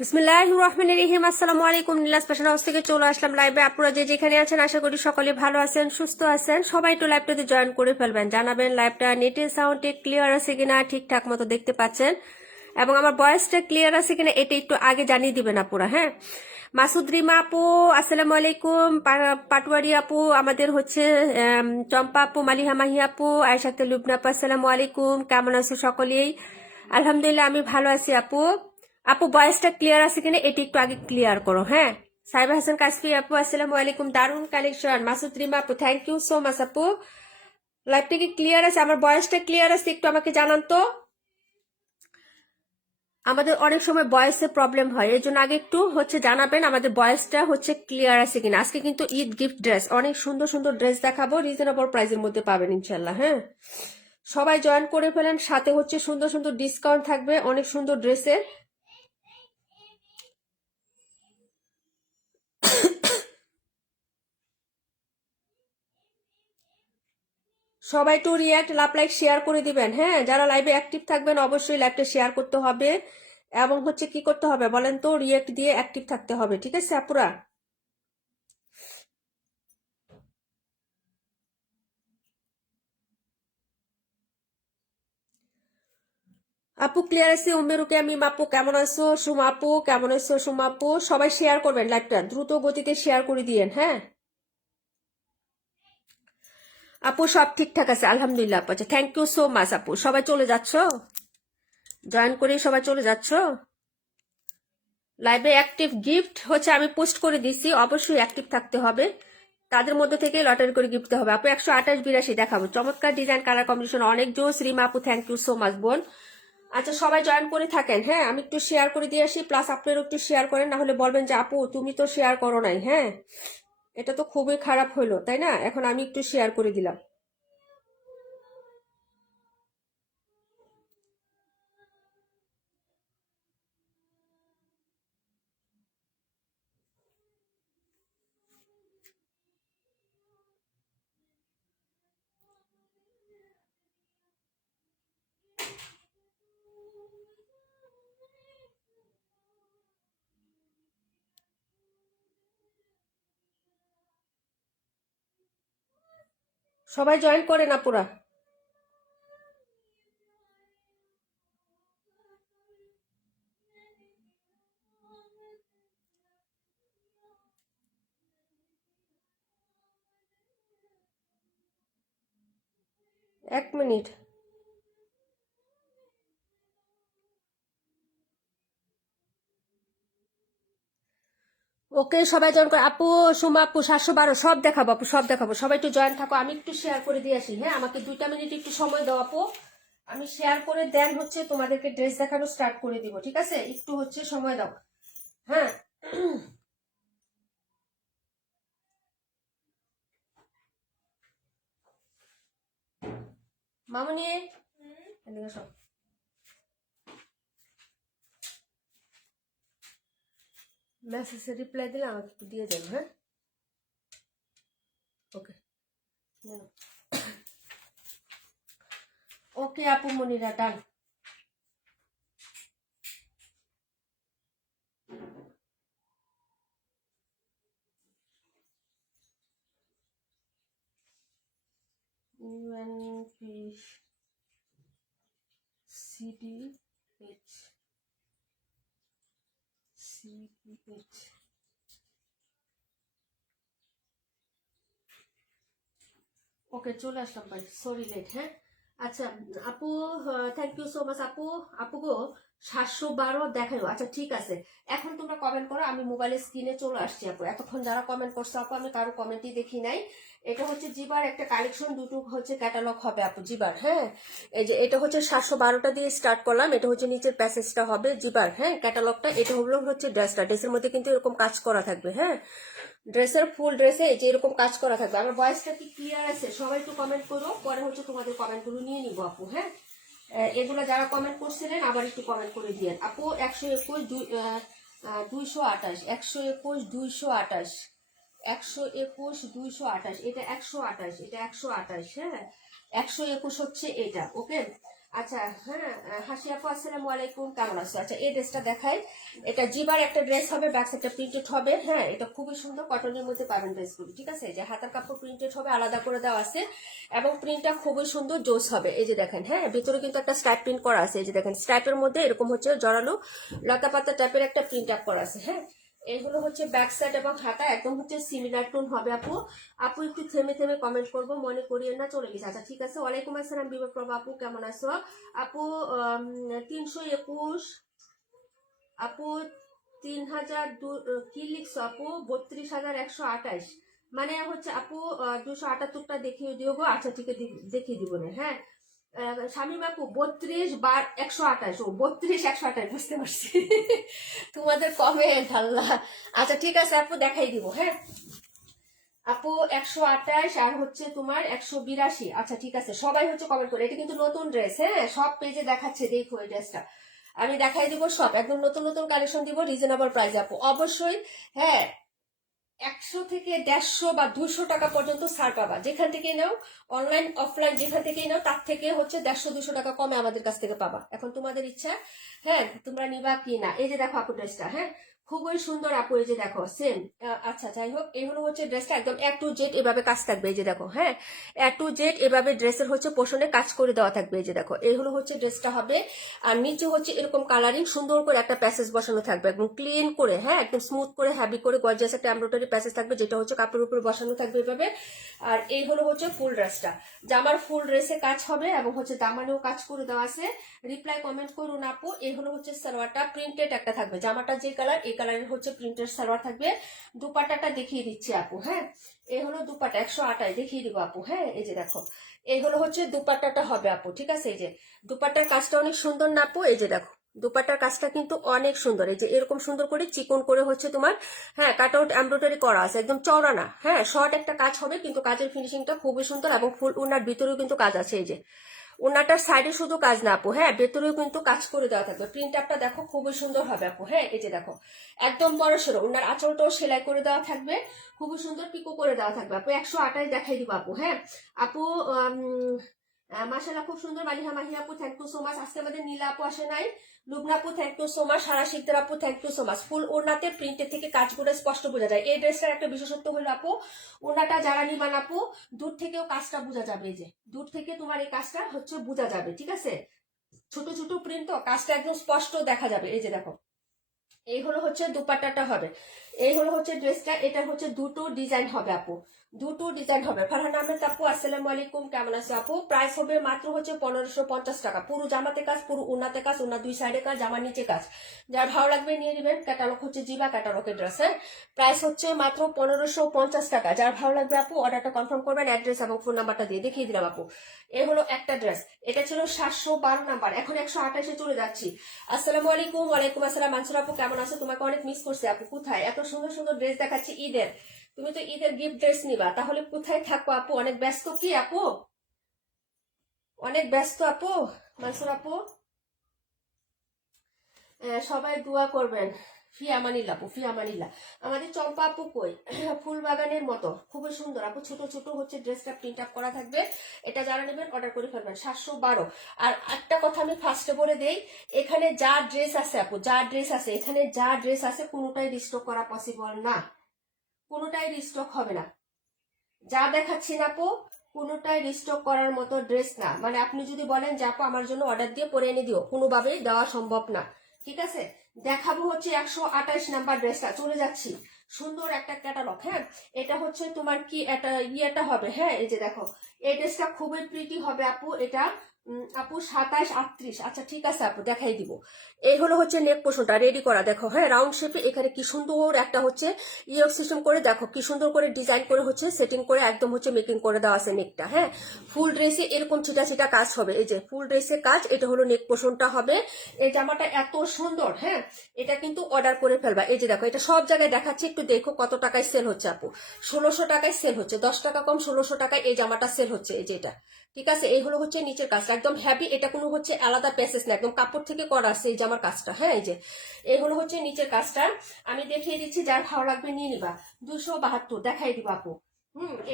বিসমিল্লাহির রহমানির রহিম। আসসালামু আলাইকুম। নীলা স্পেশাল হাউস থেকে চলে আসলাম লাইভে। আপনারা যে যেখানে আছেন আশা করি সকলে ভালো আছেন, সুস্থ আছেন। সবাই একটু লাইভটাতে জয়েন করে ফেলবেন, জানাবেন লাইভটা নেটে সাউন্ডে ক্লিয়ার আছে কিনা, ঠিকঠাক মতো দেখতে পাচ্ছেন এবং আমার ভয়েসটা ক্লিয়ার আছে কিনা এটা একটু আগে জানিয়ে দিবেন আপুরা। হ্যাঁ, মাসুদ রিমা আপু আসসালামু আলাইকুম, পাটওয়ারি আপু, আমাদের হচ্ছে চম্পা আপু, মালিহা মাহি আপু, আয়েশাতে লুবনা আপু আসসালামু আলাইকুম। কেমন আছো সকলেই? আলহামদুলিল্লাহ আমি ভালো আছি আপু। আপু ভয়েসটা ক্লিয়ার আছে কিনা এটি একটু আগে ক্লিয়ার করো। হ্যাঁ, সাইবা হাসান কাসফি আপু আসসালামু আলাইকুম, দারুন কালেকশন। মাসুদ রিমা আপু থ্যাংক ইউ সো মাচ আপু। লাইভটা কি ক্লিয়ার আছে? আমার ভয়েসটা ক্লিয়ার আছে একটু আমাকে জানান তো। আমাদের অনেক সময় ভয়েসের প্রবলেম হয়, এর জন্য আগে একটু হচ্ছে জানাবেন আমাদের ভয়েসটা হচ্ছে ক্লিয়ার আছে কিনা। আজকে কিন্তু ঈদ গিফট ড্রেস, অনেক সুন্দর সুন্দর ড্রেস দেখাবো, রিজনেবল প্রাইসের মধ্যে পাবেন ইনশাল্লাহ। হ্যাঁ, সবাই জয়েন করে ফেলেন, সাথে হচ্ছে সুন্দর সুন্দর ডিসকাউন্ট থাকবে অনেক সুন্দর ড্রেসের। সবাই একটু রিয়াক্ট, লাভ, লাইক, শেয়ার করে দিবেন। হ্যাঁ, যারা লাইভে অ্যাক্টিভ থাকবেন অবশ্যই লাইভটা শেয়ার করতে হবে এবং হচ্ছে কি করতে হবে বলেন তো, রিয়াক্ট দিয়ে অ্যাক্টিভ থাকতে হবে। ঠিক আছে আপুরা? আপু ক্লিয়ার আছে? উমেরুকে আমি আপু কেমন আছো? সুমা আপু কেমন আছো? সুমা আপু সবাই শেয়ার করবেন, লাইভটা দ্রুত গতিতে শেয়ার করে দিয়েন। হ্যাঁ আপু সব ঠিকঠাক আছে আলহামদুলিল্লাহ আপু। আচ্ছা থ্যাংক ইউ সো মাচ আপু। সবাই চলে যাচ্ছ, জয়েন করে সবাই চলে যাচ্ছ লাইভে। অ্যাক্টিভ গিফট হচ্ছে আমি পোস্ট করে দিছি, অবশ্যই অ্যাক্টিভ থাকতে হবে। তাদের মধ্যে থেকে লটারি করে গিফট হবে আপু। 128 82 দেখাবো, চমৎকার ডিজাইন, কালার কম্বিনেশন অনেক জোস। রিমা আপু থ্যাংক ইউ সো মাচ বোন। আচ্ছা সবাই জয়েন করে থাকেন। হ্যাঁ, আমি একটু শেয়ার করে দিয়ে আসি, প্লাস আপনারও একটু শেয়ার করেন, না হলে বলবেন যে আপু তুমি তো শেয়ার করো নাই। হ্যাঁ, এটা তো খুবই খারাপ হলো তাই না? এখন আমি একটু শেয়ার করে দিলাম। সবাই জয়েন করেন আপুরা। এক মিনিট। ওকে সবাই জয়েন করে আপু। সুমা আপু 712 সব দেখাবো আপু, সব দেখাবো। সবাই একটু জয়েন থাকো, আমি একটু শেয়ার করে দিয়ে আসি। হ্যাঁ, আমাকে 2টা মিনিট একটু সময় দাও আপু। আমি শেয়ার করে দেন হচ্ছে তোমাদেরকে ড্রেস দেখানো স্টার্ট করে দিব। ঠিক আছে, একটু হচ্ছে সময় দাও। হ্যাঁ মামুনি এদিকে আসো। মেসেজে রিপ্লাই দিলে আমাকে একটু দিয়ে যাবে। হ্যাঁ ওকে, ওকে আপু মনিরা ডান। সিডিএইচ সিডিএইচ ওকে চলে আসলাম ভাই, সরি লেট। হ্যাঁ আচ্ছা আপু, থ্যাংক ইউ সো মাচ আপু। আপু গো 712 দেখালো। আচ্ছা ঠিক আছে, এখন তোমরা কমেন্ট করো, আমি মোবাইলের স্ক্রিনে চলে আসছি আপু। এতক্ষণ যারা কমেন্ট করছো আপু আমি কারো কমেন্টই দেখি নাই। এটা হচ্ছে জিবার একটা কালেকশন, দুটো হচ্ছে ক্যাটালগ হবে আপু জিবার। হ্যাঁ, এই যে এটা হচ্ছে 712টা দিয়ে স্টার্ট করলাম, এটা হচ্ছে নিচের প্যাসেজটা হবে জিবার। হ্যাঁ, ক্যাটালগটা এটা হলো হচ্ছে ড্রেসটা, ড্রেসের মধ্যে কিন্তু এরকম কাজ করা থাকবে। হ্যাঁ, ড্রেসের ফুল ড্রেসে যে এরকম কাজ করা থাকবে। আমার ভয়েসটা কি ক্লিয়ার আছে? সবাই একটু কমেন্ট করো, পরে হচ্ছে তোমাদের কমেন্টগুলো নিয়ে নিবো আপু। হ্যাঁ, এগুলো যারা কমেন্ট করছিলেন আবার একটু কমেন্ট করে দিয়ে আপু। 121 228, 121 228, 121 228, এটা 128, এটা 128। হ্যাঁ, 121 হচ্ছে এটা। ওকে আচ্ছা হ্যাঁ, হাসি আপু আসসালামু আলাইকুম, কেমন আছো? আচ্ছা এই ড্রেসটা দেখাই। এটা জিবার একটা ড্রেস হবে, ব্যাক সাইডটা প্রিন্টেড হবে। হ্যাঁ এটা খুবই সুন্দর, কটনের মধ্যে পাবেন ড্রেসগুলো, ঠিক আছে? যে হাতার কাপড় প্রিন্টেড হবে, আলাদা করে দেওয়া আছে, এবং প্রিন্টটা খুবই সুন্দর জোস হবে। এই যে দেখেন, হ্যাঁ ভিতরে কিন্তু একটা স্ট্রাইপ প্রিন্ট করা আছে। এই যে দেখেন, স্ট্রাইপের মধ্যে এরকম হচ্ছে জড়ালো লতা পাতা টাইপের একটা প্রিন্ট আপ করা আছে। হ্যাঁ এইগুলো হচ্ছে ব্যাক সাইড এবং হাতা একদম হচ্ছে সিমিলার টোন হবে। আপু আপু একটু থেমে থেমে কমেন্ট করবো, মনে করিয়ে না, চলে গেছে। আচ্ছা ঠিক আছে, ওয়ালাইকুম আসসালাম বিবেক প্রভা আপু, কেমন আছো? আপু 321, আপু 3000 কি লিখছো আপু? 32,128, মানে হচ্ছে আপু 278টা দেখিয়ে দিও গো। আচ্ছা ঠিক আছে, দেখিয়ে দিব না। হ্যাঁ শামীম আপু 32/128, ও 32/128, বুঝতে পারছি। তোমাদের কমেন্ট আল্লাহ। আচ্ছা ঠিক আছে আপু, দেখাই দিব। হ্যাঁ আপু 128 আর হচ্ছে তোমার 182। আচ্ছা ঠিক আছে, সবাই হচ্ছে কমেন্ট করে। এটা কিন্তু নতুন ড্রেস, হ্যাঁ সব পেজে দেখাচ্ছে, দেখো এই ড্রেসটা আমি দেখাই দিব। সব একদম নতুন নতুন কালেকশন দিব, রিজনেবল প্রাইস আপু অবশ্যই। হ্যাঁ 100 থেকে 150 বা 200 টাকা পর্যন্ত ছাড় পাবা, যেখান থেকে নাও, অনলাইন অফলাইন যেখান থেকেই নাও, তার থেকে হচ্ছে 150-200 টাকা কমে আমাদের কাছ থেকে পাবা। এখন তোমাদের ইচ্ছা, হ্যাঁ তোমরা নিবা কি না। এই যে দেখো আপু ড্রেসটা, হ্যাঁ খুবই সুন্দর আপু, এই যে দেখো সেম। আচ্ছা যাই হোক, এই হলো হচ্ছে ড্রেসটা একদম A to Z এভাবে কাজ থাকবে। এই যে দেখো, হ্যাঁ A to Z এভাবে ড্রেসের হচ্ছে পোষণে কাজ করে দেওয়া থাকবে। এই যে দেখো, এই হলো হচ্ছে ড্রেসটা হবে। আর নিচে হচ্ছে এরকম কালারিং সুন্দর করে একটা প্যাসেজ বসানো থাকবে, একদম ক্লিন করে, হ্যাঁ একদম স্মুথ করে হ্যাভি করে গর্জিয়াস একটা এমব্রয়ডারি প্যাসেজ থাকবে, যেটা হচ্ছে কাপড়ের উপরে বসানো থাকবে এভাবে। আর এই হলো হচ্ছে ফুল ড্রেসটা, জামার ফুল ড্রেসে কাজ হবে এবং হচ্ছে দামানেও কাজ করে দেওয়া আছে। রিপ্লাই কমেন্ট করুন আপু। এই হলো হচ্ছে সালোয়ারটা, প্রিন্টেড একটা থাকবে, জামাটা যে কালার এই কালারের হচ্ছে প্রিন্টেড সালোয়ার থাকবে। দুপাট্টাটা দেখিয়ে দিচ্ছি আপু। হ্যাঁ এই হলো দুপাট্টা, 128 দেখিয়ে দিব আপু। হ্যাঁ এই যে দেখো, এই হলো হচ্ছে দুপাট্টাটা হবে আপু, ঠিক আছে? এই যে দুপাট্টার কাজটা অনেক সুন্দর না আপু? এই যে দেখো দুপাট্টার কাজটা কিন্তু অনেক সুন্দর। এই যে এরকম সুন্দর করে চিকন করে হচ্ছে তোমার, হ্যাঁ কাট আউট এমব্রয়ডারি করা আছে, একদম চওড়া না, হ্যাঁ শর্ট একটা কাজ হবে, কিন্তু কাজের ফিনিশিংটা খুবই সুন্দর। এবং ফুল উনার ভিতরেও কিন্তু কাজ আছে। এই যে ওনাটার সাইডে শুধু কাজ না আপু, হ্যাঁ ভেতরেও কিন্তু কাজ করে দেওয়া থাকবে। প্রিন্ট আপটা দেখো খুবই সুন্দর হবে আপু। হ্যাঁ এই যে দেখো একদম বড় সড়ো, ওনার আঁচলটাও সেলাই করে দেওয়া থাকবে, খুবই সুন্দর পিকো করে দেওয়া থাকবে আপু। 128 দেখাই দিব আপু। হ্যাঁ আপু মাশাআল্লাহ খুব সুন্দর। মালিহা মাহি আপু থ্যাংক ইউ সো মাচ। আজকে আমাদের নীলা আপু আসে নাই, লুবনা আপু থ্যাংক ইউ সো মাচ, সারা শিকদার আপু থ্যাংক ইউ সো মাচ। ফুল ওড়নাতে প্রিন্টের থেকে কাজগুলো স্পষ্ট বোঝা যায়। এই ড্রেসটার একটা বিশেষত্ব হলো আপু, ওড়নাটা যারা নিবান আপু দূর থেকেও কাজটা বোঝা যাবে। এই যে দূর থেকে তোমার এই কাজটা হচ্ছে বোঝা যাবে, ঠিক আছে? ছোট ছোট প্রিন্ট তো কাজটা একদম স্পষ্ট দেখা যাবে। এই যে দেখো, এই হলো হচ্ছে দুপাট্টাটা হবে, এই হলো হচ্ছে ড্রেসটা। এটা হচ্ছে দুটো ডিজাইন হবে আপু, দুটো ডিজাইন হবে। ফারহান আহমেদ আপু আসসালামু আলাইকুম, কেমন আছে আপু? প্রাইস হবে মাত্র হচ্ছে 1550 টাকা। পুরো জামাতে কাজ, পুরো উন্নাতে কাজ, উন্না দুই সাইডে কাজ, জামার নিচে কাজ। যার ভালো লাগবে নিয়ে নেবেন। ক্যাটালগ হচ্ছে জিবা ক্যাটালগের ড্রেস। হ্যাঁ প্রাইস হচ্ছে মাত্র 1550 টাকা। যার ভালো লাগবে আপু অর্ডারটা কনফার্ম করবেন, অ্যাড্রেস এবং ফোন নাম্বারটা দিয়ে দেখিয়ে দিলাম আপু। এই হলো একটা ড্রেস, এটা ছিল 712 নাম্বার, এখন 128-এ চলে যাচ্ছি। আসসালামু আলাইকুম। ওয়ালাইকুম আসসালাম। মানসুর আপু কেমন আছে? তোমাকে অনেক মিস করছি আপু। কোথায়? এত সুন্দর সুন্দর ড্রেস দেখাচ্ছি ঈদের, তুমি তো ঈদের গিফট ড্রেস নিবা, তাহলে কোথায় থাকো আপু? অনেক ব্যস্ত কি আপু? অনেক ব্যস্ত আপু? মানসুর আপু সবাই দোয়া করবেন। ফি আমানিল্লা আপু, ফি আমানিল্লা। আমাদের চম্পা আপু কই? ফুল বাগানের মতো খুবই সুন্দর আপু, ছোট ছোট হচ্ছে ড্রেসটা প্রিন্ট আপ করা থাকবে। এটা যারা নেবেন অর্ডার করে ফেলবেন। 712। আর একটা কথা আমি ফার্স্টে বলে দেই, এখানে যা ড্রেস আছে আপু, যা ড্রেস আছে এখানে, যা ড্রেস আছে কোনোটাই রিস্টক করা পসিবল না, কোনোটাই রিস্টক হবে না। যা দেখাচ্ছি না আপু কোনোটাই রিস্টক করার মতো ড্রেস না। মানে আপনি যদি বলেন যে আপু আমার জন্য অর্ডার দিয়ে পরে এনে দিও, কোনোভাবেই দেওয়া সম্ভব না, ঠিক আছে? দেখাবো হচ্ছে 128 নাম্বার ড্রেসটা, চলে যাচ্ছি। সুন্দর একটা ক্যাটালগ। হ্যাঁ এটা হচ্ছে তোমার কি একটা ইয়েটা হবে। হ্যাঁ এই যে দেখো, এই ড্রেসটা খুবই প্রিটি হবে আপু। এটা আপু 27-38। আচ্ছা ঠিক আছে আপু, দেখাই দিব। এই হলো হচ্ছে নেক পোর্শনটা রেডি করা, দেখো হ্যাঁ রাউন্ড শেপে। এখানে কি সুন্দর একটা হচ্ছে ইয়ক সিস্টেম করে, দেখো কি সুন্দর করে ডিজাইন করে হচ্ছে সেটিং করে একদম হচ্ছে মেকিং করে দেওয়া আছে নেকটা। হ্যাঁ ফুল ড্রেসে এরকম ছিটা ছিটা কাজ হবে। এই যে ফুল ড্রেসে কাজ, এটা হলো নেক পোর্শনটা হবে। এই জামাটা এত সুন্দর, হ্যাঁ এটা কিন্তু অর্ডার করে ফেলবা। এই যে দেখো, এটা সব জায়গায় দেখাচ্ছি, একটু দেখো কত টাকায় সেল হচ্ছে আপু। 1600 টাকায় সেল হচ্ছে, 10 টাকা কম, 1600 টাকায় এই জামাটা সেল হচ্ছে। এই যে এটা, ঠিক আছে? এই হলো হচ্ছে নিচের কাজটা, একদম হ্যাভি। এটা কোনো হচ্ছে আলাদা প্যাসেজ না, একদম কাপড় থেকে করা আছে এই জামার কাজটা। হ্যাঁ এই যে এই হলো হচ্ছে নিচের কাজটা, আমি দেখিয়ে দিচ্ছি, যার ভালো লাগবে নিয়ে নিবা। 272 দেখাই দিবা আপু।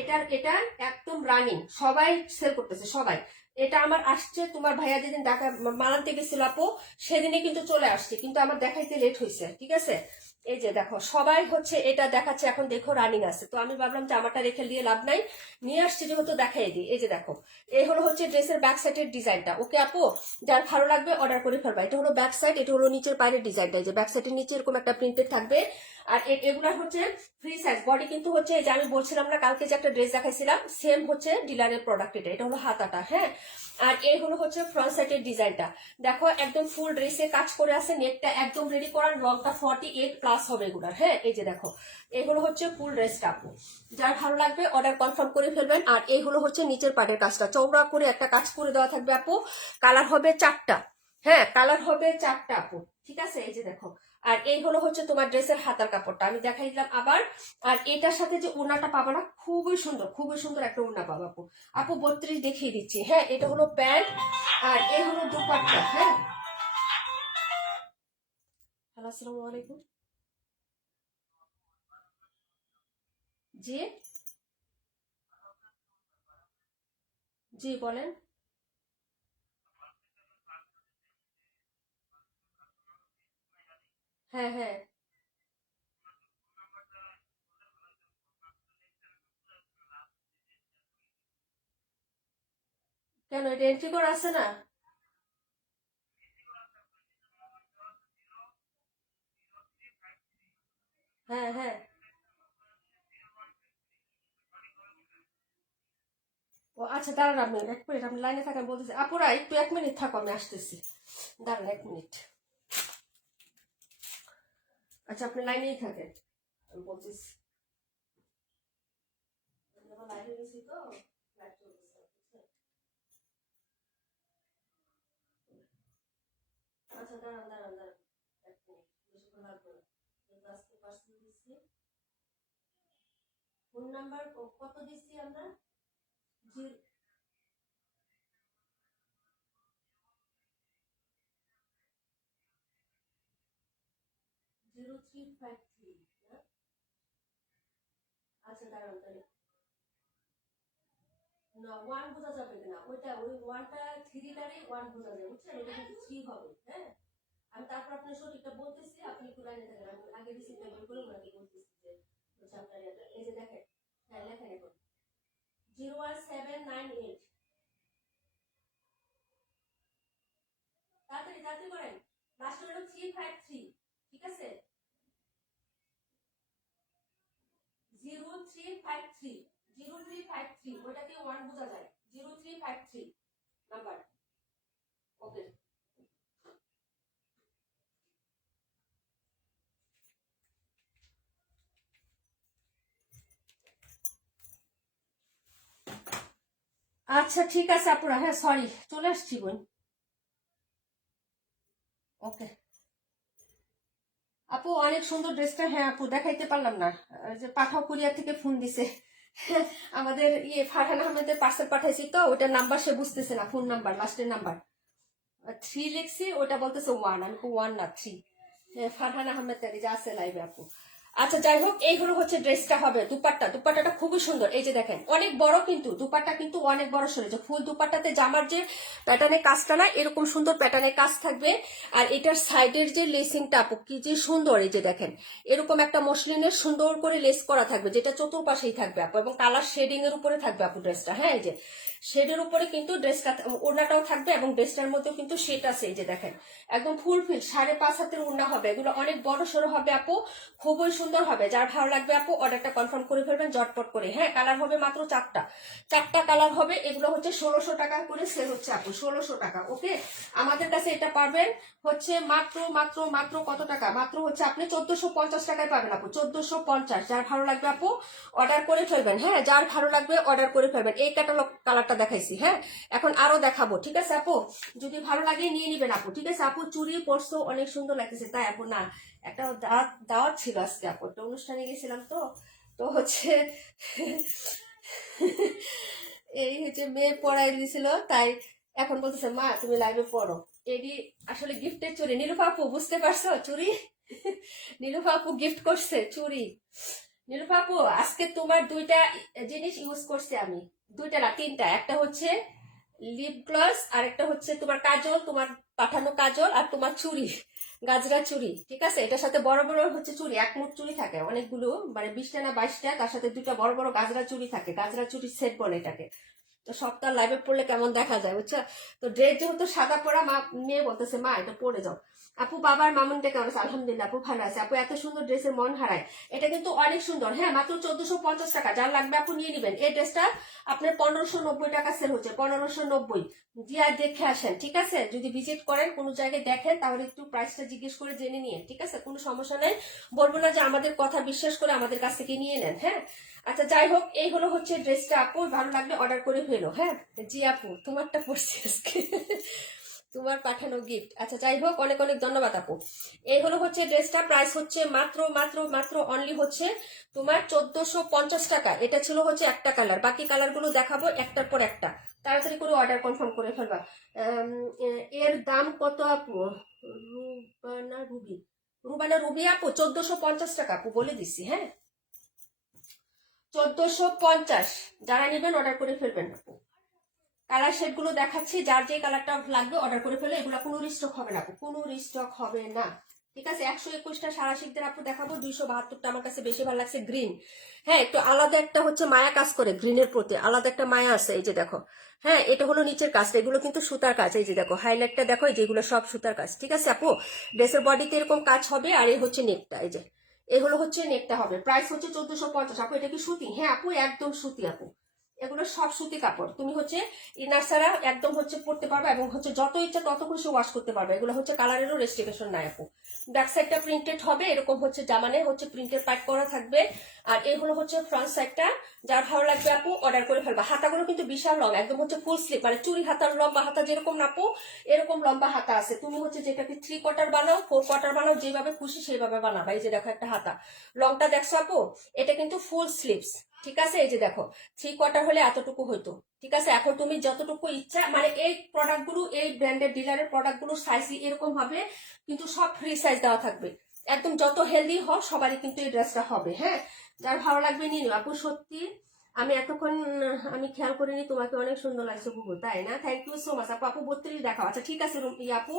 এটা এটা একদম রানিং, সবাই সেল করতেছে সবাই। এটা আমার আসছে, তোমার ভাইয়া যেদিন ঢাকা মালাতে গেছিল আপু, সেদিনে কিন্তু চলে আসছে, কিন্তু আমার দেখাইতে লেট হয়েছে, ঠিক আছে। এই যে দেখো সবাই হচ্ছে এটা দেখাচ্ছে, এখন দেখো রানিং আছে, তো আমি ভাবলাম যে আমারটা রেখে দিয়ে লাভ নাই, নিয়ে আসছি যেহেতু দেখাই দিই। এই যে দেখো, এই হলো হচ্ছে ড্রেসের ব্যাক সাইডের ডিজাইনটা। ওকে আপু, যার ভালো লাগবে অর্ডার করে ফেলবা। এটা হলো ব্যাক সাইড, এটা হলো নিচের পায়ের ডিজাইনটা। এই যে ব্যাক সাইডের নিচে এরকম একটা প্রিন্টেড থাকবে। আর এগুলা হচ্ছে ফ্রি সাইজ, বডি কিন্তু হচ্ছে এই যে আমি বলছিলাম না কালকে যে একটা ড্রেস দেখাইছিলাম, সেম হচ্ছে ডিলারের প্রোডাক্ট। এটা হলো হাতাটা, হ্যাঁ। আর এই হলো হচ্ছে ফ্রন্ট সাইডের ডিজাইনটা। দেখো একদম ফুল ড্রেসে কাজ করে আছে, নেকটা একদম রেডি করার, লংটা 48+ হবে এগুলার, হ্যাঁ। এই যে দেখো, এগুলো হচ্ছে ফুল ড্রেসটা আপু, যার ভালো লাগবে অর্ডার কনফার্ম করে ফেলবেন। আর এই হলো হচ্ছে নিচের পাটের কাজটা, চৌড়া করে একটা কাজ করে দেওয়া থাকবে আপু। কালার হবে 4টা, হ্যাঁ, কালার হবে 4টা আপু, ঠিক আছে। এই যে দেখো, আর এই হলো হচ্ছে তোমার ড্রেসের হাতার কাপড়টা, আমি দেখাই দিলাম আবার। আর এটার সাথে যে ওড়নাটা পাবা না, খুবই সুন্দর, খুবই সুন্দর একটা ওড়না পাবা আপু। আপু 32 দেখিয়ে দিচ্ছি, হ্যাঁ। এটা হলো প্যান্ট, আর এই হলো দুপাট্টা, হ্যাঁ। হ্যালো, আসসালামু আলাইকুম। জি, জি বলেন। হ্যাঁ, হ্যাঁ, কেন এটা এন্ট্রি করা আছে না? হ্যাঁ, হ্যাঁ। ও আচ্ছা, দাঁড়ান, আপনি 1 মিনিট, আপনি লাইনে থাকেন, বলতেছি। আপুরা একটু 1 মিনিট থাকো, আমি আসতেছি, দাঁড়ান 1 মিনিট। আচ্ছা, আপনি লাইনেই থাকেন, আমি বলতেছি। লাইনে গেছি তো, লাইট চলতেছে, বুঝছেন? আচ্ছা, দাঁড়ান দাঁড়ান দাঁড়ান, 1 মিনিট, বেশিক্ষণ লাগবে না। যেহেতু আজকে পার্সেল দিচ্ছি। ফোন নাম্বার কত দিচ্ছি আমরা? 0353। আচ্ছা দাঁড়ান তাহলে, না ওয়ান বোঝা যাবে না, ওইটা ওই ওয়ানটা থ্রিটারই ওয়ান বোঝা যায়, বুঝছেন, ওটা কিন্তু থ্রি হবে, হ্যাঁ। আমি তারপর আপনার সঠিকটা বলতেছি, আপনি একটু লাইনে থাকেন, আমি আগে রিসিপ্টটা বের করে ওনাকে বলতেছি যে হচ্ছে আপনার এটা, এই যে দেখেন, হ্যাঁ লেখেন এখন, 01798। তাড়াতাড়ি তাড়াতাড়ি করেন, লাস্ট হলো 353, ঠিক আছে। 0353, 0353, ওটাকে ওয়ান বোঝা যায়, 0353 নাম্বার। ওকে, আচ্ছা ঠিক আছে আপুরা, হ্যাঁ সরি, চলে আসছি বোন। ওকে আপু, অনেক সুন্দর ড্রেসটা, হ্যাঁ আপু দেখাইতে পারলাম না, যে পাঠাও কুরিয়ার থেকে ফোন দিছে। আমাদের ইয়ে ফারহান আহমেদের পার্সেল পাঠাইছি তো, ওটার নাম্বার সে বুঝতেছে না, ফোন নাম্বার লাস্টের নাম্বার 3 লিখছি, ওটা বলতেছে ওয়ান, আমি ওয়ান না 3। ফারহান আহমেদ যে আছে লাইভে আপু। আচ্ছা যাই হোক, এই হলো হচ্ছে ড্রেসটা হবে। দুপাট্টা, দুপাট্টাটা খুবই সুন্দর, এই যে দেখেন অনেক বড়, কিন্তু দুপাট্টা কিন্তু অনেক বড় সরে, যে ফুল দুপাট্টাতে জামার যে প্যাটার্নের কাজটা না, এরকম সুন্দর প্যাটার্নের কাজ থাকবে। আর এটার সাইডের যে লেসিংটা আপু কি যে সুন্দর, এই যে দেখেন এরকম একটা মসলিনের সুন্দর করে লেস করা থাকবে, যেটা চতুর্পাশেই থাকবে আপু, এবং কালার শেডিং এর উপরে থাকবে আপু ড্রেসটা, হ্যাঁ। এই যে শেডের উপরে কিন্তু ড্রেসটা, ওড়নাটাও থাকবে, এবং ড্রেসটার মধ্যেও কিন্তু শেড আছে, এই যে দেখেন একদম ফুল ফিল 5.5 হাতের ওড়না হবে, এগুলো অনেক বড় সড়ো হবে আপু, খুবই সুন্দর হবে। যার ভালো লাগবে আপু অর্ডারটা কনফার্ম করে ফেলবেন ঝটপট করে, হ্যাঁ। কালার হবে মাত্র 4টা, 4টা কালার হবে। এগুলো হচ্ছে 1600 টাকা করে সেল হচ্ছে আপু, 1600 টাকা, ওকে। আমাদের কাছে এটা পাবেন হচ্ছে মাত্র মাত্র মাত্র কত টাকা, মাত্র হচ্ছে আপনি 1450 টাকায় পাবেন আপু, 1450। যার ভালো লাগবে আপু অর্ডার করে ফেলবেন, হ্যাঁ। যার ভালো লাগবে অর্ডার করে ফেলবেন। এই ক্যাটালগ কালারটা দেখাইছি, হ্যাঁ। এখন আরো দেখাবো, ঠিক আছে আপু, যদি ভালো লাগে নিয়ে নিবেন আপু, ঠিক আছে। আপু চুড়ি পরশো অনেক সুন্দর লাগতেছে, তাই আপু না, একটা দাওয়াত দাওয়াত ছিল আজকে আপু, একটা অনুষ্ঠানে গেছিলাম তো, তো হচ্ছে এই হচ্ছে মেয়ে পড়াই দিছিল, তাই এখন বলতেছে মা তুমি লাইভে পড়ো। এডি আসলে গিফটের চুড়ি, নীলুফা আপু বুঝতে পারছো, চুড়ি নীলুফা আপু গিফট করছে চুড়ি, নীলুফা আপু, আজকে তোমার দুইটা জিনিস ইউজ করছি আমি, দুইটা না তিনটা। একটা হচ্ছে লিপ গ্লস, আর একটা হচ্ছে তোমার কাজল, তোমার পাঠানো কাজল, আর তোমার চুড়ি, গাজরা চুড়ি। ঠিক আছে, এটার সাথে বড় বড় হচ্ছে চুড়ি, এক মুঠ চুড়ি থাকে অনেকগুলো, মানে 20টা না 22টা, তার সাথে দুইটা বড় বড় গাজরা চুড়ি থাকে, গাজরা চুড়ি সেট বলে এটাকে। তো সবটা লাইভে পড়লে কেমন দেখা যায় বুঝছো? তো ড্রেস যেহেতু সাদা পরা, মা মেয়ে বলতেছে মা এটা পরে যাও। আপু বাবার মামুনটা কেমন আছে? আলহামদুলিল্লাহ আপু ভালো আছে। আপু এত সুন্দর ড্রেসের মন হারায়, এটা কিন্তু অনেক সুন্দর। হ্যাঁ, মাত্র 1450 টাকা, যার লাগবে আপু নিয়ে নিবেন। এই ড্রেসটা আপনার 1590 টাকা সেল হচ্ছে, 1590। দিয়ে দেখে আসেন, ঠিক আছে? যদি ভিজিট করেন কোনো জায়গায় দেখেন, তাহলে একটু প্রাইসটা জিজ্ঞেস করে জেনে নিয়ে, ঠিক আছে? কোনো সমস্যা নেই, বলবো না যে আমাদের কথা বিশ্বাস করে আমাদের কাছ থেকে নিয়ে নেন। হ্যাঁ, আচ্ছা যাই হোক, এই হলো হচ্ছে ড্রেসটা। আপু ভালো লাগলে অর্ডার করে ফেলো। হ্যাঁ জি আপু, তোমারটা পড়ছি আজকে, তোমার পাঠানো গিফট। আচ্ছা যাই হোক, অনেক অনেক ধন্যবাদ আপু। এই হলো হচ্ছে ড্রেসটা, প্রাইস হচ্ছে মাত্র মাত্র মাত্র অনলি হচ্ছে তোমার 1450 টাকা। এটা ছিল হচ্ছে একটা কালার, বাকি কালারগুলো দেখাবো একটার পর একটা। তাড়াতাড়ি করে অর্ডার কনফার্ম করে ফেলবা। এর দাম কত আপু? রুবানা রুবি, রুবানা রুবি আপু 1450 টাকা আপু, বলে দিচ্ছি। হ্যাঁ, 1450। যারা নেবেন অর্ডার করে ফেলবেন আপু। কালার শেড গুলো দেখাচ্ছি, যার যে কালারটা লাগবে অর্ডার করে ফেলে। এগুলো কোনো রিস্টক হবে না আপু, কোনো রিস্টক হবে না। ঠিক আছে, 121টা সারা শিখদের আপু দেখাবো। 272টা আমার কাছে বেশি ভালো লাগছে গ্রিন। হ্যাঁ, একটু আলাদা একটা হচ্ছে মায়া কাজ করে গ্রিনের প্রতি, আলাদা একটা মায়া আছে। এই যে দেখো, হ্যাঁ এটা হলো নিচের কাজটা, এগুলো কিন্তু সুতার কাজ। এই যে দেখো হাইলাইটটা দেখো, এই যেগুলো সব সুতার কাজ। ঠিক আছে আপু, ড্রেসের বডিতে এরকম কাজ হবে। আর এই হচ্ছে নেকটা, এই যে এই হলো হচ্ছে নেকটা হবে। প্রাইস হচ্ছে 1450 আপু। এটা কি সুতি? হ্যাঁ আপু, একদম সুতি আপু, এগুলো সব সুতি কাপড়। তুমি হচ্ছে ইনার সারা একদম হচ্ছে পরতে পারবে, এবং হচ্ছে যত ইচ্ছা তত খুশি ওয়াশ করতে পারবে। এগুলো হচ্ছে কালারেরও রেস্ট্রিকশন নাই আপু। ব্যাক সাইডটা প্রিন্টেড হবে, এরকম হচ্ছে জামানে হচ্ছে প্রিন্টেড পাইট করা থাকবে। আর এই হলো হচ্ছে ফ্রন্ট সাইডটা। যার ভালো লাগবে আপু অর্ডার করে ফেলবা। হাতাগুলো কিন্তু বিশাল লং, একদম হচ্ছে ফুল স্লিভ, মানে চুরি হাতার লম্বা হাতা যেরকম না আপু, এরকম লম্বা হাতা আছে। তুমি হচ্ছে যেটাকে 3 কোয়ার্টার বানাও, 4 কোয়ার্টার বানাও, যেভাবে খুশি সেইভাবে বানাবা। এই যে দেখো একটা হাতা, লংটা দেখছো আপু? এটা কিন্তু ফুল স্লিভস। ঠিক আছে, এই যে দেখো 3 কোয়ার্টার হলে এতটুকু হইতো। ঠিক আছে, এখন তুমি যতটুকু ইচ্ছা, মানে এই প্রোডাক্টগুলো, এই ব্র্যান্ডের ডিলারের প্রোডাক্টগুলোর সাইজ এরকম হবে, কিন্তু সব ফ্রি সাইজ দেওয়া থাকবে। একদম যত হেলদি হও সবারই কিন্তু এই ড্রেসটা হবে। হ্যাঁ, যার ভালো লাগবে নিয়ে নিও আপু। সত্যি আমি এতক্ষণ আমি খেয়াল করিনি, তোমাকে অনেক সুন্দর লাগছে বুবু, তাই না? থ্যাংক ইউ সো মাচ আপু। আপু 32 দেখাও। আচ্ছা ঠিক আছে আপু,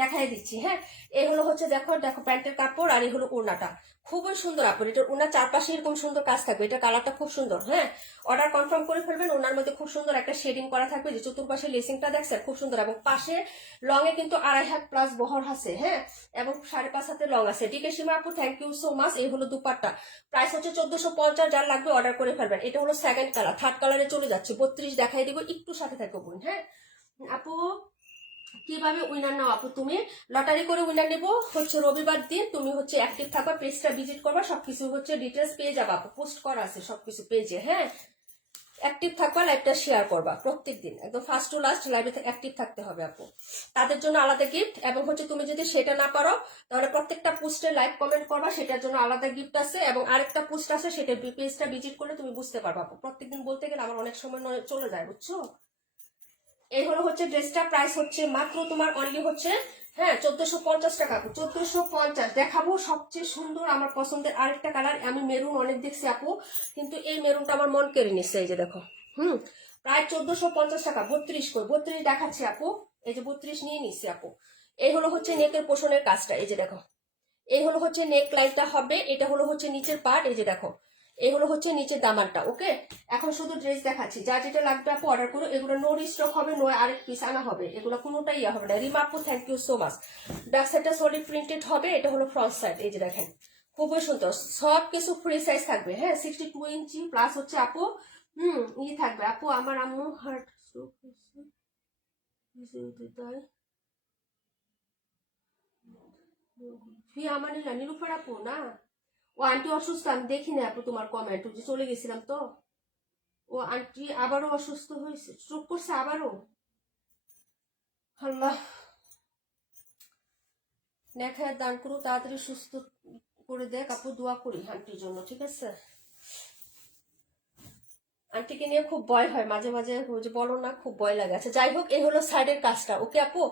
দেখাই দিচ্ছি। হ্যাঁ, এই হলো হচ্ছে দেখো দেখো প্যান্টের কাপড়, আর এই হলো ওড়নাটা। খুবই সুন্দর আপু, এটার ওনার চারপাশে এরকম সুন্দর কাজ থাকবে। এটা কালারটা খুব সুন্দর। হ্যাঁ, অর্ডার কনফার্ম করে ফেলবেন। ওনার মধ্যে খুব সুন্দর একটা শেডিং করা থাকবে, যে চতুর্পাশে লেসিংটা দেখছেন খুব সুন্দর, এবং পাশে লং এ কিন্তু 2.5 হাত প্লাস বহর আছে। হ্যাঁ, এবং 5.5 হাতের লং আছে। ডিকে সীমা আপু থ্যাংক ইউ সো মাচ। এই হলো দুপাট্টা, প্রাইস হচ্ছে 1450। যার লাগবে অর্ডার করে ফেলবেন। এটা হলো সেকেন্ড কালার, থার্ড কালারে চলে যাচ্ছে। 32 দেখাই দিব, একটু সাথে থাকবো বোন। হ্যাঁ আপু, কিভাবে উইনার নাও আপু? তুমি লটারি করে উইনার নেবো হচ্ছে রবিবার দিন। তুমি হচ্ছে অ্যাক্টিভ থাকবা, পেজটা ভিজিট করবা, সবকিছু হচ্ছে ডিটেলস পেয়ে যাবা আপু, পোস্ট করা আছে সবকিছু পেজে। হ্যাঁ, অ্যাক্টিভ থাকবা, লাইভটা শেয়ার করবা প্রত্যেকদিন, একদম ফার্স্ট টু লাস্ট লাইভে অ্যাক্টিভ থাকতে হবে আপু। তাদের জন্য আলাদা গিফট, এবং হচ্ছে তুমি যদি সেটা না পারো তাহলে প্রত্যেকটা পোস্টে লাইভ কমেন্ট করবা, সেটার জন্য আলাদা গিফট আছে। এবং আরেকটা পোস্ট আছে, সেটা পেজটা ভিজিট করলে তুমি বুঝতে পারবা আপু। প্রত্যেকদিন বলতে গেলে আমার অনেক সময় চলে যায়, বুঝছো? এই হলো হচ্ছে ড্রেসটা, প্রাইস হচ্ছে মাত্র তোমার অনলি হচ্ছে, হ্যাঁ 1450 টাকা। 1450 দেখাবো সবচেয়ে সুন্দর আমার পছন্দের আরেকটা কালার। আমি মেরুন অনেক দেখছি আপু, কিন্তু এই মেরুনটা আমার মন কেড়ে নিচ্ছে। এই যে দেখো, প্রায় 1450 টাকা। 32 দেখাচ্ছি আপু, এই যে 32 নিয়ে নিচ্ছি আপু। এই হলো হচ্ছে নেকের পোষণের কাজটা। এই যে দেখো, এই হলো হচ্ছে নেক লাইনটা হবে। এটা হলো হচ্ছে নিচের পার্ট। এই যে দেখো, এই হলো হচ্ছে নিচের দামানটা। ওকে, এখন শুধু ড্রেস দেখাচ্ছি, যা যেটা লাগবে আপু অর্ডার করো। এগুলো নো রিস্টক হবে, নো আরেক পিস আনা হবে, এগুলো কোনোটাই ইয়া হবে না। রিমা আপু thank you so much. Back সাইডটা সলিড প্রিন্টেড হবে। এটা হলো ফ্রন্ট সাইড। এই যে দেখেন খুবই সুন্দর, সব কিছু ফ্রি সাইজ থাকবে। হ্যাঁ, 62 ইঞ্চি প্লাস হচ্ছে আপু থাকবে আপু। আমার আম্মু হার্ট ফি আমানিল্লা নিরুফার আপু না? ও আন্টি অসুস্থ, আমি দেখিনি আপু তোমার কমেন্ট, যে চলে গেছিলাম তো। ও আন্টি আবারও অসুস্থ হয়েছে, স্ট্রোক করছে আবারও। আল্লাহ নেখায় দান করু, তাড়াতাড়ি সুস্থ করে দেখ আপু, দোয়া করি আন্টির জন্য। ঠিক আছে, আন্টিকে নিয়ে খুব ভয় হয় মাঝে মাঝে, যে বলো না, খুব ভয় লাগে। আচ্ছা যাই হোক, এই হলো সাইডের কাজটা। ওকে আপু,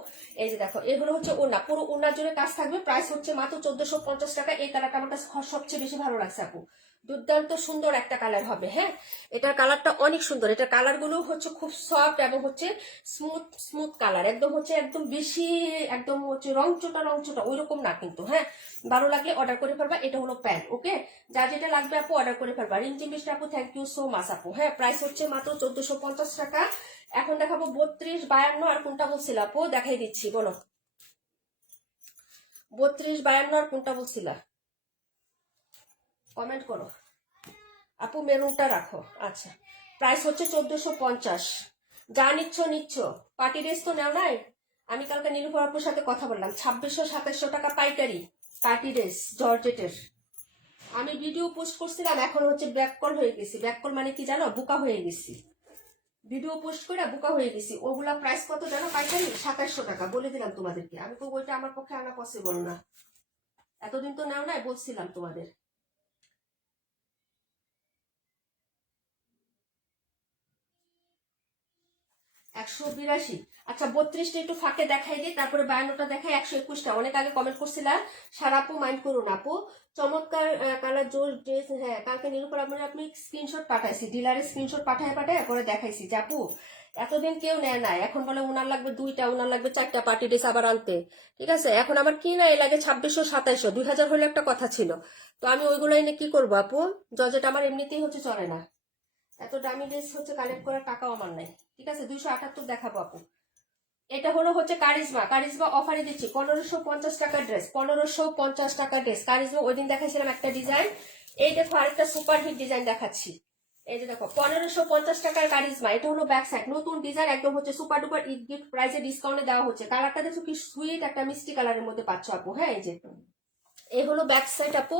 এই যে দেখো, এই হলো হচ্ছে ওনা, পুরো ওনার জন্য কাজ থাকবে। প্রাইস হচ্ছে মাত্র 1450 টাকা। এই কালারটা আমার কাছে সবচেয়ে বেশি ভালো লাগছে আপু। দুর্দান্ত সুন্দর একটা কালার হবে। হ্যাঁ, এটার কালারটা অনেক সুন্দর। এটার কালারগুলো হচ্ছে খুব সফট এবং হচ্ছে স্মুথ স্মুথ কালার, একদম হচ্ছে একদম বেশি একদম হচ্ছে রংচোটা ওইরকম না কিন্তু। হ্যাঁ, ভালো লাগলে অর্ডার করে ফেলবা। এটা হলো প্যান্ট। ওকে, যা যেটা লাগবে আপু অর্ডার করে ফেলবা। রিমঝিম বৃষ্টি আপু থ্যাংক ইউ সো মাচ আপু। হ্যাঁ, প্রাইস হচ্ছে মাত্র 1450 টাকা। এখন দেখাবো 32, 52 আর কোনটা বলছিল আপু, দেখাই দিচ্ছি। বলো 32, 52 আর কোনটা বলছিলা, কমেন্ট করো আপু। মেরুনটা রাখো। আচ্ছা, প্রাইস হচ্ছে 1450। যা নিচ্ছ নিচ্ছ। পার্টি ড্রেস তো নেও নাই? আমি কালকে নীলুফার আপুর সাথে কথা বললাম, 2600-2700 টাকা পাইকারি পার্টি ড্রেস জর্জেটের। আমি ভিডিও পোস্ট করছিলাম, এখন হচ্ছে ব্যাক কল হয়ে গেছি। ব্যাক কল মানে কি জানো, বুকা হয়ে গেছি। ভিডিও পোস্ট করে বুকা হয়ে গেছি। ওগুলা প্রাইস কত জানো পাইকারি? 2700 টাকা। বলে দিলাম তোমাদেরকে। আমি তো ওইটা আমার পক্ষে আনা পসিবল না। এতদিন তো নেও নাই, বলছিলাম তোমাদের। 182। আচ্ছা, 32টা একটু ফাঁকে দেখাই দিই, তারপরে 52টা দেখাই। 121টা অনেক আগে কমেন্ট করছিলাম। সারা আপু মাইন্ড করুন আপু। চমৎকার কালার জোর ড্রেস। হ্যাঁ, কালকে নীলুফার আপনি স্ক্রিনশট পাঠাইছি, ডিলারের স্ক্রিনশট পাঠায় পরে দেখাইছি যে আপু এতদিন কেউ নেয় না, এখন বলে উনার লাগবে 2টা, উনার লাগবে 4টা পার্টি ড্রেস আবার আনতে। ঠিক আছে, এখন আমার কি না লাগে 2600-2700, 2000 হলে একটা কথা ছিল। তো আমি ওইগুলো এনে কি করবো আপু? জর্জেট আমার এমনিতেই হচ্ছে চলে না। এত দামি ড্রেস হচ্ছে কালেক্ট করার টাকাও আমার নাই। ঠিক আছে, 278 দেখাবো আপু। এটা হলো হচ্ছে কারিজমা। কারিজমা অফারে দিচ্ছি 1550 টাকার ড্রেস। 1550 টাকার ড্রেস কারিজমা। ওই দিন দেখাইছিলাম একটা ডিজাইন। এই দেখো আরেকটা সুপার হিট ডিজাইন দেখাচ্ছি। এই যে দেখো 1550 টাকার কারিজমা। এটা হলো ব্যাক সাইড, নতুন ডিজাইন, একদম হচ্ছে সুপার ডুপার ঈদ গিফট প্রাইসে ডিসকাউন্টে দেওয়া হচ্ছে। কালারটা দেখো কি সুইট একটা মিষ্টি কালারের মধ্যে পাচ্ছ আপু। হ্যাঁ, এই যে এই হলো ব্যাক সাইড আপু।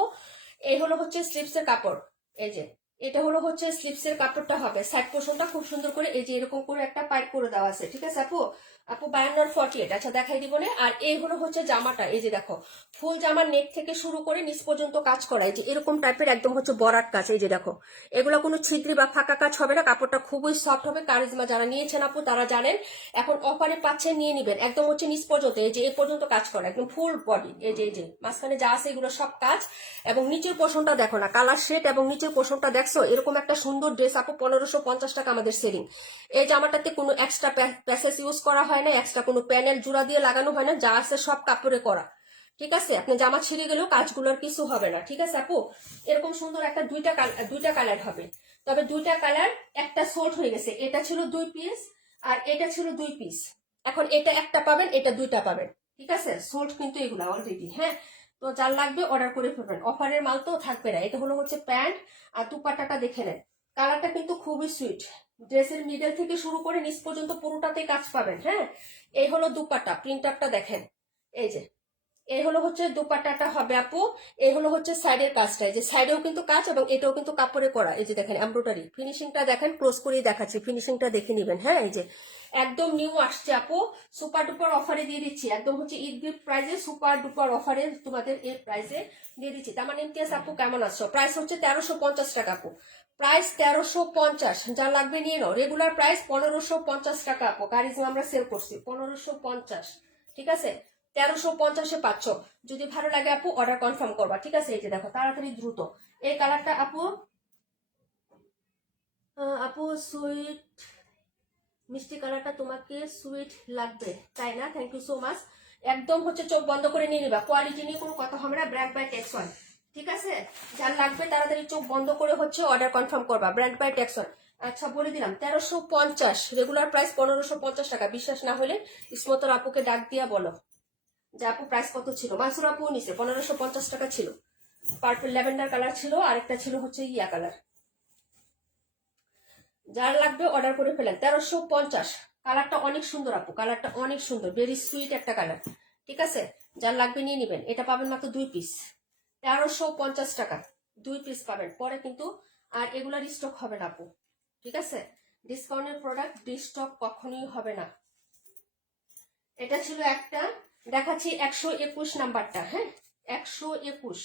এই হলো হচ্ছে স্লিপসের কাপড়। এই যে এটা হলো হচ্ছে স্লিপসের কাপড়টা হবে। সাইড পোর্শনটা খুব সুন্দর করে এই যে এরকম করে একটা পাইপ করে দেওয়া আছে। ঠিক আছে আপু। আপু 52 আর 48। আচ্ছা, দেখাই দিব না। আর এই হলো হচ্ছে জামাটা। এই যে দেখো ফুল জামার নেক থেকে শুরু করে নিচ পর্যন্ত কাজ করা, এই যে এরকম টাইপের একদম হচ্ছে বরাট কাজ। এই যে দেখো এগুলো কোনো ছিদ্রি বা ফাঁকা কাজ হবে না। কাপড়টা খুবই সফট হবে। কারিজমা যারা নিয়েছেন আপু তারা জানেন। এখন অফারে পাচ্ছেন, নিয়ে নিবেন। একদম হচ্ছে নিচ পর্যন্ত এই যে এই পর্যন্ত কাজ করা, একদম ফুল বডি। এই যে মাঝখানে যা আছে এগুলো সব কাজ। এবং নিচের পোর্শনটা দেখো না, কালার শেড এবং নিচের পোর্শনটা দেখছো। এরকম একটা সুন্দর ড্রেস আপু 1550 টাকা আমাদের সেলিং। এই জামাটাতে কোনো এক্সট্রা প্যাসেজ ইউজ করা হয় না, এক্সট্রা কোনো প্যানেল জোড়া দিয়ে লাগানো হয় না, যা আছে সব কাপড়ে করা। ঠিক আছে, আপনি জামা ছিঁড়ে গেলেও কাজগুলোর কিছু হবে না। ঠিক আছে আপু, এরকম সুন্দর একটা দুইটা কালার হবে। তবে দুইটা কালার একটা সোল্ড হয়ে গেছে। এটা ছিল 2 পিস আর এটা ছিল 2 পিস। এখন এটা একটা পাবেন, এটা 2টা পাবেন। ঠিক আছে, সোল্ড কিন্তু এগুলা অলরেডি। হ্যাঁ, তো যার লাগবে অর্ডার করে ফেলবেন। অফারের মাল তো থাকবে না। এটা হলো হচ্ছে প্যান্ট আর দুপাট্টাটা দেখে নেন। কালারটা কিন্তু খুবই সুইট। ড্রেসের মিডল থেকে শুরু করে নিচ পর্যন্ত পুরোটাতেই কাজ পাবেন। হ্যাঁ, এই হলো দুপাট্টা, প্রিন্ট আপটা দেখেন। এই যে এই হলো হচ্ছে দুপাট্টাটা হবে আপু। এই হলো হচ্ছে সাইডের কাজটা, এই যে সাইডেও কিন্তু কাজ এবং এটাও কিন্তু কাপড়ে করা। এই যে দেখেন এমব্রয়ডারি। ফিনিশিংটা দেখেন, ক্লোজ করেই দেখাচ্ছি, ফিনিশিংটা দেখে নিবেন। হ্যাঁ, এই যে একদম নিউ আসছে আপু, সুপার ডুপার অফারে দিয়ে দিচ্ছি। একদম হচ্ছে ঈদ গিফট প্রাইসে সুপার ডুপার অফারে তোমাদের এই প্রাইসে দিয়ে দিচ্ছি। তার মানে ইমতিয়াজ আপু কেমন আছো? প্রাইস হচ্ছে 1350 টাকা আপু। প্রাইস 1350। যা লাগবে নিয়ে নাও। রেগুলার প্রাইস 1550 টাকা আপু। কারিজমা আমরা সেল করছি 1550। ঠিক আছে, 1350-এ পাচ্ছ। যদি ভালো লাগে আপু অর্ডার কনফার্ম করবা। ঠিক আছে, এই যে দেখো তাড়াতাড়ি দ্রুত। এই কালারটা আপু, আপু সুইট মিষ্টি কালারটা তোমাকে সুইট লাগবে তাই না? Thank you so much. একদম হচ্ছে চোখ বন্ধ করে নিয়ে নিবা। কোয়ালিটি নিয়ে কোনো কথা হবে না। Brand by Texon. ঠিক আছে, যার লাগবে তাড়াতাড়ি চোখ বন্ধ করে হচ্ছে অর্ডার কনফার্ম করবা। Brand by Texon. আচ্ছা, বলে দিলাম 1350। রেগুলার প্রাইস 1550 টাকা। বিশ্বাস না হলে ইসমতর আপুকে ডাক দিয়া বলো যে আপু প্রাইস কত ছিল। মাসুর আপু নিছে 1550 টাকা ছিল। পার্পল ল্যাভেন্ডার কালার ছিল, আরেকটা ছিল হচ্ছে ইয়া কালার। যার লাগবে অর্ডার করে ফেলেন। 1350। কালারটা অনেক সুন্দর আপু, কালারটা অনেক সুন্দর, ভেরি সুইট একটা কালার। ঠিক আছে, যার লাগবে নিয়ে নিবেন। এটা পাবেন মাত্র 2 পিস, 1350 টাকা। 2 পিস পাবেন। পরে কিন্তু আর এগুলার স্টক হবে না আপু। ঠিক আছে, ডিসকাউন্টের প্রোডাক্ট ডিস্টক কখনোই হবে না। এটা ছিল একটা। দেখাচ্ছি 121 নাম্বারটা। হ্যাঁ, 121।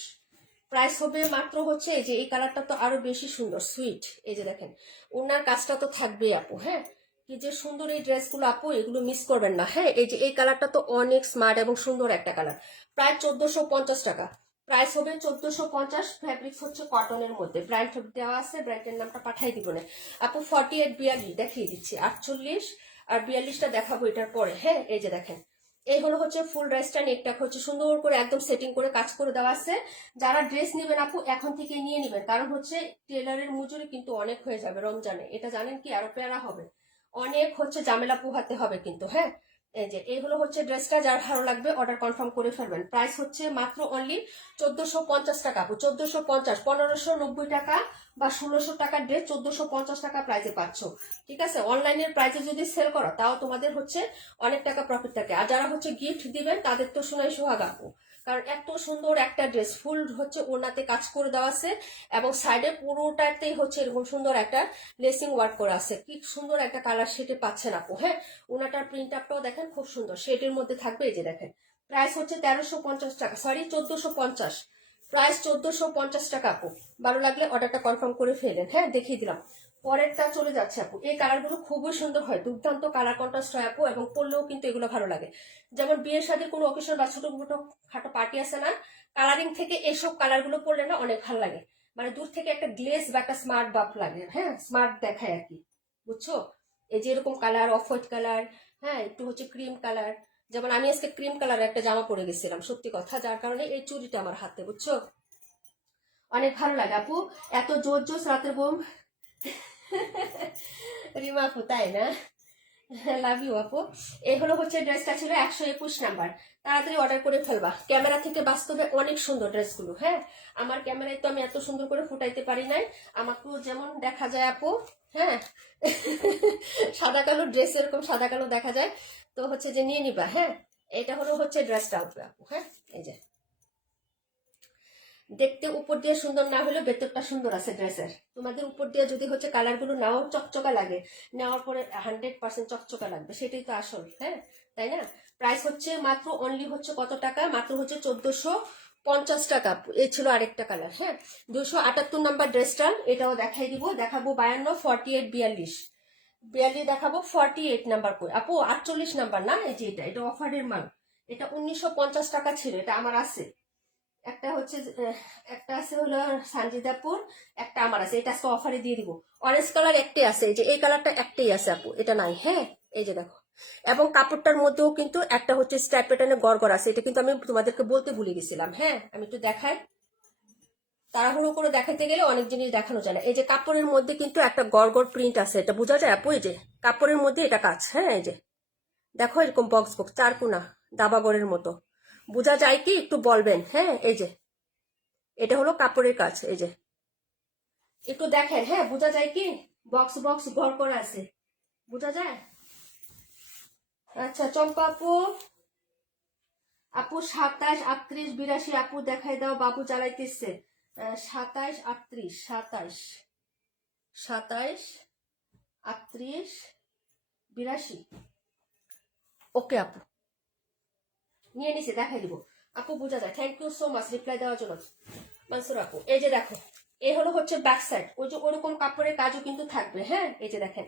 প্রাইস হবে মাত্র হচ্ছে এই যে এই কালারটা তো আরো বেশি সুন্দর সুইট। এই যে দেখেন ওনার কাজটা তো থাকবেই আপু। হ্যাঁ, কি যে সুন্দর এই ড্রেসগুলো আপু, এগুলো মিস করবেন না। হ্যাঁ, এই যে এই কালারটা তো অনেক স্মার্ট এবং সুন্দর একটা কালার। প্রায় 1450 টাকা। প্রাইস হবে 1450, ফ্যাব্রিক্স হচ্ছে কটনের মধ্যে, ব্র্যান্ড দেওয়া আছে, ব্র্যান্ডের নামটা পাঠাই দিব না আপু। 48 42 দেখিয়ে দিচ্ছি, 48 আর 42টা দেখাবো এটার পরে। হ্যাঁ এই যে দেখেন, এই হলো হচ্ছে ফুল ড্রেসটা, নেকটা হচ্ছে সুন্দর করে একদম সেটিং করে কাজ করে দেওয়া আছে। যারা ড্রেস নেবেন আপু এখন থেকে নিয়ে নেবেন, কারণ হচ্ছে টেলারের মজুরি কিন্তু অনেক হয়ে যাবে রমজানে, এটা জানেন কি, আরো প্যারা হবে, অনেক হচ্ছে ঝামেলা পোহাতে হবে কিন্তু। হ্যাঁ এই যে এই হলো হচ্ছে ড্রেসটা, যার ভালো লাগবে অর্ডার কনফার্ম করে ফেলবেন। প্রাইস হচ্ছে মাত্র অনলি 1450 টাকা আপু, 1450, 1590 টাকা বা 1600 টাকার ড্রেস 1450 টাকা প্রাইসে পাচ্ছ। ঠিক আছে, অনলাইনের প্রাইসে যদি সেল করো তাও তোমাদের হচ্ছে অনেক টাকা প্রফিট থাকে। আর যারা হচ্ছে গিফট দিবেন তাদের তো শোনাই সোহাগ আপু, কারণ এত সুন্দর একটা ড্রেস, ফুল হচ্ছে ওনাতে কাজ করে দেওয়া আছে এবং সাইডে পুরোটাতেই হচ্ছে এরকম সুন্দর একটা লেসিং ওয়ার্ক করা আছে, কি সুন্দর একটা কালার শেডে পাচ্ছেন আপু। হ্যাঁ ওনাটার প্রিন্ট আপটাও দেখেন খুব সুন্দর শেডের মধ্যে থাকবে, এই যে দেখেন। প্রাইস হচ্ছে 1350 টাকা, সরি 1450, প্রাইস 1450 টাকা আপু। ভালো লাগলে অর্ডারটা কনফার্ম করে ফেলেন। হ্যাঁ দেখিয়ে দিলাম, পরেরটা চলে যাচ্ছে আপু। এই কালারগুলো খুবই সুন্দর হয়, দুর্দান্ত কালার কন্ট্রাস্ট হয় আপু, এবং পরলেও কিন্তু এগুলো ভালো লাগে। যেমন বিয়ের সাথে কোনো অকেশন বা ছোট মোটো খাটো পার্টি আছে না, কালারিং থেকে এসব কালারগুলো পরলে না অনেক ভালো লাগে, মানে দূর থেকে একটা গ্লেজ বা একটা স্মার্ট বাপ লাগে। হ্যাঁ স্মার্ট দেখায় আর কি, বুঝছো। এই যে এরকম কালার, অফ হোয়াইট কালার, হ্যাঁ একটু হচ্ছে ক্রিম কালার, যেমন আমি আজকে ক্রিম কালার একটা জামা পরে গেছিলাম, সত্যি কথা, যার কারণে এই চুড়িটা আমার হাতে, বুঝছো, অনেক ভালো লাগে আপু। এত জোর জোর রাতের বোম রিমা আপু, তাই না? লাভ ইউ আপু। এই হলো হচ্ছে ড্রেসটা, ছিল 121 নাম্বার, তাড়াতাড়ি অর্ডার করে ফেলবা। ক্যামেরা থেকে বাস্তবে অনেক সুন্দর ড্রেসগুলো। হ্যাঁ আমার ক্যামেরায় তো আমি এত সুন্দর করে ফুটাইতে পারি নাই, আমাকেও যেমন দেখা যায় আপু। হ্যাঁ সাদা কালো ড্রেস, এরকম সাদা কালো দেখা যায়, তো হচ্ছে যে নিয়ে নিবা। হ্যাঁ এটা হলো হচ্ছে ড্রেসটা আপু। হ্যাঁ এই যে দেখতে উপর দিয়ে সুন্দর না হলেও ভেতরটা সুন্দর আছে ড্রেসের। তোমাদের উপর দিয়ে যদি হচ্ছে কালার গুলো নাও চকচকা লাগে, নেওয়ার পরে 100% চকচকা লাগবে, সেটাই তো আসল। হ্যাঁ তাই না? প্রাইস হচ্ছে মাত্র অনলি হচ্ছে কত টাকা, মাত্র হচ্ছে 1450 টাকা। এই ছিল আরেকটা কালার। হ্যাঁ 278 নাম্বার ড্রেসটা, এটাও দেখাই দিব, দেখাবো 52, 48, 42, 42 দেখাবো, 48 নাম্বার কই আপু, 48 নাম্বার না, এই যে এটা অফারের মাল, এটা 1950 টাকা ছিল, এটা আমার আছে। একটা হচ্ছে একটা আছে হলো সানজিদাপুর, একটা আমার আছে, এটা আজকে অফারে দিয়ে দিব। অরেঞ্জ কালার একটাই আছে, এই যে এই কালারটা একটাই আছে আপু, এটা নাই। হ্যাঁ এই যে দেখো, এবং কাপড়টার মধ্যেও কিন্তু একটা হচ্ছে স্ট্রাইপ প্যাটার্নের গড়গড় আছে, এটা কিন্তু আমি তোমাদেরকে বলতে ভুলে গেছিলাম। হ্যাঁ আমি একটু দেখাই, তাড়াহুড়ো করে দেখাতে গেলে অনেক জিনিস দেখানো যায় না। এই যে কাপড়ের মধ্যে কিন্তু একটা গড়গড় প্রিন্ট আছে, এটা বোঝা যায় আপু, এই যে কাপড়ের মধ্যে এটা কাজ। হ্যাঁ এই যে দেখো এরকম বক্স বক্স চারকোনা দাবাগড়ের মতো, বোঝা যায় কি একটু বলবেন? হ্যাঁ এই যে এটা হলো কাপড়ের কাজ, এই যে একটু দেখেন। হ্যাঁ বোঝা যায় কি, বক্স বক্স ঘর করা আছে, বোঝা যায়? আচ্ছা চম্পা আপু, আপু 27, 38, 82 আপু দেখাই দাও, বাবু জ্বালাইতেছে। 27, 38, 27, 27, 38, 82, ওকে আপু নিয়ে নিছে, দেখাই দিব আপু, বোঝা যায়। Thank you so much reply দেওয়ার জন্য মানসুর আপু। এই যে দেখো, এই হলো হচ্ছে ব্যাক সাইড, ওই যে ওরকম কাপড়ের কাজও কিন্তু থাকবে। হ্যাঁ এই যে দেখেন,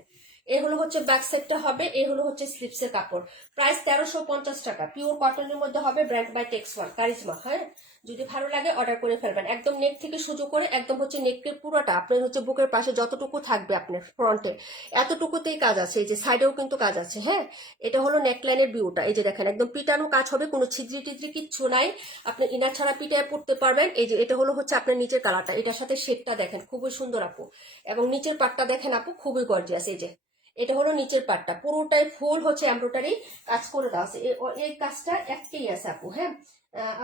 এই হলো হচ্ছে ব্যাক সাইডটা হবে, এই হলো হচ্ছে স্লিপসের কাপড়। প্রাইস 1350 টাকা, পিওর কটনের মধ্যে হবে, ব্র্যান্ড বাই টেক্সওয়ান কারিজমা। হ্যাঁ যদি ভালো লাগে অর্ডার করে ফেলবেন, একদম নেক থেকে শুরু করে একদম হচ্ছে নেকের পুরোটা আপনার হচ্ছে বুকের পাশে যতটুকু থাকবে আপনার ফ্রন্টে, এতটুকুতেই কাজ আছে, এই যে সাইডেও কিন্তু কাজ আছে। হ্যাঁ এটা হলো নেকলাইনের ভিউটা, এই যে দেখেন একদম পিটানো কাজ হবে, কোনো ছিদ্রি টিদ্রি কিচ্ছু নাই, আপনি ইনার ছাড়া পিটায় পড়তে পারবেন। এই যে এটা হলো হচ্ছে আপনার নিচের কালারটা, এটার সাথে শেডটা দেখেন খুবই সুন্দর আপু, এবং নিচের পাটটা দেখেন আপু খুবই গর্জিয়াস। এই যে এটা হলো নিচের পাটটা, পুরোটাই ফুল হচ্ছে এমব্রয়ডারি কাজ করে দেওয়া আছে, এই কাজটা একটাই আছে আপু। হ্যাঁ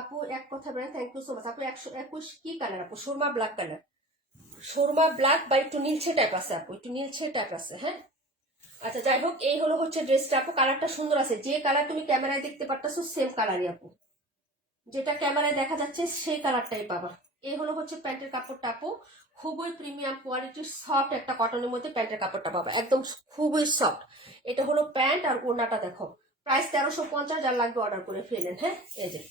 আপু এক কথা বলেন, থ্যাংক ইউ সো মাচ আপু। 121 কি কালার আপু? Surma black colour, Surma black বা একটু নীলছে টাইপ আছে আপু, একটু নীলছে টাইপ আছে। হ্যাঁ আচ্ছা যাই হোক, এই হলো হচ্ছে ড্রেসটা আপু, কালারটা সুন্দর আছে, যে কালার তুমি ক্যামেরায় দেখতে পারতেছো সেম কালারই আপু, যেটা ক্যামেরায় দেখা যাচ্ছে সেই কালারটাই পাবা। এই হলো হচ্ছে প্যান্টের কাপড়টা আপু, খুবই প্রিমিয়াম কোয়ালিটির সফট একটা কটনের মধ্যে প্যান্টের কাপড়টা পাবা, একদম খুবই সফট। এটা হলো প্যান্ট, আর ওড়নাটা দেখো, প্রাইস 1350, যার লাগবে অর্ডার করে ফেলেন। হ্যাঁ এই যে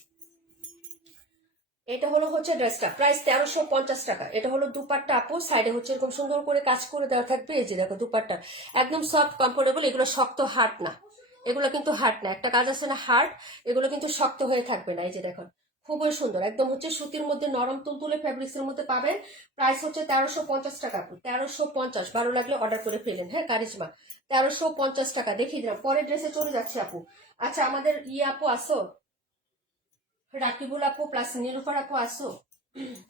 এটা হলো হচ্ছে ড্রেসটা, প্রাইস 1350 টাকা। এটা হলো দুপাট্টা আপু, সাইডে হচ্ছে এরকম সুন্দর করে কাজ করে দেওয়া থাকবে। এই যে দেখো দুপাট্টা একদম সফট কমফোর্টেবল, এগুলো শক্ত হার্ড না, এগুলো কিন্তু হার্ড না, একটা কাজ আছে না হার্ড, এগুলো কিন্তু শক্ত হয়ে থাকবে না। এই যে দেখুন খুবই সুন্দর, একদম হচ্ছে সুতির মধ্যে নরম তুলতুলে ফ্যাব্রিক্স এর মধ্যে পাবেন। প্রাইস হচ্ছে 1350 টাকা আপু, 1350। ভালো লাগলে অর্ডার করে ফেলেন। হ্যাঁ কারিশমা, 1350 টাকা। দেখিয়ে দিলাম, পরের ড্রেসে চলে যাচ্ছে আপু। আচ্ছা আমাদের আপু আসো, রাকিবুল আপু প্লাস নীলুফার আপু আসো,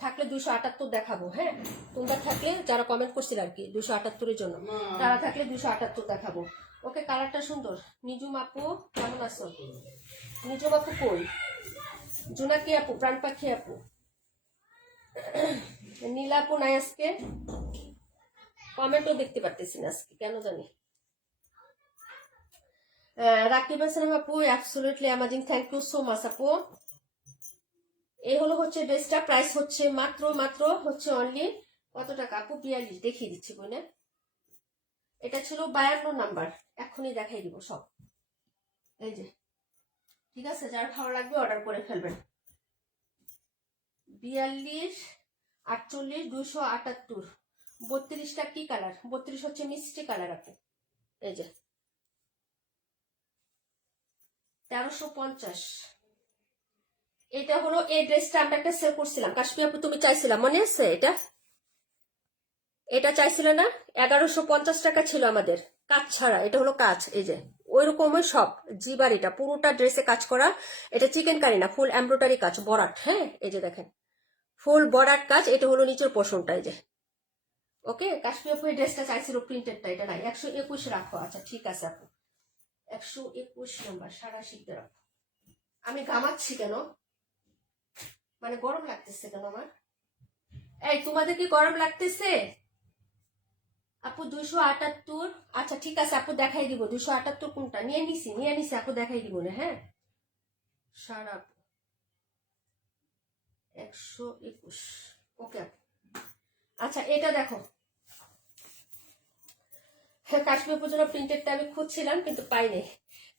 থাকলে 278 দেখাবো। হ্যাঁ তোমরা থাকলে, যারা কমেন্ট করছিল আর কি 278-এর জন্য, তারা থাকলে 278 দেখাবো। ওকে কালারটা সুন্দর। নিজুম আপু কেমন আছো? নিজুম আপু কই? জোনাকি আপু, প্রাণ পাখি আপু, নীলা আপু নাই আজকে, কমেন্টও দেখতে পারতেছি না আজকে কেন জানি। রাকিব হাসান আপু absolutely amazing, thank you so much আপু। এই হলো হচ্ছে ড্রেসটা, প্রাইস হচ্ছে মাত্র মাত্র হচ্ছে অনলি কত টাকা আপু? 42। দেখিয়ে দিচ্ছি বই না, এটা ছিল 52 নাম্বার, এখনই দেখাই দিব সব। এই যে ঠিক আছে, যার ভালো লাগবে অর্ডার করে ফেলবেন। 42, 48, 278। 32টা কি কালার? 32 হচ্ছে মিষ্টি কালার আপু। এই যে 1350। এটা হলো এই ড্রেসটা আমরা একটা সেল করছিলাম, কাশ্মীর আপু তুমি চাইছিলাম মনে আছে? এটা চাইছিল না? 1150 টাকা ছিল আমাদের, কাজ ছাড়া। এটা হলো কাজ, এই যে ওই রকমই সব জিবারিটা পুরোটা ড্রেসে কাজ করা। এটা চিকেন কারি না, ফুল এমব্রয়ডারি কাজ, বরাট। হ্যাঁ এই যে দেখেন ফুল বরাট কাজ। এটা হলো নিচের পোর্শনটা, এই যে। ওকে কাশ্মীর আপু এই ড্রেসটা চাইছিল প্রিন্টেডটা, এটা নাই। 121 রাখো। আচ্ছা ঠিক আছে আপু, 121 নাম্বার সারা শিখতে রাখো। আমি ঘামাচ্ছি কেন? মানে গরম লাগতেছে কেন আমার? এই তোমাদের কি গরম লাগতেছে আপু? 278। আচ্ছা ঠিক আছে আপু, দেখাই দিব। 278 কোনটা? নিয়ে নিছি আপু, দেখাই দিব না। হ্যাঁ সারা 121। ওকে আপু। আচ্ছা এটা দেখো, হ্যাঁ কাশ্মীর পুজোর প্রিন্টেডটা আমি খুঁজছিলাম কিন্তু পাইনি,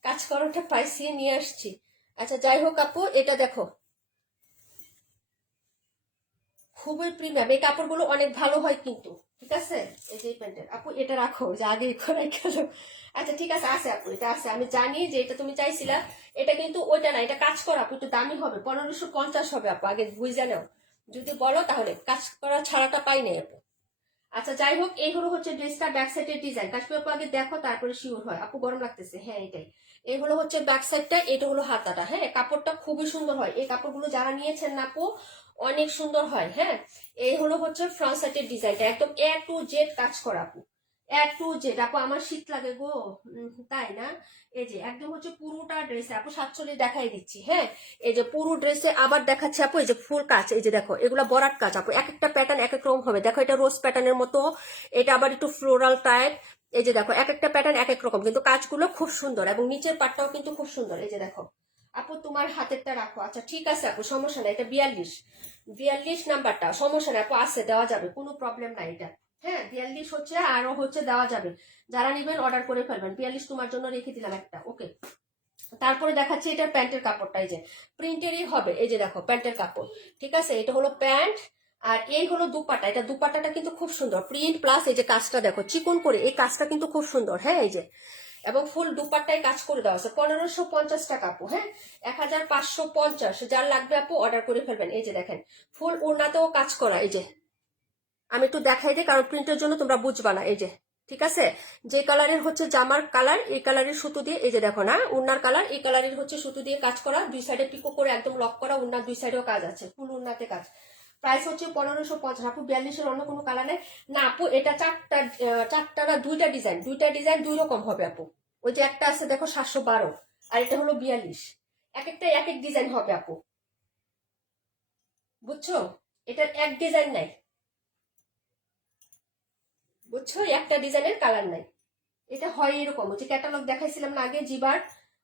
কাজ করাটা পাইছি, নিয়ে আসছি। আচ্ছা যাই হোক আপু, এটা দেখো খুবই প্রিমিয়াম, এই কাপড়গুলো অনেক ভালো হয় কিন্তু। ঠিক আছে এই যে প্যান্টের আপু, এটা রাখো, যে আগে করাই গেল। আচ্ছা ঠিক আছে, আছে আপু, এটা আছে। আমি জানি যে এটা তুমি চাইছিলা, এটা কিন্তু ওইটা না, এটা কাজ করা আপু, একটু দামি হবে, 1550 হবে আপু, আগে বুঝে নাও। যদি বলো তাহলে, কাজ করা ছাড়াটা পাই নাই আপু। আচ্ছা যাই হোক, এই হলো হচ্ছে ড্রেসটা ব্যাক সাইডের ডিজাইন। কাশ্মীর আপু আগে দেখো, তারপরে শিওর হয়। আপু গরম লাগতেছে, হ্যাঁ এটাই। এই হলো হচ্ছে ব্যাক সাইডটা, এটা হলো হাতাটা। হ্যাঁ কাপড়টা খুবই সুন্দর হয়, এই কাপড়গুলো যারা নিয়েছেন না আপু অনেক সুন্দর হয়। হ্যাঁ এই হলো হচ্ছে ফ্রন্ট সাইডের ডিজাইনটা, একদম এ টু জেড কাজ করা আপু, এ টু জেড। আপু আমার শীত লাগে গো। তাই না? এই যে একদম হচ্ছে পুরোটা ড্রেসে আপু 47 দেখাই দিচ্ছি। হ্যাঁ এই যে পুরো ড্রেসে আবার দেখাচ্ছি আপু, এই যে ফুল কাজ, এই যে দেখো এগুলা বরাট কাজ আপু, এক একটা প্যাটার্ন এক এক রকম হবে। দেখো এটা রোজ প্যাটার্নের মতো, এটা আবার একটু ফ্লোরাল টাইপ। এই যে দেখো এক একটা প্যাটার্ন এক এক রকম, কিন্তু কাজগুলো খুব সুন্দর, এবং নিচের পাটটাও কিন্তু খুব সুন্দর। এই যে দেখো আপু, তোমার হাতেরটা রাখো। আচ্ছা ঠিক আছে আপু, সমস্যা নাই। এটা 42 নাম্বারটা, সমস্যা নাই আপু, আছে, দেওয়া যাবে, কোনো প্রবলেম নাই এটা। হ্যাঁ 42 হচ্ছে, আরো হচ্ছে দেওয়া যাবে। যারা নিবেন অর্ডার করে ফেলবেন। 42 তোমার জন্য রেখে দিলাম একটা। ওকে তারপরে দেখাচ্ছি এটা প্যান্টের কাপড়টা, এই যে প্রিন্টেরই হবে। এই যে দেখো প্যান্টের কাপড়, ঠিক আছে, এটা হলো প্যান্ট। আর এই হলো দুপাটা, এটা দুপাটাটা কিন্তু খুব সুন্দর, প্রিন্ট প্লাস এই যে কাজটা দেখো চিকন করে, এই কাজটা কিন্তু খুব সুন্দর। হ্যাঁ এই যে, এবং ফুল দুপাট্টায় কাজ করে দেওয়া আছে। 1550 টাকা আপু। হ্যাঁ 1550, যার লাগবে আপু অর্ডার করে ফেলবেন। এই যে দেখেন ফুল ওড়নাতেও কাজ করা। এই যে আমি একটু দেখাই দিই, কারণ প্রিন্টের জন্য তোমরা বুঝবা না। এই যে ঠিক আছে, যে কালারের হচ্ছে জামার কালার, এই কালারের সুতো দিয়ে, এই যে দেখো না উন্নার কালার, এই কালারের হচ্ছে সুতো দিয়ে কাজ করা, দুই সাইডে পিকো করে একদম লক করা, উন্নার দুই সাইডেও কাজ আছে, ফুল উন্নাতে কাজ। প্রাইস হচ্ছে 1550 আপু। 42-এর অন্য কোনো কালার নেই না আপু? এটা চারটা না দুইটা ডিজাইন, দুই রকম হবে আপু। ওই যে একটা আছে দেখো 712, আর এটা হলো 42, এক একটা এক এক ডিজাইন হবে আপু, বুঝছো? এটার এক ডিজাইন নাই, বুঝছো, একটা ডিজাইনের কালার নাই। এটা হয় এরকম, যে ক্যাটালগ দেখাইছিলাম না আগে জিবার,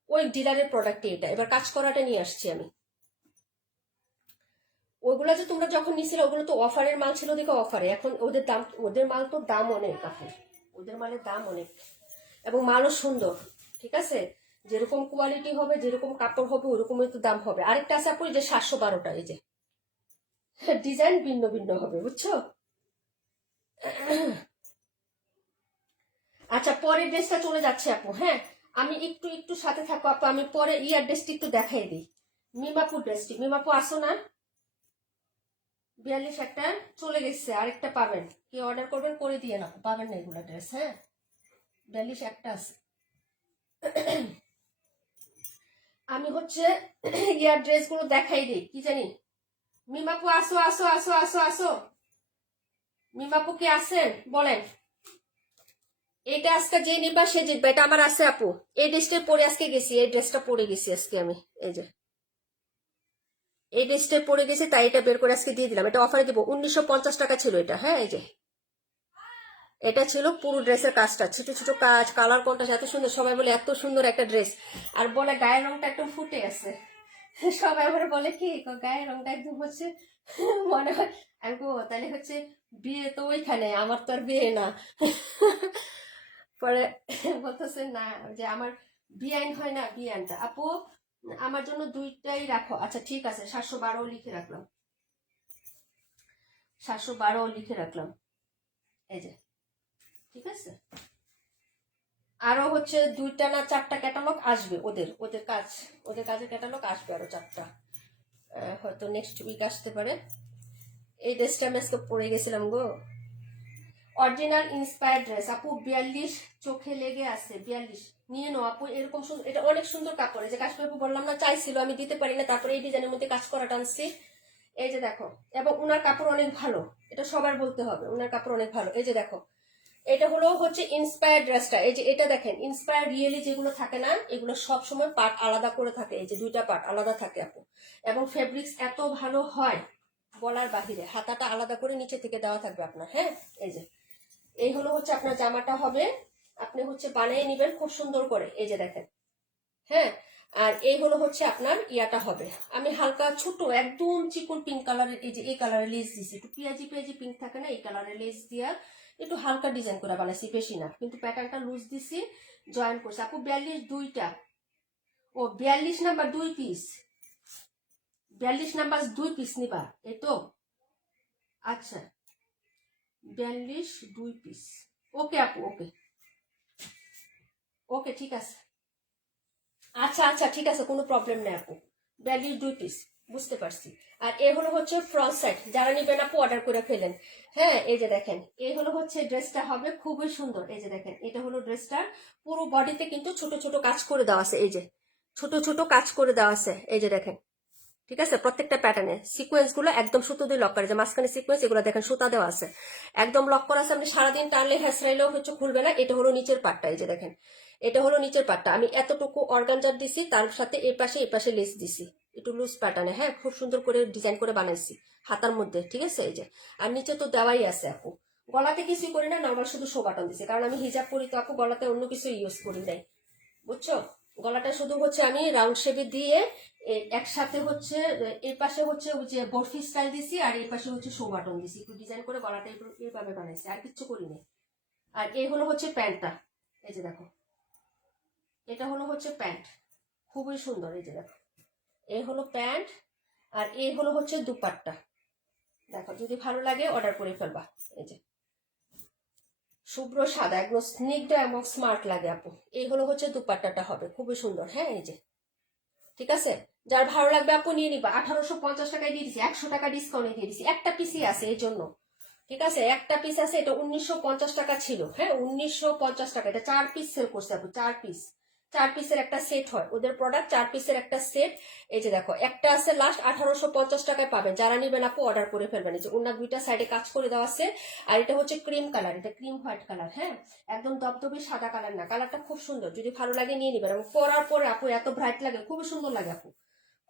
ওই ডিলারের প্রোডাক্ট এটা, এবার কাজ করাটা নিয়ে আসছি আমি। ওইগুলো যে তোমরা যখন নিছিলে ওগুলো তো অফারের মাল ছিল, দেখো অফারে, এখন ওদের দাম, ওদের মাল তো দাম অনেক আপু, ওদের মালের দাম অনেক, এবং মালও সুন্দর। ঠিক আছে, যেরকম কোয়ালিটি হবে, যেরকম কাপড় হবে, ওরকমই তো দাম হবে। আরেকটা আছে আপু, এই যে 712টা, এই যে ডিজাইন ভিন্ন ভিন্ন হবে, বুঝছো? আচ্ছা পরের ড্রেসটা চলে যাচ্ছে আপু। হ্যাঁ আমি একটু একটু সাথে থাকো আপু, আমি পরে ইয়ার ড্রেসটি একটু দেখাই দিই। মিমাপু ড্রেসটি, মিমাপু আসো না? 42 একটা চলে গেছে, আরেকটা পাবেন, কি অর্ডার করবেন করে দিয়ে না, পাবেন না এগুলো ড্রেস। হ্যাঁ 42 একটা আছে। আমি হচ্ছে ইয়ার ড্রেসগুলো দেখাই দিই, কি জানি। মিমাপু আসো আসো আসো আসো আসো, মিমাপু কি আছেন বলেন? এটা আজকে যে নিবা সে জিতবে, এটা আমার আছে আপু। এই ড্রেসটা পরে আজকে গেছি, এই ড্রেসটা পরে গেছি আজকে আমি, এই যে এই ড্রেসটা পরে গেছি, তাই এটা বের করে আজকে দিয়ে দিলাম। এটা অফারে দিব, 1950 টাকা ছিল এটা। হ্যাঁ এই যে এটা ছিল পুরো ড্রেসের কাজটা, ছোট ছোট কাজ, কালার কন্ট্রাস্ট এত সুন্দর। সবাই বলে এত সুন্দর একটা ড্রেস, আর বলে গায়ের রংটা একদম ফুটে আছে। সবাই আবার বলে কি গায়ের রংটা একদম হচ্ছে মনে হয়, আমি গো তাহলে হচ্ছে বিয়ে তো ওইখানে, আমার তো আর বিয়ে না। পরে বলতেছে না যে আমার বিয়াইন হয় না, বিয়ানটা। আপু আমার জন্য দুইটাই রাখো। আচ্ছা ঠিক আছে, 712 লিখে রাখলাম, 712 লিখে রাখলাম, এই যে ঠিক আছে। আরো হচ্ছে 2টা না 4টা ক্যাটালগ আসবে, ওদের ওদের কাজ, ওদের কাজের ক্যাটালগ আসবে আরো 4টা, হয়তো নেক্সট উইক আসতে পারে। এই ড্রেসটা আমি আজকে পরে গেছিলাম গো, অরিজিনাল ইন্সপায়ার্ড ড্রেস আপু। 42 চোখে লেগে আছে, 42 নিয়ে নো আপু, এরকম সুন্দর, এটা অনেক সুন্দর কাপড়। এই যে কাশ্মীর আপু বললাম না, চাইছিল আমি দিতে পারি না, তারপরে এই ডিজাইনের মধ্যে কাজ করা টানছি। এই যে দেখো, এবং উনার কাপড় অনেক ভালো, এটা সবার বলতে হবে, উনার কাপড় অনেক ভালো। এই যে দেখো, এটা হলো হচ্ছে ইন্সপায়ার ড্রেসটা। এই যে এটা দেখেন, ইন্সপায়ার রিয়েলি যেগুলো থাকে না, এগুলো সব সময় পার্ট আলাদা করে থাকে, এই যে 2টা পার্ট আলাদা থাকে আপু, এবং ফেব্রিক্স এত ভালো হয় বলার বাহিরে। হাতাটা আলাদা করে নিচে থেকে দেওয়া থাকবে আপনার। হ্যাঁ এই যে এই হলো হচ্ছে আপনার জামাটা হবে, আপনি হচ্ছে বানিয়ে নেবেন খুব সুন্দর করে, এই যে দেখেন। হ্যাঁ আর এই হলো হচ্ছে আপনার ইয়াটা হবে, আমি হালকা ছোট একদম চিকন পিঙ্ক কালারের, এই যে এই কালারের লেস দিছি, একটু পেঁয়াজি পেঁয়াজি পিঙ্ক থাকে না, এই কালারের লেস দিয়া একটু হালকা ডিজাইন করে বানাইছি, বেশি না, কিন্তু প্যাটার্নটা লুজ দিছি, জয়েন করছি। আপু 42 দুইটা, ও 42 নাম্বার 2 পিস, 42 নাম্বার 2 পিস নিবা, এই তো? আচ্ছা 42 2 পিস, ওকে আপু, ওকে ওকে ঠিক আছে। আচ্ছা আচ্ছা ঠিক আছে, কোনো প্রবলেম নেই আপু, 42 2 পিস, বুঝতে পারছি। আর এ হলো হচ্ছে ফ্রন্ট সাইড, যারা নিবেন আপু অর্ডার করে ফেলেন। হ্যাঁ এই যে দেখেন, এই হলো হচ্ছে ড্রেসটা হবে খুবই সুন্দর। এই যে দেখেন, এটা হলো ড্রেসটার পুরো বডিতে কিন্তু ছোট ছোট কাজ করে দেওয়া আছে, এই যে ছোট ছোট কাজ করে দেওয়া আছে, এই যে দেখেন। ঠিক আছে, প্রত্যেকটা প্যাটার্নে সিকোয়েন্স গুলো একদম সুতো দিয়ে লক করে, যে মাঝখানে সিকোয়েন্স এগুলো দেখেন সুতা দেওয়া আছে, একদম লক করা আছে। আপনি সারাদিন টানলে হেসরাইলেও হচ্ছে খুলবে না। এটা হলো নিচের পাটটা, এই যে দেখেন, এটা হলো নিচের পাটটা। আমি এতটুকু অর্গানজার দিছি, তার সাথে এই পাশে লেস দিছি, একটু লুজ প্যাটার্নে। হ্যাঁ খুব সুন্দর করে ডিজাইন করে বানাইছি হাতার মধ্যে। ঠিক আছে এই যে, আর নিচে তো দেওয়াই আছে আপু। গলাতে কিছুই করি না, নর্মাল শুধু শো বাটন দিছি, কারণ আমি হিজাব করি তো আপু, গলাতে অন্য কিছু ইউজ করি নাই, বুঝছো? গলাটা শুধু হচ্ছে আমি রাউন্ড শেপে দিয়ে একসাথে হচ্ছে এই পাশে হচ্ছে ওই যে বরফি স্টাইল দিছি, আর এই পাশে হচ্ছে শো বাটন দিছি, একটু ডিজাইন করে গলাটা এইভাবে বানাইছি, আর কিচ্ছু করিনি। আর এই হলো হচ্ছে প্যান্টটা, এই যে দেখো, এটা হলো হচ্ছে প্যান্ট, খুবই সুন্দর। এই যে দেখো, এই হলো প্যান্ট, আর এই হলো হচ্ছে দুপাট্টা। দেখো যদি ভালো লাগে অর্ডার করে ফেলবা। এই যে শুভ্র সাদা, একদম স্নিগ্ধ এবং স্মার্ট লাগে আপু। এই হলো হচ্ছে দুপাট্টাটা হবে খুবই সুন্দর। হ্যাঁ এই যে ঠিক আছে, যার ভালো লাগবে আপু নিয়ে নিবা। 1850 টাকায় দিয়ে দিছি, 100 টাকা ডিসকাউন্টে দিয়ে দিছি, একটা পিসই আছে এই জন্য। ঠিক আছে একটা পিস আছে, এটা 1950 টাকা ছিল। হ্যাঁ 1950 টাকা, এটা 4 পিস সেল করছে আপু, 4 পিস, 4 পিসের একটা সেট হয় ওদের প্রোডাক্ট, 4 পিসের একটা সেট। এই যে দেখো একটা আছে লাস্ট 1850 টাকায় পাবেন, যারা নিবেন আপু অর্ডার করে ফেলবেন। এই যে ওনার 2টা সাইডে কাজ করে দেওয়া আছে, আর এটা হচ্ছে ক্রিম কালার, এটা ক্রিম হোয়াইট কালার। হ্যাঁ একদম দপদপে সাদা কালার না, কালারটা খুব সুন্দর, যদি ভালো লাগে নিয়ে নিবেন। এবং পরার পরে আপু এত ব্রাইট লাগে, খুবই সুন্দর লাগে আপু,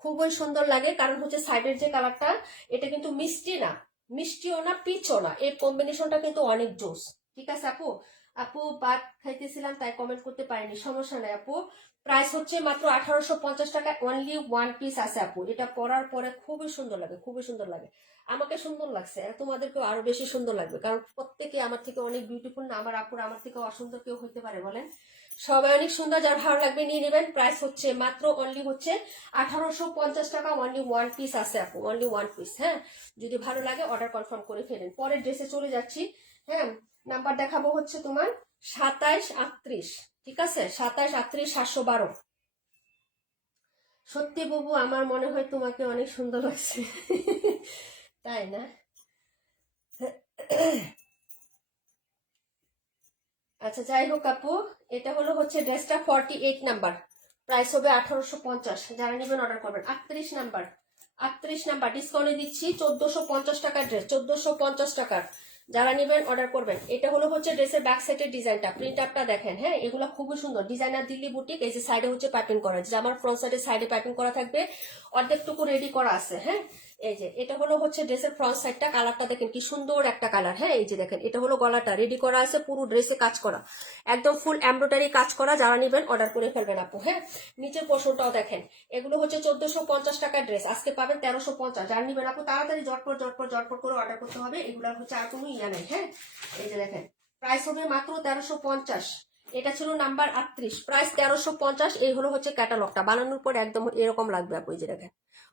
খুবই সুন্দর লাগে। কারণ হচ্ছে সাইডের যে কালারটা, এটা কিন্তু মিষ্টি না, মিষ্টিও না পিচও না, এই কম্বিনেশনটা কিন্তু অনেক জোস। ঠিক আছে আপু, আপু ভাত খাইতেছিলাম তাই কমেন্ট করতে পারিনি, সমস্যা নাই আপু। প্রাইস হচ্ছে মাত্র 1850 টাকা, অনলি 1 পিস আছে আপু। এটা পরার পরে খুবই সুন্দর লাগে, খুবই সুন্দর লাগে, আমাকে সুন্দর লাগছে, তোমাদেরকেও আরো বেশি সুন্দর লাগবে, কারণ প্রত্যেকে আমার থেকে অনেক বিউটিফুল না, আমার আপুর আমার থেকে অসুন্দর কেউ হইতে পারে বলেন? সবাই অনেক সুন্দর, যার ভালো লাগবে নিয়ে নেবেন। প্রাইস হচ্ছে মাত্র অনলি হচ্ছে 1850 টাকা, অনলি 1 পিস আছে আপু, অনলি 1 পিস। হ্যাঁ যদি ভালো লাগে অর্ডার কনফার্ম করে ফেলেন। পরের ড্রেসে চলে যাচ্ছি। হ্যাঁ নাম্বার দেখাবো হচ্ছে তোমার 27 38। ঠিক আছে 27 38 712, সত্যি বাবু, আমার মনে হয় তোমাকে অনেক সুন্দর লাগছে। তাই না? আচ্ছা, যাই হোক আপু, এটা হলো হচ্ছে ড্রেসটা 48 নাম্বার, প্রাইস হবে 1850। যারা নেবেন অর্ডার করবেন। 38 নাম্বার, 38 নাম্বার ডিসকাউন্টে দিচ্ছি 1450 টাকার ড্রেস, 1450 টাকার। যারা নেবেন অর্ডার করবেন। এটা হলো হচ্ছে ড্রেসের ব্যাক সাইডের ডিজাইনটা, প্রিন্ট আপটা দেখেন। হ্যাঁ, এগুলো খুবই সুন্দর ডিজাইনার দিল্লি বুটিক। এই যে সাইডে হচ্ছে পাইপিং করা, যে আমার ফ্রন্ট সাইডে পাইপিং করা থাকবে, অর্ধেকটুকু রেডি করা আছে। হ্যাঁ, এই যে এটা হলো হচ্ছে ড্রেসের ফ্রন্ট সাইডটা, কালারটা দেখেন কি সুন্দর একটা কালার। হ্যাঁ, এই যে দেখেন, এটা হলো গলাটা রেডি করা আছে, পুরো ড্রেসে কাজ করা, একদম ফুল এমব্রয়ডারি কাজ করা। যারা নেবেন অর্ডার করে ফেলবেন আপু। হ্যাঁ, নিচের পোর্শনটাও দেখেন, এগুলো হচ্ছে 1450 টাকার ড্রেস, আজকে পাবেন 1350। যারা নেবেন আপু তাড়াতাড়ি জটপট করে অর্ডার করতে হবে। এগুলো হচ্ছে আর কোনো ইয়া নাই। হ্যাঁ, এই যে দেখেন, প্রাইস হবে মাত্র 1350। এটা ছিল নাম্বার 38, প্রাইস 1350। এই হলো হচ্ছে ক্যাটালগটা, বানানোর পর একদম এরকম লাগবে আপু। এই যে দেখেন,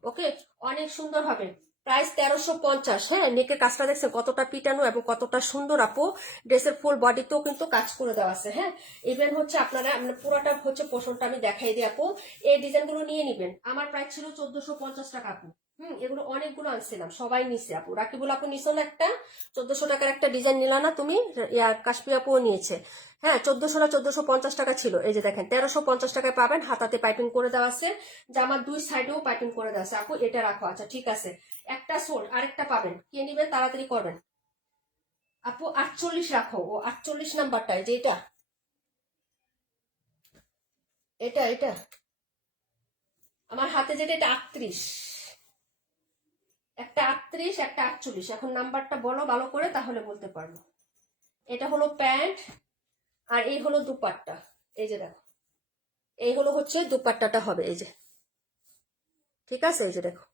ওকে, অনেক সুন্দর হবে। প্রাইস 1350। হ্যাঁ, নেকের কাজটা দেখছেন কতটা পিটানো এবং কতটা সুন্দর আপু। ড্রেসের ফুল বডিতেও কিন্তু কাজ করে দেওয়া আছে। হ্যাঁ, ইভেন হচ্ছে আপনারা পুরোটা হচ্ছে পোষণটা আমি দেখাই দিই আপু। এই ডিজাইনগুলো নিয়ে নিবেন। আমার প্রাইস ছিল 1450 টাকা আপু। এগুলো অনেকগুলো আনছিলাম, সবাই নিছে আপু। রাকিবুল আপু নিছো না একটা 1400 টাকার একটা ডিজাইন নিলা না তুমি? কাশ্মীর আপুও নিয়েছে। হ্যাঁ, 1450 টাকা ছিল। এই যে দেখেন, 1350 টাকায় পাবেন। হাতাতে পাইপিং করে দেওয়া আছে, জামার দুই সাইডেও পাইপিং করে দেওয়া আছে আপু। এটা রাখো। আচ্ছা ঠিক আছে, একটা সোল্ড, আরেকটা পাবেন। কে নিবেন তাড়াতাড়ি করবেন আপু। 48 রাখো, ও 48 নাম্বারটাই, যে এটা এটা এটা আমার হাতে যেটা, এটা 38। একটা 38, একটা 48। এখন নাম্বারটা বলো ভালো করে, তাহলে বলতে পারবো। এটা হলো প্যান্ট, আর এই হলো দুপাট্টা। এই যে দেখো, এই হলো হচ্ছে দুপাট্টাটা হবে। এই যে, ঠিক আছে, এই যে দেখো,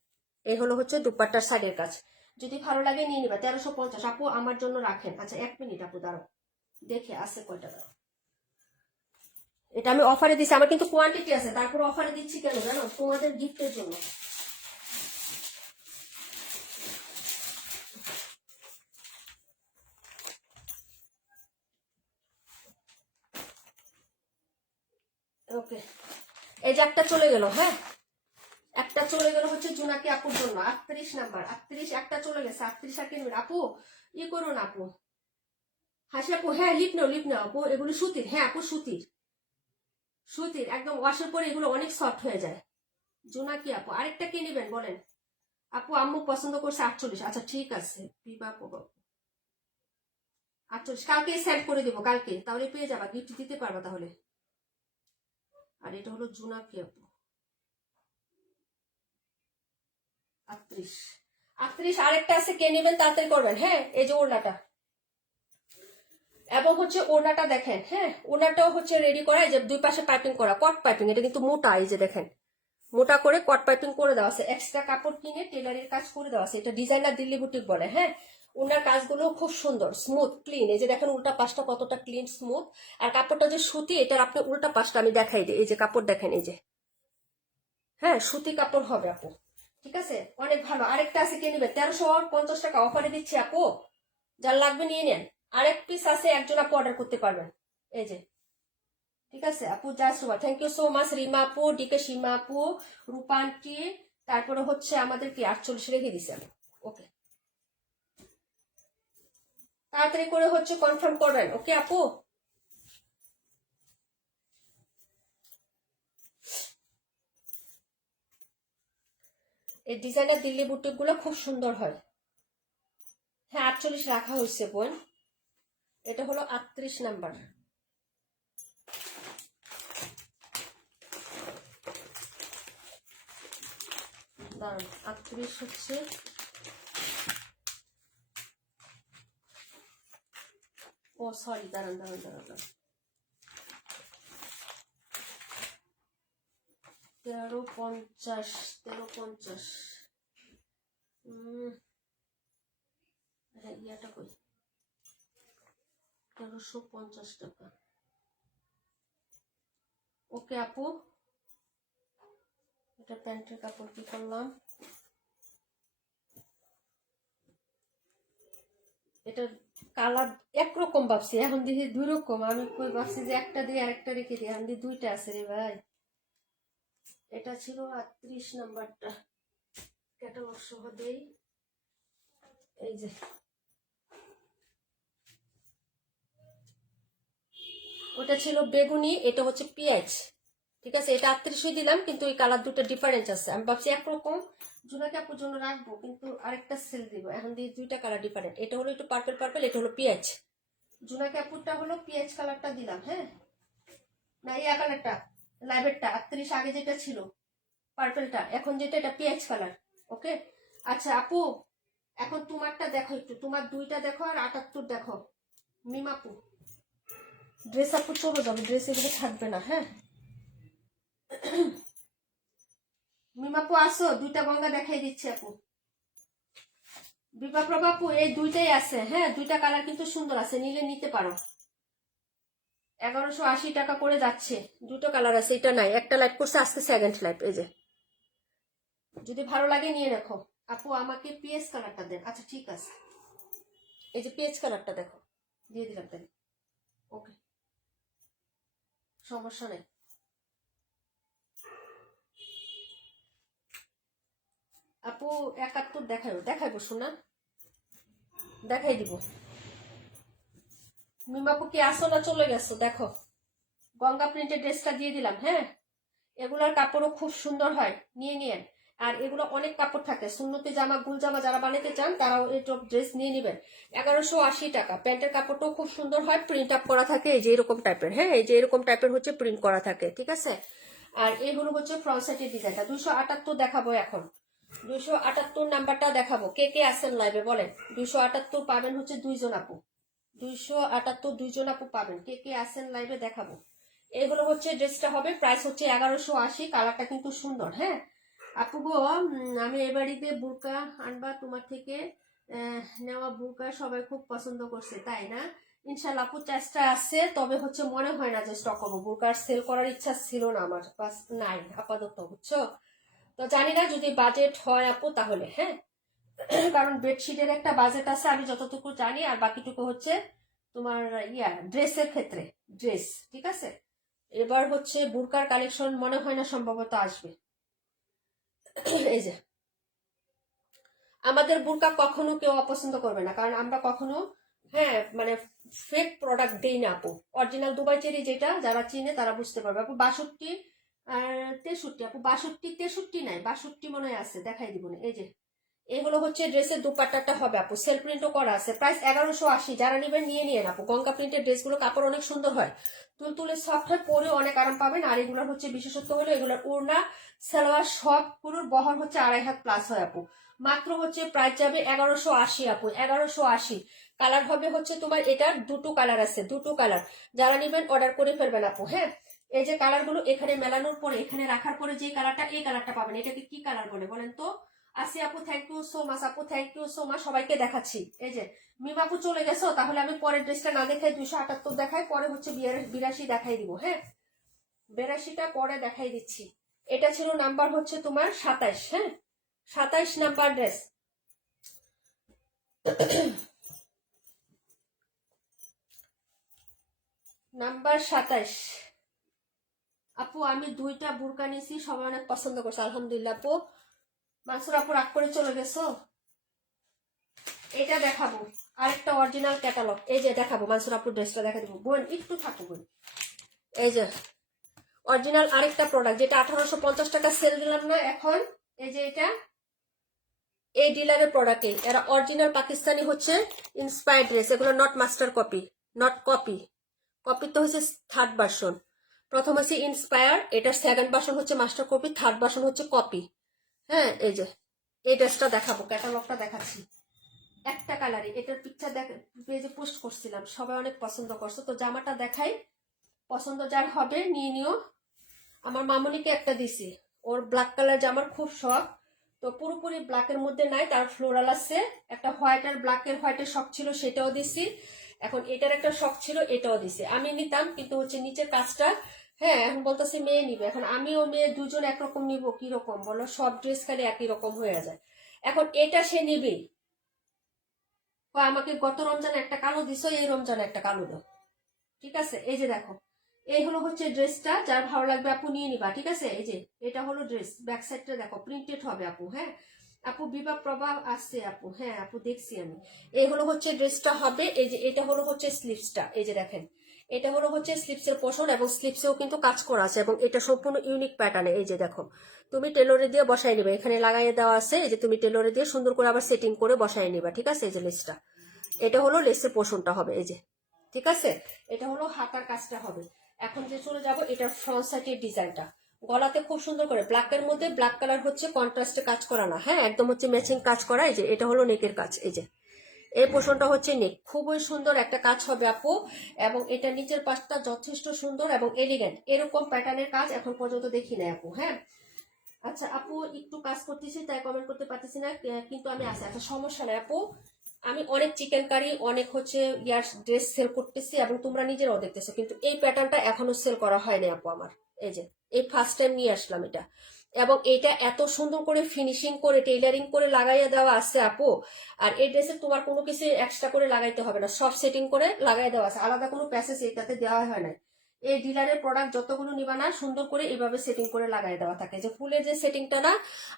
এই হলো হচ্ছে দুপাট্টার সাইডের কাজ। যদি ভালো লাগে নিয়ে নিবা। 1350 আপু, আমার জন্য রাখেন। আচ্ছা 1 মিনিট আপু, দাঁড়াও, দেখে আছে কয়টা, দাঁড়াও। এটা আমি অফারে দিচ্ছি, আমার কিন্তু কোয়ান্টিটি আছে, তারপর অফারে দিচ্ছি কেন জানো? তোমাদের গিফটের জন্য। ওকে, এই যে একটা চলে গেল। হ্যাঁ, একটা চলে গেল হচ্ছে জুনাকি আপুর জন্য, 38 নাম্বার, 38 একটা চলে গেছে। 38 আর কিনবেন আপু, ই করুন আপু। হাসি আপু, হ্যাঁ লিপ নাও আপু, এগুলো সুতির। হ্যাঁ আপু, সুতির, সুতির একদম, ওয়াশের পরে এগুলো অনেক সফট হয়ে যায়। জুনাকি আপু, আরেকটা কে নেবেন বলেন আপু? আম্মু পছন্দ করছে 48। আচ্ছা ঠিক আছে, বিবা আপু 48, কালকে সেন্ড করে দিব, কালকে তাহলে পেয়ে যাবা, গিফট দিতে পারবা তাহলে। আর এটা হলো জুনাকি আপু, 38। 38 আরেকটা আছে, কে নেবেন তাড়াতাড়ি করবেন। হ্যাঁ, এই যে ওড়নাটা, এবং হচ্ছে ওড়নাটা দেখেন। হ্যাঁ, ওড়নাটাও হচ্ছে রেডি করা, যে দুই পাশে পাইপিং করা, কট পাইপিং। এটা কিন্তু মোটা, এই যে দেখেন, মোটা করে কট পাইপিং করে দেওয়া আছে। এক্সট্রা কাপড় কিনে টেলারের কাজ করে দেওয়া আছে। এটা ডিজাইনার দিল্লি বুটিক বলে। হ্যাঁ, ওনার কাজগুলো খুব সুন্দর, স্মুথ, ক্লিন। এই যে দেখেন উল্টা পাশটা কতটা ক্লিন, স্মুথ। আর কাপড়টা যে সুতি, এটার আপনি উল্টা পাশটা আমি দেখাই দিই। এই যে কাপড় দেখেন, এই যে, হ্যাঁ, সুতি কাপড় হবে আপু। ঠিক আছে, অনেক ভালো। আরেকটা আছে, কে নিবে? 1350 টাকা অফারে দিচ্ছি আপু, যার লাগবে নিয়ে নেন। আরেক পিস আছে, একজন আপু অর্ডার করতে পারবেন। এই যে, ঠিক আছে আপু, just thank you so much. Rima আপু, ডিকে সীমা আপু, রূপান্টি, তারপরে হচ্ছে আমাদের কি 48 রেখে দিছে। ওকে, তাড়াতাড়ি করে হচ্ছে কনফার্ম করবেন। ওকে আপু, এই ডিজাইনের দিল্লি বুটিক গুলো খুব সুন্দর হয়। হ্যাঁ, 48 রাখা হয়েছে বোন। এটা হলো 38 নাম্বার। দাঁড়ান, 38 হচ্ছে, ও সরি, দাঁড়ান দাঁড়ান দাঁড়ান দাঁড়ান, 1350, 1350। হ্যাঁ, ইয়াটা কই, 1350 টাকা। ওকে আপু, এটা প্যান্টের কাপড় কি করলাম, এটা কালার একরকম ভাবছি, এখন দেখি 2 রকম। আমি কই ভাবছি যে একটা দিয়ে আরেকটা রেখে দিই, এখন দেখি 2টা আছে রে ভাই। এটা ছিল 38 নাম্বারটা, ক্যাটালগ সহ দেই। এই যে ওটা ছিল বেগুনি, এটা হচ্ছে পেঁয়াজ। ঠিক আছে, এটা 38 দিলাম, কিন্তু এই কালার দুটো ডিফারেন্স আছে। আমি ভাবছি একরকম জুনাকে আপুর জন্য রাখবো, কিন্তু আরেকটা সেল দিব এখন দিয়ে, দুইটা কালার ডিফারেন্ট। এটা হলো একটু পার্পল পার্পল, এটা হলো পেঁয়াজ। জুনাকে আপুরটা হলো পেঁয়াজ কালারটা দিলাম। হ্যাঁ, না এই কালারটা লাইভেরটা 38 আগে যেটা ছিল পার্পলটা, এখন যেটা এটা পেঁয়াজ কালার। ওকে, আচ্ছা আপু এখন তোমারটা দেখো একটু, তোমার দুইটা দেখো আর 78 দেখো। মিমাপু ড্রেস আপু চলে যাবে, ড্রেস এগুলো থাকবে না। হ্যাঁ মিমাপু আসো, দুইটা গঙ্গা দেখাই দিচ্ছি আপু। বিপ্লব আপু এই দুইটাই আছে। হ্যাঁ, দুইটা কালার কিন্তু সুন্দর আছে, নিলে নিতে পারো। 1180 টাকা করে যাচ্ছে, দুটো কালার আছে, এটা নাই, একটা লাইট করছে আজকে সেকেন্ড লাইট। এই যে যদি ভালো লাগে নিয়ে রাখো। আপু আমাকে পিএস কালারটা দেন। আচ্ছা ঠিক আছে, এই যে পিএস কালারটা দেখো, দিয়ে দিলাম তাই। ওকে, সমস্যা নেই। আপু 71 দেখাইবো শোনা, দেখাই দিব। মিমাপু কি আসো না চলে গেছো? দেখো গঙ্গা প্রিন্টের ড্রেসটা দিয়ে দিলাম। হ্যাঁ, এগুলোর কাপড়ও খুব সুন্দর হয়, নিয়ে নিয়েন। আর এগুলো অনেক কাপড় থাকে, সুন্নতি জামা গুল জামা যারা বানাতে চান তারাও এই টপ ড্রেস নিয়ে নেবেন। 1180 টাকা। প্যান্টের কাপড়টাও খুব সুন্দর হয়, প্রিন্ট আপ করা থাকে, এই যে এরকম টাইপের। হ্যাঁ, এই যে এরকম টাইপের হচ্ছে প্রিন্ট করা থাকে। ঠিক আছে, আর এগুলো হচ্ছে ফ্রন্ট সাইডের ডিজাইনটা। 278 দেখাবো এখন, 278 নাম্বারটা দেখাবো। কে কে আসেন লাইভে বলেন? 278 পাবেন হচ্ছে দুইজন আপু, 278 দুইজন আপু পাবেন। কে কে আসেন লাইভে দেখাবো। এগুলো হচ্ছে ড্রেসটা হবে, প্রাইস হচ্ছে 1180। কালারটা কিন্তু সুন্দর। হ্যাঁ আপু গো, আমি এবাড়িতে বুরকা আনবা তোমার থেকে, নেওয়া বুরকা সবাই খুব পছন্দ করছে, তাই না? ইনশাল্লাহ আপু চেষ্টা আছে, তবে হচ্ছে মনে হয় না যে স্টক করবো। বুরকার সেল করার ইচ্ছা ছিল না আমার, বাস নাই আপাতত, বুঝছো? তো জানি না, যদি বাজেট হয় আপু তাহলে। হ্যাঁ, কারণ বেডশিটের একটা বাজেট আছে আমি যতটুকু জানি, আর বাকিটুকু হচ্ছে তোমার ড্রেসের ক্ষেত্রে ড্রেস। ঠিক আছে, এবার হচ্ছে বুরকার কালেকশন মনে হয় না সম্ভবত আসবে। এই যে আমাদের বুরকা কখনো কেউ অপছন্দ করবে না, কারণ আমরা কখনো হ্যাঁ মানে ফেক প্রোডাক্ট দেই না আপু। অরিজিনাল দুবাই চেরি যেটা, যারা চিনে তারা বুঝতে পারবে। আপু 62 আর 63, আপু 62 63 নাই, 62 মনে হয় আছে, দেখাই দিব না। এই যে এগুলো হচ্ছে ড্রেসের দুপাট্টাটা হবে আপু, সেল প্রিন্টও করা আছে, প্রাইস 1180। যারা নেবেন নিয়ে নিয়ে আপু। গঙ্গা প্রিন্টের ড্রেসগুলো কাপড় অনেক সুন্দর হয়, তুলতুলে সফট হয়, পরে অনেক আরাম পাবেন। আর এগুলোর হচ্ছে বিশেষত্ব হলো এগুলোর ওড়না সালোয়ার সবগুলোর বহর হচ্ছে 2.5 হাত প্লাস হয় আপু। মাত্র হচ্ছে প্রাইস যাবে 1180 আপু, 1180। কালার হবে হচ্ছে তোমার, এটার দুটো কালার আছে, দুটো কালার। যারা নেবেন অর্ডার করে ফেলবেন আপু। হ্যাঁ, এই যে কালারগুলো এখানে মেলানোর পরে, এখানে রাখার পরে যে কালারটা, এই কালারটা পাবেন। এটাকে কি কালার বলে বলেন তো? আসি আপু, থ্যাংক ইউ সো মাচ আপু, থ্যাংক ইউ সো মাচ। সবাইকে দেখাচ্ছি। এই যে মিমাপু চলে গেছো, তাহলে আমি পরের ড্রেসটা না দেখাই 278 দেখাই, পরে হচ্ছে 82 দেখাই দিব। হ্যাঁ, 82টা পরে দেখাই দিচ্ছি। এটা ছিল নাম্বার হচ্ছে তোমার 27। হ্যাঁ, 27 নাম্বার ড্রেস। নাম্বার 27 আপু। আমি দুইটা বুরকা নিয়েছি, সবাই অনেক পছন্দ করছে আলহামদুলিল্লাহ আপু। মানসুর আপু রাগ করে চলে গেছো। এটা দেখাবো, আরেকটা অরিজিনাল ক্যাটালগ। এই যে দেখাবো মানসুর আপুর ড্রেসটা দেখা দেবো। বোন একটু থাকো বোন। এই যে অরিজিনাল আরেকটা প্রোডাক্ট, যেটা 1850 টাকা সেল দিলাম না এখন। এই যে এটা এই ডিলারের প্রোডাক্ট, এরা অরিজিনাল পাকিস্তানি হচ্ছে ইন্সপায়ার্ড ড্রেস। এগুলো not master copy, not copy. Copy তো হচ্ছে থার্ড ভার্সন। প্রথম হচ্ছে ইন্সপায়ার, এটা সেকেন্ড ভার্সন হচ্ছে মাস্টার কপি, থার্ড ভার্সন হচ্ছে কপি। হ্যাঁ, এই যে এই ড্রেসটা দেখাবো, ক্যাটালগটা দেখাচ্ছি। একটা কালারই, এটার পিকচার পেজে পোস্ট করছিলাম, সবাই অনেক পছন্দ করছে। তো জামাটা দেখাই, পছন্দ যার হবে নিয়ে নিও। আমার মামুনিকে একটা দিছি, ওর ব্ল্যাক কালার জামার খুব শখ। তো পুরোপুরি ব্ল্যাকের মধ্যে নাই, তার ফ্লোরাল আছে। একটা হোয়াইট আর ব্ল্যাকের হোয়াইটের শখ ছিল, সেটাও দিছি। এখন এটার একটা শখ ছিল, এটাও দিছি। আমি নিতাম, কিন্তু হচ্ছে নিচের কাজটা, হ্যাঁ এখন বলতেছে মেয়ে নিবে। এখন আমি ও মেয়ে দুজন একরকম নিবো, কিরকম বলো? সব ড্রেস খালি একই রকম হয়ে যায়। এখন এটা সে নিবেই। আমাকে গত রমজানে একটা কালো দিছো, এই রমজানে একটা কালো দাও। ঠিক আছে, এই যে দেখো এই হলো হচ্ছে ড্রেসটা, যার ভালো লাগবে আপু নিয়ে নিবা, ঠিক আছে। এই যে এটা হলো ড্রেস, ব্যাক সাইডটা দেখো প্রিন্টেড হবে আপু। হ্যাঁ আপু বিবাহ প্রভাব আসছে আপু, হ্যাঁ আপু দেখছি আমি। এই হলো হচ্ছে ড্রেসটা হবে। এই যে এটা হলো হচ্ছে স্লিভসটা, এই যে দেখেন এটা হলো হচ্ছে স্লিভসের পোর্শন, এবং স্লিভসেও কিন্তু কাজ করা আছে, এবং এটা সম্পূর্ণ ইউনিক প্যাটার্নে। এই যে দেখো তুমি টেলরে দিয়ে বসাই নিবে, এখানে লাগাইয়ে দেওয়া আছে। এই যে তুমি টেলরে দিয়ে সুন্দর করে আবার সেটিং করে বসাই নিবা, ঠিক আছে। এই যে লেসটা, এটা হলো লেসের পোর্শনটা হবে, এই যে ঠিক আছে। এটা হলো হাতার কাজটা হবে। এখন যে চলে যাব এটার ফ্রন্ট সাইডের ডিজাইনটা। গলাতে খুব সুন্দর করে ব্ল্যাকের মধ্যে ব্ল্যাক কালার হচ্ছে কন্ট্রাস্টে কাজ করা না, হ্যাঁ একদম হচ্ছে ম্যাচিং কাজ করা। এই যে এটা হলো নেকের কাজ, এই যে এই পোর্শনটা হচ্ছে নেক, খুবই সুন্দর একটা কাজ হবে আপু। এবং এটা নিচের পাশটা যথেষ্ট সুন্দর এবং এলিগেন্ট, এরকম প্যাটার্নের কাজ এখন পর্যন্ত দেখি না আপু। হ্যাঁ আচ্ছা আপু একটু কাজ করতেছি তাই কমেন্ট করতে পারতেছি না, কিন্তু আমি আছি। আচ্ছা সমস্যা নাই আপু, আমি অনেক চিকেন কারি অনেক হচ্ছে ইয়ার ড্রেস সেল করতেছি, এবং তোমরা নিজেরাও দেখতেছো, কিন্তু এই প্যাটার্নটা এখনো সেল করা হয়নি আপু আমার। এই যে এই ফার্স্ট টাইম নিয়ে আসলাম এটা, এবং এটা এত সুন্দর করে ফিনিশিং করে টেইলারিং করে লাগাইয়া দেওয়া আছে আপু। আর এই ড্রেসে তোমার কোনো কিছু এক্সট্রা করে লাগাইতে হবে না, সব সেটিং করে লাগাই দেওয়া আছে, আলাদা কোনো প্যাসেজ এটাতে দেওয়া হয় না। এই ডিলারের প্রোডাক্ট যতগুলো নিবা না সুন্দর করে এইভাবে সেটিং করে লাগাই দেওয়া থাকে। যে ফুলের যে সেটিংটা না,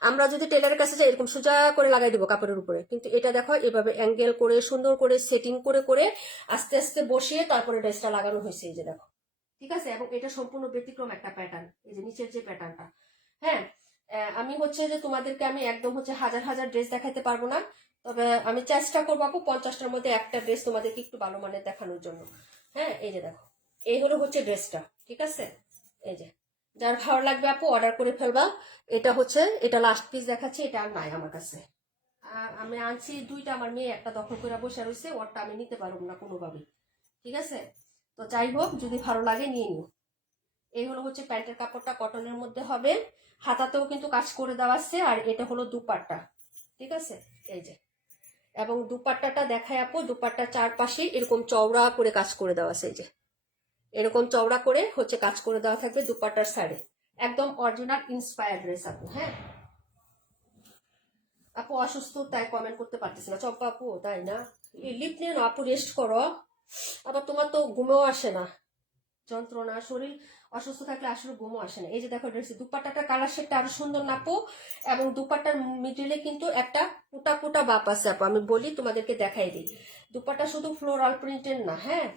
আমরা যদি টেলারের কাছে যাই এরকম সোজা করে লাগাই দিব কাপড়ের উপরে, কিন্তু এটা দেখো এভাবে অ্যাঙ্গেল করে সুন্দর করে সেটিং করে করে আস্তে আস্তে বসিয়ে তারপরে ড্রেসটা লাগানো হয়েছে। এই যে দেখো ঠিক আছে, এবং এটা সম্পূর্ণ ব্যতিক্রম একটা প্যাটার্ন। এই যে নিচের যে প্যাটার্নটা, হ্যাঁ আমি হচ্ছে যে তোমাদেরকে আমি একদম হচ্ছে হাজার হাজার ড্রেস দেখাইতে পারবো না, তবে আমি চেষ্টা করবো আপু 50টার মধ্যে একটা ড্রেস তোমাদেরকে একটু ভালো মানের দেখানোর জন্য। হ্যাঁ এই যে দেখো এই হলো হচ্ছে ড্রেসটা, ঠিক আছে। এই যে যার ভালো লাগবে আপু অর্ডার করে ফেলবা। এটা হচ্ছে এটা লাস্ট পিস দেখাচ্ছি, এটা আর নাই আমার কাছে। আমি আনছি দুইটা, আমার মেয়ে একটা দখল করে বসে রয়েছে, ওরটা আমি নিতে পারবো না কোনোভাবেই, ঠিক আছে। তো যাই হোক যদি ভালো লাগে নিয়ে নিও। এই হলো হচ্ছে প্যান্টের কাপড়টা কটনের মধ্যে হবে, হাতাতেও কিন্তু কাজ করে দেওয়া আছে। আর এটা হলো দুপাট্টা, ঠিক আছে। এই যে এবং দুপাট্টাটা দেখায় আপু, দুপাট্টার চারপাশে এরকম চওড়া করে কাজ করে দেওয়া আছে। এই যে এরকম চওড়া করে হচ্ছে কাজ করে দেওয়া থাকবে দুপাট্টার সাইডে, একদম অরিজিনাল ইন্সপায়ার্ড ড্রেস আপু। হ্যাঁ আপু অসুস্থ তাই কমেন্ট করতে পারতেছি না, চম্পা আপু তাই না, লিপ নিয়ে না আপু, রেস্ট করো। আবার তোমার তো ঘুমেও আসে না, যন্ত্রণা শরীর অসুস্থ থাকলে আসলে ঘুমও আসে না। এই যে দেখো ড্রেস দুপাট্টাটা কালার শেডটা আরো সুন্দর না আপু, এবং দুপাট্টার মিডিলে কিন্তু একটা কুটা কুটা বাপ আছে আপু। আমি বলি তোমাদেরকে দেখাই দিই, দুপাট্টা শুধু ফ্লোরাল প্রিন্টের না, হ্যাঁ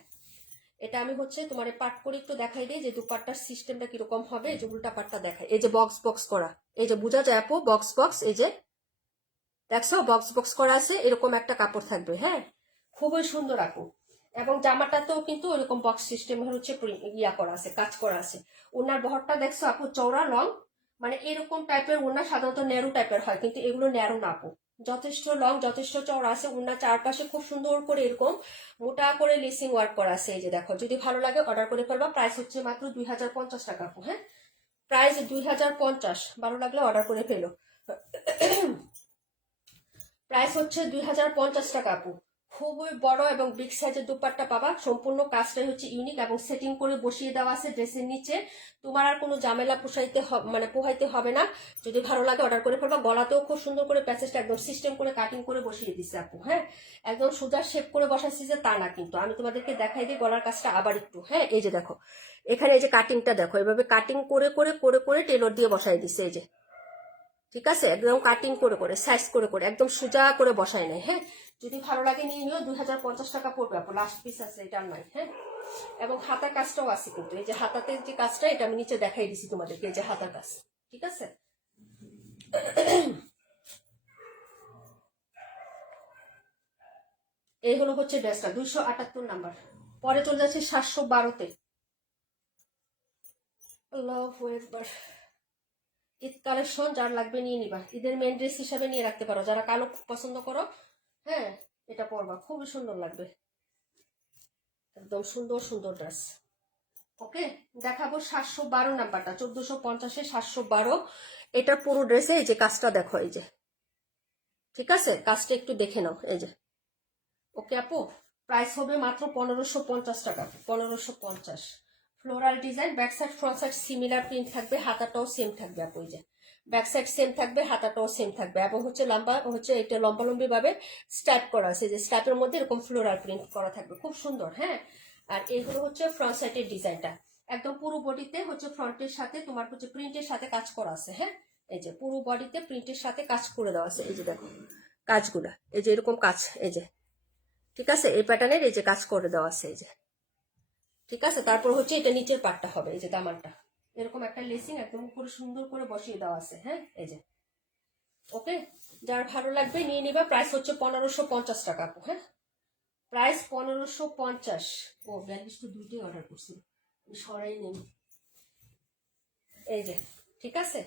এটা আমি হচ্ছে তোমার পাট করে একটু দেখাই দিই যে দুপাট্টার সিস্টেমটা কিরকম হবে। যে উল্টা পাটটা দেখাই, এই যে বক্স বক্স করা, এই যে বোঝা যায় আপু বক্স বক্স, এই যে দেখছো বক্স বক্স করা আছে, এরকম একটা কাপড় থাকবে। হ্যাঁ খুবই সুন্দর আপু, এবং জামাটাতেও কিন্তু ওইরকম বক্স সিস্টেমের হচ্ছে ইয়া করা আছে, কাজ করা আছে। ওনার বহরটা দেখছো আপু চওড়া লং, মানে এরকম টাইপের ওনা সাধারণত ন্যারো টাইপের হয়, কিন্তু এগুলো ন্যারো না আপু, যথেষ্ট লং যথেষ্ট চওড়া আছে। ওনার চারপাশে খুব সুন্দর করে এরকম মোটা করে লেসিং ওয়ার্ক করা আছে। এই যে দেখো যদি ভালো লাগে অর্ডার করে ফেলবা, প্রাইস হচ্ছে মাত্র 2050 টাকা আপু। হ্যাঁ প্রাইস 2050, ভালো লাগলে অর্ডার করে ফেলো। প্রাইস হচ্ছে 2050 টাকা আপু। খুবই বড় এবং বিগ সাইজের দুপাট্টা পাবা, সম্পূর্ণ কাজটাই হচ্ছে ইউনিক, এবং সেটিং করে বসিয়ে দেওয়া আছে ড্রেসের নিচে। তোমার আর কোনো ঝামেলা পোহাইতে হবে না। যদি ভালো লাগে অর্ডার করে ফেলবা। গলাতেও খুব সুন্দর করে প্যাচেসটা একদম সিস্টেম করে কাটিং করে বসিয়ে দিচ্ছে আপু। হ্যাঁ একদম সোজা শেপ করে বসাচ্ছি যে তা না, কিন্তু আমি তোমাদেরকে দেখাই দিই গলার কাজটা আবার একটু। হ্যাঁ এই যে দেখো এখানে এই যে কাটিংটা দেখো, এভাবে কাটিং করে করে করে করে টেলর দিয়ে বসাই দিচ্ছে। এই যে ঠিক আছে, একদম কাটিং করে করে সাইজ করে করে একদম সোজা করে বসায় নেয়। হ্যাঁ যদি ভালো লাগে নিয়ে নিও, 2050 টাকা পড়বে আপু, লাস্ট পিস আছে এটার নয়। হ্যাঁ এবং হাতার কাজটাও আছে কিন্তু, এই যে হাতাতে যে কাজটা এটা আমি নিচে দেখাই দিছি তোমাদেরকে, এই যে হাতার কাজ, ঠিক আছে। এই হলো হচ্ছে ড্রেসটা 278 নাম্বার। পরে চলে যাচ্ছে 712-তে। ঈদ কালেকশন যার লাগবে নিয়ে নিবা, ঈদের মেন ড্রেস হিসাবে নিয়ে রাখতে পারো, যারা কালো পছন্দ করো। হ্যাঁ এটা পরবা, খুবই সুন্দর লাগবে, একদম সুন্দর সুন্দর ড্রেস। ওকে দেখাবো 712 নাম্বারটা, 1450-এ 712। এটার পুরো ড্রেসে এই যে কাজটা দেখো, এই যে ঠিক আছে, কাজটা একটু দেখে নাও। এই যে ওকে আপু, প্রাইস হবে মাত্র 1550 টাকা, 1550। Floral design, back side front side similar print থাকবে, হাতাটাও সেম থাকবে আপু। এই যে ব্যাক সাইড সেম থাকবে, হাতাটাও সেম থাকবে, এবং হচ্ছে লম্বা হচ্ছে এটা লম্বালম্বি ভাবে স্ট্যাপ করা আছে, যে স্ট্যাপের মধ্যে এরকম ফ্লোরাল প্রিন্ট করা থাকবে, খুব সুন্দর। হ্যাঁ আর এইগুলো হচ্ছে ফ্রন্ট সাইডের ডিজাইনটা, একদম পুরো বডিতে হচ্ছে ফ্রন্টের সাথে তোমার হচ্ছে প্রিন্টের সাথে কাজ করা আছে। হ্যাঁ, এই যে পুরো বডিতে প্রিন্টের সাথে কাজ করে দেওয়া আছে। এই যে দেখো কাজগুলা, এই যে এরকম কাজ, এই যে ঠিক আছে, এই প্যাটার্নের এই যে কাজ করে দেওয়া আছে, এই যে ঠিক আছে। তারপর হচ্ছে এটা নিচের পাটটা হবে, এই যে দামানটা এরকম একটা লেসিং একদম উপরে সুন্দর করে বসিয়ে দেওয়া আছে। হ্যাঁ, এই যে ওকে, যার ভালো লাগবে নিয়ে নিবা। প্রাইস হচ্ছে 1550 টাকা আপু। হ্যাঁ, প্রাইস 1550। ও 42 তো দুইটাই অর্ডার করছি, সরাই নেই। এই যে ঠিক আছে,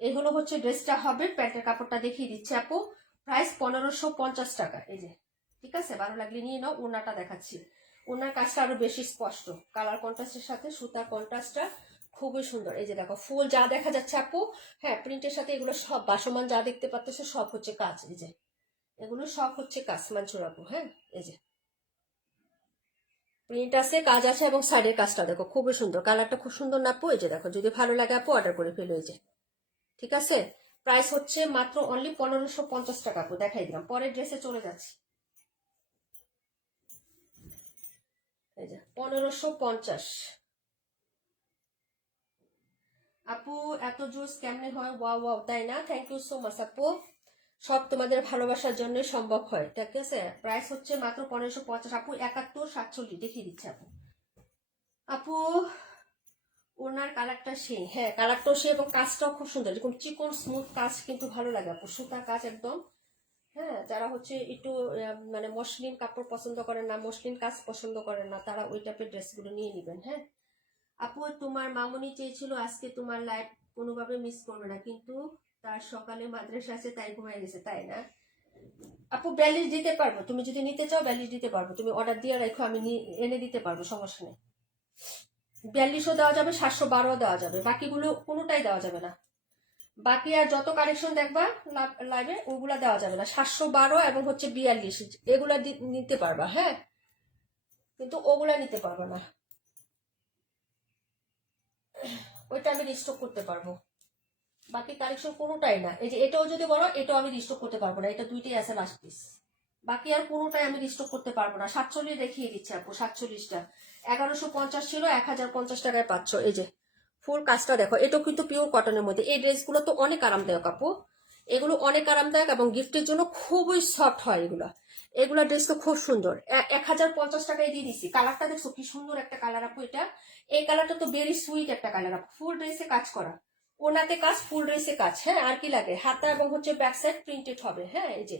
এই হলো হচ্ছে ড্রেসটা হবে। প্যান্টের কাপড়টা দেখিয়ে দিচ্ছে আপু। প্রাইস 1550 টাকা। এই যে ঠিক আছে, ভালো লাগলে নিয়ে নাও। ওড়নাটা দেখাচ্ছি, ওড়নার কাজটা আরো বেশি স্পষ্ট, কালার কন্ট্রাস্টের সাথে সুতার কন্ট্রাস্টটা খুবই সুন্দর। এই যে দেখো ফুল যা দেখা যাচ্ছে আপু, হ্যাঁ প্রিন্টের সাথে এগুলো সব বাসমান যা দেখতে পাচ্ছ সব হচ্ছে কাজ। এই যে এগুলো সব হচ্ছে কাজ মানছুর আপু। হ্যাঁ, এই যে প্রিন্ট আছে, কাজ আছে, এবং শাড়ির কাজটা দেখো খুবই সুন্দর, কালারটা খুব সুন্দর না আপু। এই যে দেখো, যদি ভালো লাগে আপু অর্ডার করে ফেলো। এই যে ঠিক আছে, প্রাইস হচ্ছে মাত্র অনলি 1550 টাকা আপু। দেখাই দিলাম, পরের ড্রেসে চলে যাচ্ছি। এই যে 1550 আপু। এত জুস কেমনে হয়? ওয়াও ওয়াও, তাই না? থ্যাংক ইউ সো মাচ আপু। সব তোমাদের ভালোবাসার জন্য সম্ভব হয়, ঠিক আছে। প্রাইস হচ্ছে মাত্র 1550 আপু। 71 47 দেখিয়ে দিচ্ছে আপু। আপু ওনার কালারটা সেই, হ্যাঁ কালারটাও সেই, এবং কাজটাও খুব সুন্দর, এরকম চিকন স্মুথ কাজ কিন্তু ভালো লাগে আপু, সুতা কাজ একদম। হ্যাঁ, যারা হচ্ছে একটু মানে মসলিন কাপড় পছন্দ করেন না, মসলিন কাজ পছন্দ করেন না, তারা ওই টাইপের ড্রেসগুলো নিয়ে নেবেন। হ্যাঁ আপু, তোমার মামুনি চেয়েছিল আজকে তোমার লাইভ কোনোভাবে মিস করবে না, কিন্তু তার সকালে মাদ্রাসা আছে তাই ঘুমায় গেছে, তাই না আপু? ব্যালিশ দিতে পারবো, তুমি যদি নিতে চাও ব্যালিশ দিতে পারবো, তুমি অর্ডার দিয়ে রাখো, আমি এনে দিতে পারবো, সমস্যা নেই। 42ও দেওয়া যাবে, 712ও দেওয়া যাবে, বাকিগুলো কোনোটাই দেওয়া যাবে না। বাকি আর যত কালেকশন দেখবা লাইভে ওগুলা দেওয়া যাবে না। 712 এবং হচ্ছে 42 এগুলা নিতে পারবা। হ্যাঁ, কিন্তু ওগুলা নিতে পারবা না, ওইটা আমি রিস্টক করতে পারবো। বাকি কালেকশন কোনোটাই না। এই যে এটাও যদি বলো, এটাও আমি রিস্টক করতে পারবো না, এটা দুইটাই আছে লাস্ট পিস। বাকি আর কোনোটাই আমি রিস্টক করতে পারবো না। 47 দেখিয়ে দিচ্ছে আপু, 47টা 1150 ছিল, 1050 টাকায় পাচ্ছ। এই যে ফুল কাজটা দেখো, এটাও কিন্তু পিওর কটনের মধ্যে। এই ড্রেসগুলো তো অনেক আরামদায়ক আপু, এগুলো অনেক আরামদায়ক এবং গিফটের জন্য খুবই সফট হয় এগুলা। এগুলা ড্রেস তো খুব সুন্দর। 1050 টাকায় দিয়ে দিচ্ছি। কালারটা দেখছো কি সুন্দর একটা কালার আপু, এটা এই কালারটা তো ভেরি সুইট একটা কালার আপু। ফুল ড্রেসে কাজ করা, ওনাতে কাজ, ফুল ড্রেসে কাজ। হ্যাঁ, আর কি লাগে? হাতা এবং হচ্ছে ব্যাক সাইড প্রিন্টেড হবে। হ্যাঁ, এই যে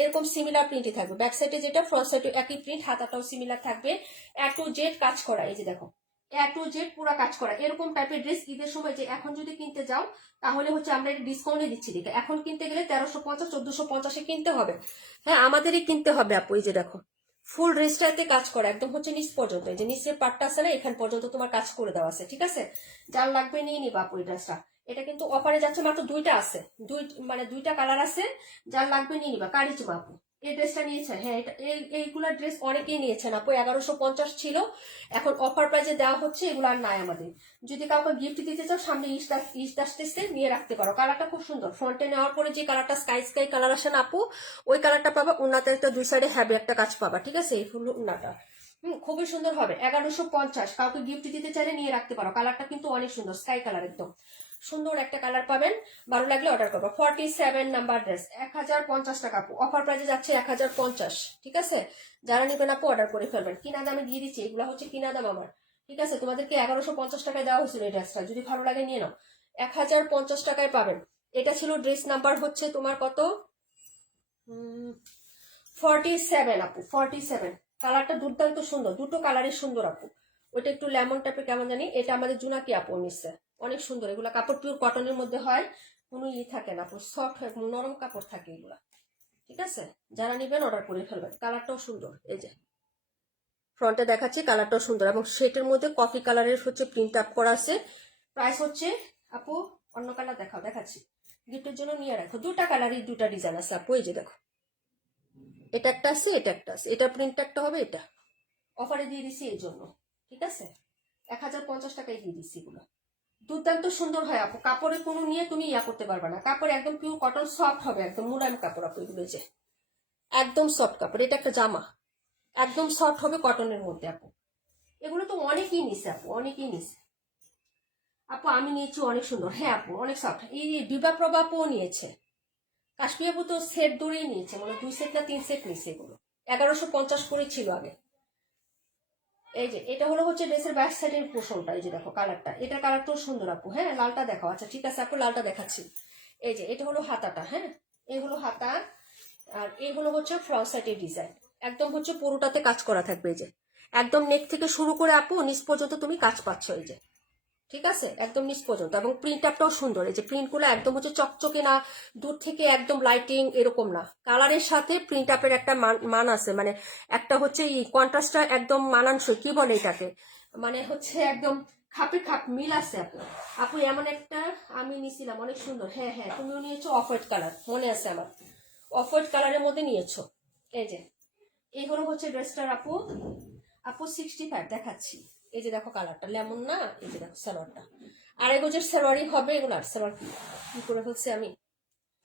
এরকম সিমিলার প্রিন্টে থাকবে, ব্যাক সাইডে যেটা ফ্রন্ট সাইডে একই প্রিন্ট, হাতাটাও সিমিলার থাকবে। এ টু জেড কাজ করা। এই যে দেখো এ টু জেড পুরা কাজ করা। এরকম টাইপের ড্রেস ঈদের সময় যে এখন যদি কিনতে যাও তাহলে হচ্ছে আমরা এটা ডিসকাউন্টে দিচ্ছি। দেখে এখন কিনতে গেলে 1350 1450-এ কিনতে হবে। হ্যাঁ, আমাদেরই কিনতে হবে আপু। এই যে দেখো ফুল ড্রেসটাতে কাজ করা একদম হচ্ছে নিচ পর্যন্ত, এই যে নিচের পাটটা আছে না, এখান পর্যন্ত তোমার কাজ করে দেওয়া আছে। ঠিক আছে, যার লাগবে নিয়ে নিবা আপু এই ড্রেসটা। এটা কিন্তু অফারে যাচ্ছে, মাত্র দুইটা আছে, দুইটা কালার আছে, যার লাগবে নিয়ে নিবা। কারিজমা আপু এই ড্রেসটা নিয়েছেন। হ্যাঁ, এটা এইগুলা ড্রেস অনেকেই নিয়েছেন আপু, 1150 ছিল, এখন অফার প্রাইজে দেওয়া হচ্ছে, এগুলো আর নাই আমাদের। যদি কাউকে গিফট দিতে চাও, সামনে ঈদ আসতেছে, নিয়ে রাখতে পারো। কালারটা খুব সুন্দর, ফ্রন্টে নেওয়ার পরে যে কালারটা স্কাই স্কাই কালার আসে না আপু, ওই কালারটা পাবা। উন্নাতে একটা দুই সাইডে হ্যাভি একটা কাজ পাবা। ঠিক আছে, এই ফুল উন্নাটা খুবই সুন্দর হবে। 1150, কাউকে গিফট দিতে চাইলে নিয়ে রাখতে পারো। কালারটা কিন্তু অনেক সুন্দর, স্কাই কালার একদম সুন্দর একটা কালার পাবেন। ভালো লাগলে অর্ডার করবো। 47 নাম্বার ড্রেস 1050 টাকা আপু, অফার প্রাইসে যাচ্ছে 1050। ঠিক আছে, যারা নেবেন আপু অর্ডার করে ফেলবেন। কিনা দামে দিয়ে দিচ্ছি, এগুলো হচ্ছে কিনা দাম আমার। ঠিক আছে, তোমাদেরকে 1150 টাকায় দেওয়া হয়েছিল এই ড্রেসটা, যদি ভালো লাগে নিয়ে নাও। 1050 টাকায় পাবেন। এটা ছিল ড্রেস নাম্বার হচ্ছে তোমার কত, 47 আপু, 47। কালারটা দুর্দান্ত সুন্দর, দুটো কালারই সুন্দর আপু। ওইটা একটু লেমন টাইপের কেমন জানি, এটা আমাদের জুনাকি আপু নিচ্ছে, অনেক সুন্দর। এগুলা কাপড় পিওর কটনের মধ্যে হয়, কোনো থাকে না আপু, সফট হয়, নরম কাপড় থাকে এগুলা। ঠিক আছে, যারা নিবেন অর্ডার করে ফেলবেন। কালারটাও সুন্দর, এই যে ফ্রন্টে দেখাচ্ছি, কালারটাও সুন্দর, এবং সেটের মধ্যে কফি কালারের হচ্ছে প্রিন্ট আপ করা আছে। প্রাইস হচ্ছে আপু, অন্য কালার দেখাচ্ছি, গিফটের জন্য নিয়ে রাখো। দুটা কালারই দুটা ডিজাইন আছে আপু। এই যে দেখো, এটা একটা আছে, এটা একটা আছে, এটা প্রিন্ট একটা হবে, এটা অফারে দিয়ে দিছি এই জন্য। ঠিক আছে, 1050 টাকায় দিয়ে দিচ্ছি। এগুলো দুর্দান্ত সুন্দর হয় আপু, কাপড়ে কোনো নিয়ে তুমি ইয়া করতে পারবে না। কাপড় একদম পিওর কটন, সফট হবে, একদম মুলায়ম কাপড় আপু এগুলো। যে একদম সফট কাপড়, এটা একটা জামা, একদম সফট হবে কটনের মধ্যে আপু। এগুলো তো অনেকেই নিছে আপু, অনেকেই নিছে। আপু আমি নিয়েছি অনেক সুন্দর, হ্যাঁ আপু অনেক সফট। এই বিভা প্রভা আপুও নিয়েছে, কাশ্মীর আপু তো সেট ধরেই নিয়েছে, মানে 2 সেট না 3 সেট নিয়েছে এগুলো। 1150 করে ছিল আগে। এই যে এটা হলো হচ্ছে ড্রেসের ব্যাক সাইডের পোর্শনটা, এই যে দেখো কালারটা, এটার কালারটাও সুন্দর আপু। হ্যাঁ লালটা দেখাও, আচ্ছা ঠিক আছে আপু লালটা দেখাচ্ছি। এই যে এটা হলো হাতাটা, হ্যাঁ এই হলো হাতা, আর এই হলো হচ্ছে ফ্রন্ট সাইডের ডিজাইন। একদম হচ্ছে পুরোটাতে কাজ করা থাকবে, এই যে একদম নেক থেকে শুরু করে আপু নিচ পর্যন্ত তুমি কাজ পাচ্ছ, এই যে ঠিক আছে একদম নিচ পর্যন্ত। এবং প্রিন্ট আপটাও সুন্দর, এই যে প্রিন্টগুলো একদম হচ্ছে চকচকে না, দূর থেকে একদম লাইটিং এরকম না, কালারের সাথে প্রিন্ট আপের একটা মান আছে, মানে একটা হচ্ছে এই কন্ট্রাস্টটা একদম মানানসই, কি বলে এটাকে, মানে হচ্ছে একদম খাপে খাপ মিল আছে আপু। আপু এমন একটা আমি নিছিলাম অনেক সুন্দর, হ্যাঁ হ্যাঁ তুমিও নিয়েছো অফ হোয়াইট কালার, মনে আছে আমার, অফ হোয়াইট কালারের মধ্যে নিয়েছো। এই যে এই হলো হচ্ছে ড্রেসটার আপু, আপু 65 দেখাচ্ছি। এই যে দেখো কালারটা লেমন না, এই যে দেখো সালোয়ারটা, আড়াই গজের সালোয়ারই হবে এগুলো। আর সালোয়ার কি করে ফেলছি আমি,